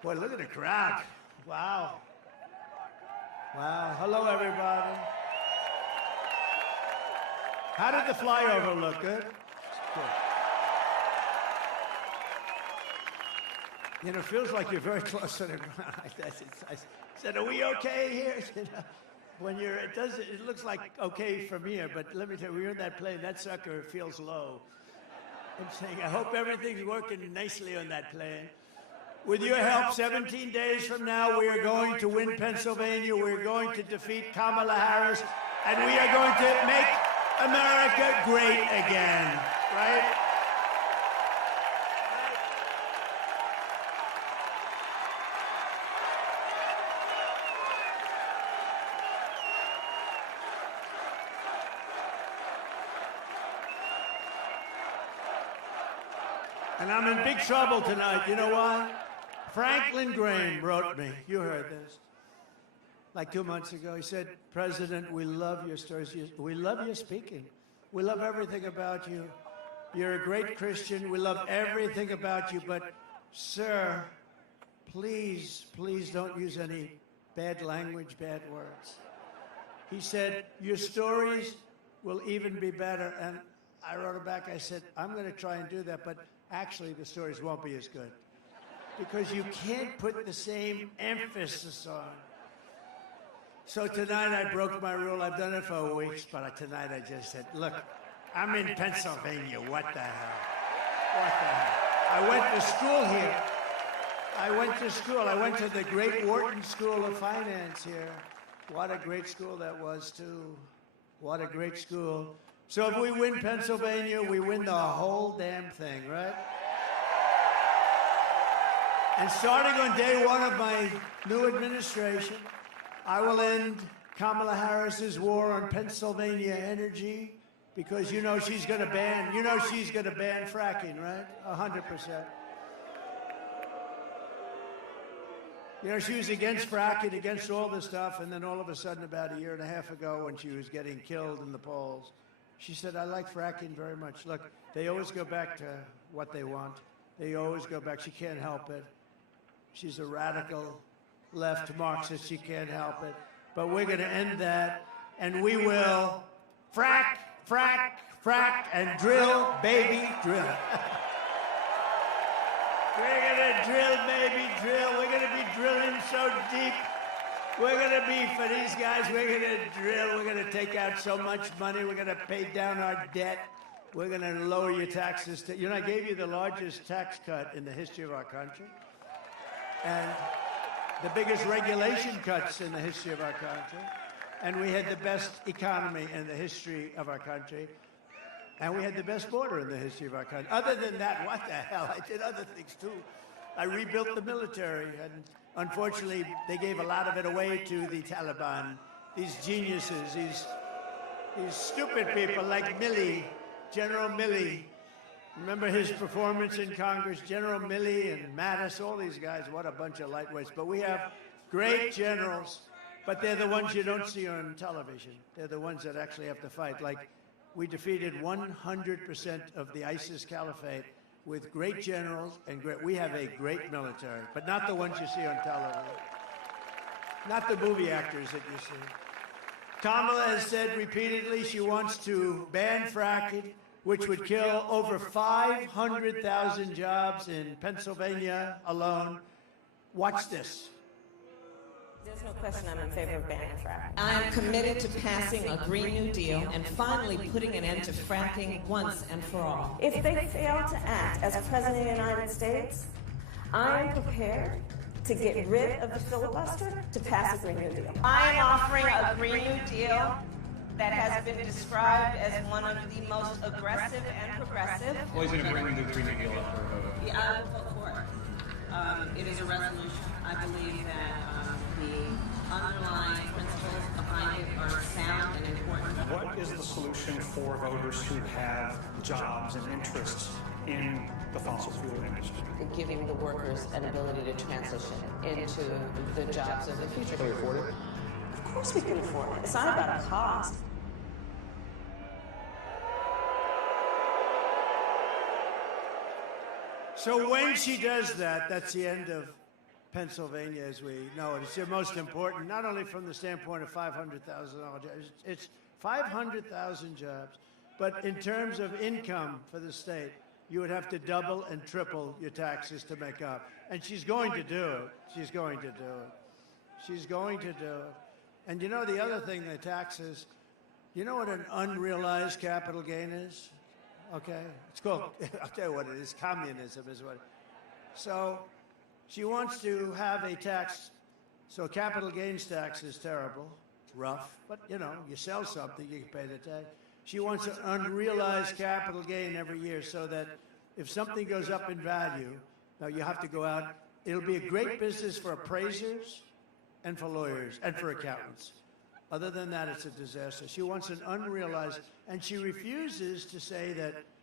Boy, look at the crowd. Wow. Wow. Hello, everybody. How did the flyover look? Good? Good. You know, it feels like you're very close to the ground. I said, are we okay here? You know, when you're, it looks like okay from here, but let me tell you, when you're in that plane, that sucker feels low. I'm saying, I hope everything's working nicely on that plane. With your help, 17 days from now, we are going to win Pennsylvania. We're going to defeat Kamala Harris, and we are going to make America great again, right? And I'm in big trouble tonight. You know why? Franklin Graham wrote me. You heard this. Like 2 months ago, he said, President, we love your stories. We love your speaking. We love everything about you. You're a great Christian. We love everything about you. But, sir, please, please don't use any bad language, bad words. He said, your stories will even be better. And I wrote it back. I said, I'm going to try and do that. But actually, the stories won't be as good. Because you can't put the same emphasis on. So tonight I broke my rule. I've done it for weeks, but tonight I just said, look, I'm in Pennsylvania. What the hell? What the hell? I went to school here. I went to school. I went to the great Wharton School of Finance here. What a great school that was, too. What a great school. So if we win Pennsylvania, we win the whole damn thing, right? And starting on day one of my new administration, I will end Kamala Harris's war on Pennsylvania energy because she's going to ban, she's going to ban fracking, right? 100%. She was against fracking, against all this stuff, and then all of a sudden about a year and a half ago when she was getting killed in the polls, she said, I like fracking very much. Look, they always go back to what they want. They always go back. She can't help it. She's a radical left Marxist. She can't help it. But we're going to end that, and we will frack, frack, frack, and drill, baby, drill. We're going to drill, baby, drill. We're going to be drilling so deep. We're going to be, for these guys, we're going to drill. We're going to take out so much money. We're going to pay down our debt. We're going to lower your taxes. I gave you the largest tax cut in the history of our country. And the biggest regulation cuts in the history of our country. And we had the best economy in the history of our country. And we had the best border in the history of our country. Other than that, what the hell? I did other things, too. I rebuilt the military. And unfortunately, they gave a lot of it away to the Taliban. These geniuses, these stupid people like Milley, General Milley. Remember his performance in Congress? General Milley and Mattis, all these guys, what a bunch of lightweights. But we have great generals, but they're the ones you don't see on television. They're the ones that actually have to fight. Like, we defeated 100% of the ISIS caliphate with great generals and we have a great military, but not the ones you see on television. Not the movie actors that you see. Kamala has said repeatedly she wants to ban fracking, which would kill over 500,000 jobs in Pennsylvania alone. Watch this. There's no question I'm in favor of banning fracking. I am committed to passing a Green New Deal and finally putting an end to fracking once and for all. If they fail to act as President of the United States, I am prepared to get rid of the filibuster to pass a Green New Deal. I am offering a Green New Deal that has been described as one of the most aggressive and progressive. Well, he's going to bring the Green New Deal up for a vote. Yeah, I will vote for it. It is a resolution. I believe that the underlying principles behind it are sound and important. What is the solution for voters who have jobs and interests in the fossil fuel industry? Giving the workers an ability to transition into the jobs of the future. Can we afford it? Of course we can afford it. It's not about a cost. So when she does that, that's the end of Pennsylvania as we know it. It's the most important, not only from the standpoint of $500,000 jobs. It's 500,000 jobs. But in terms of income for the state, you would have to double and triple your taxes to make up. And she's going to do it. She's going to do it. She's going to do it. And you know the other thing, the taxes, you know what an unrealized capital gain is? Okay? It's called, I'll tell you what it is, communism is what it is. So she wants to have a tax, so capital gains tax is terrible, rough, but you know, you sell something, you can pay the tax. She wants an unrealized capital gain every year so that if something goes up in value, now you have to go out, it'll be a great business for appraisers and for lawyers and for accountants. Other than that, it's a disaster. She wants an unrealized, and she refuses to say that